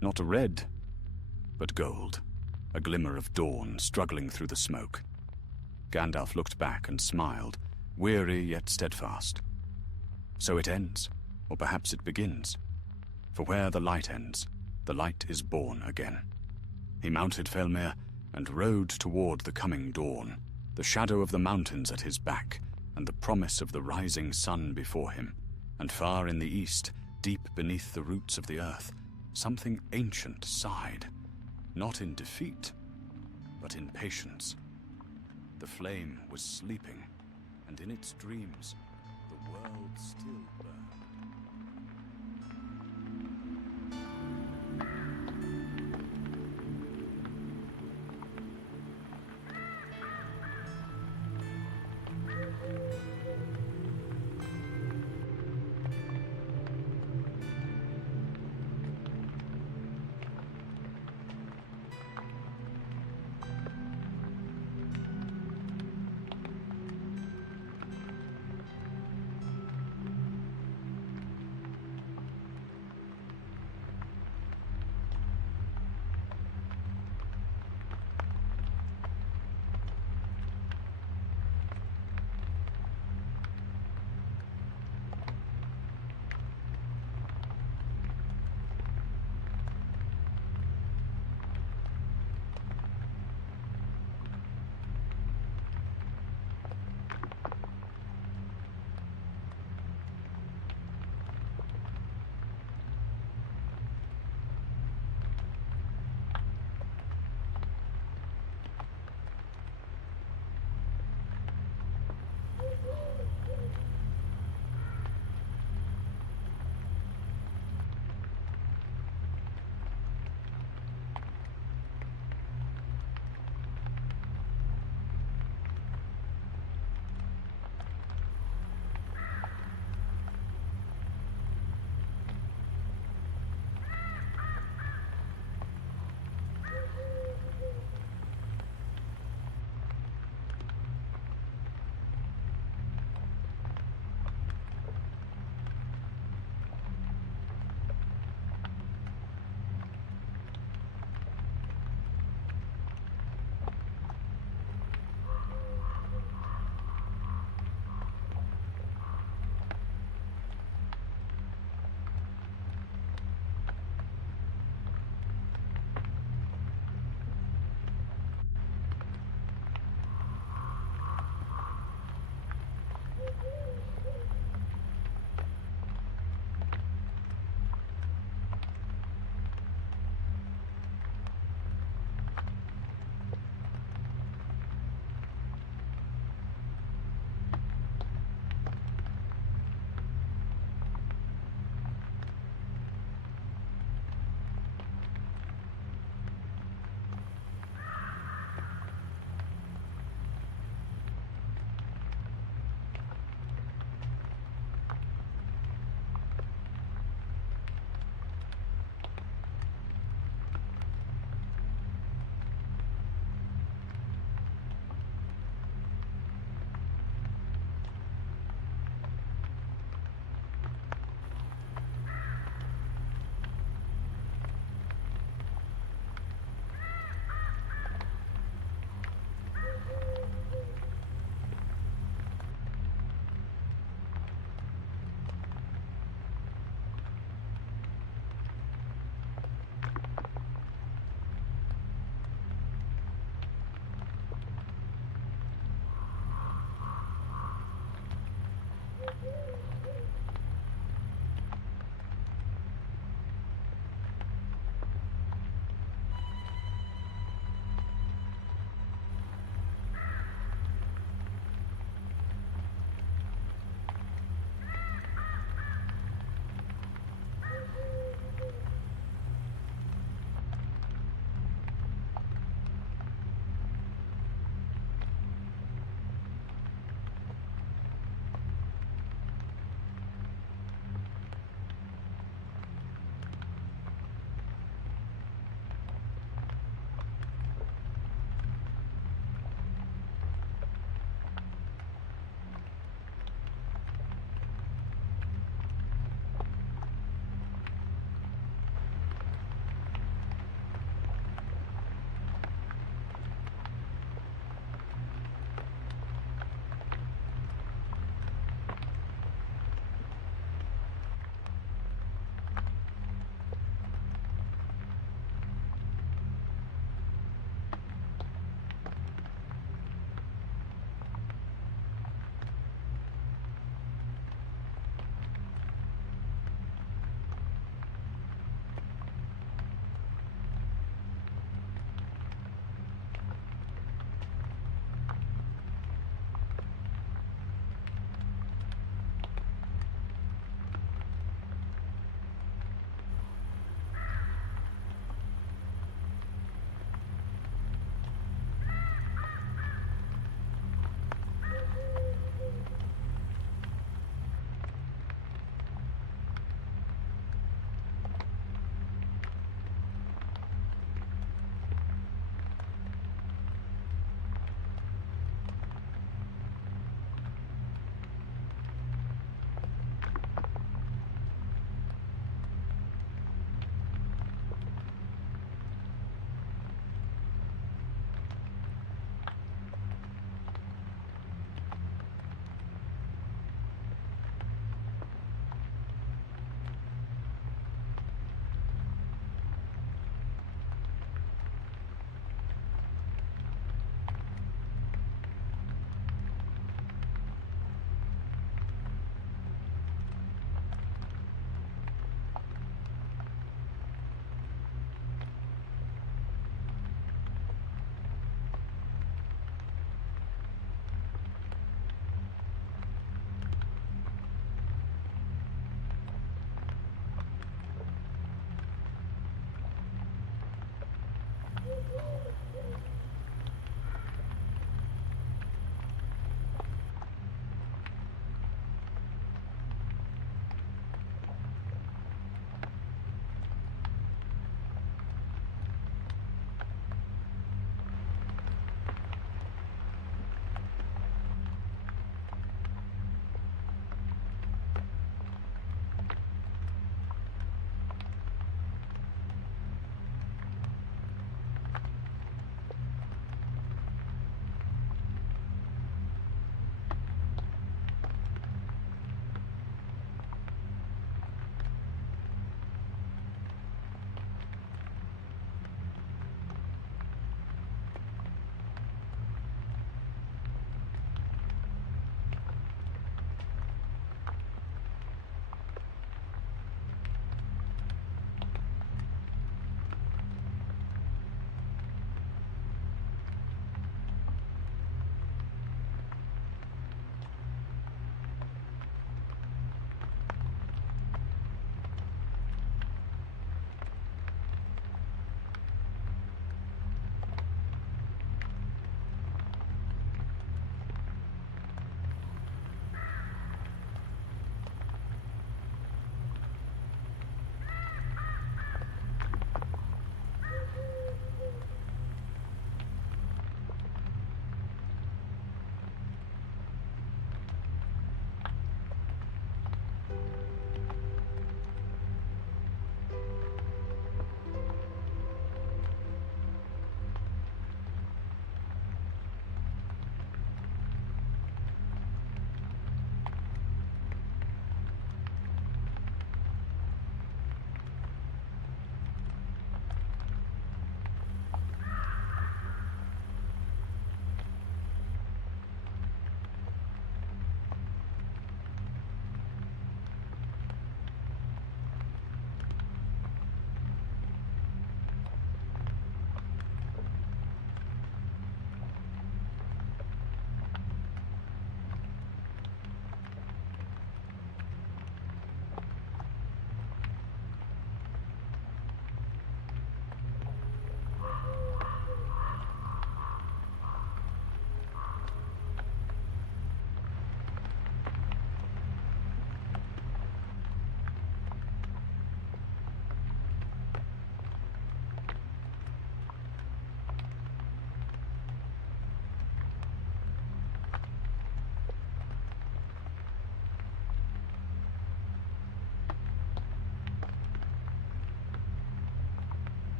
Not red, but gold, a glimmer of dawn struggling through the smoke. Gandalf looked back and smiled, weary yet steadfast. So it ends, or perhaps it begins. For where the light ends, the light is born again. He mounted Felmir and rode toward the coming dawn, the shadow of the mountains at his back, and the promise of the rising sun before him. And far in the east, deep beneath the roots of the earth, something ancient sighed, not in defeat, but in patience. The flame was sleeping, and in its dreams, the world still burned.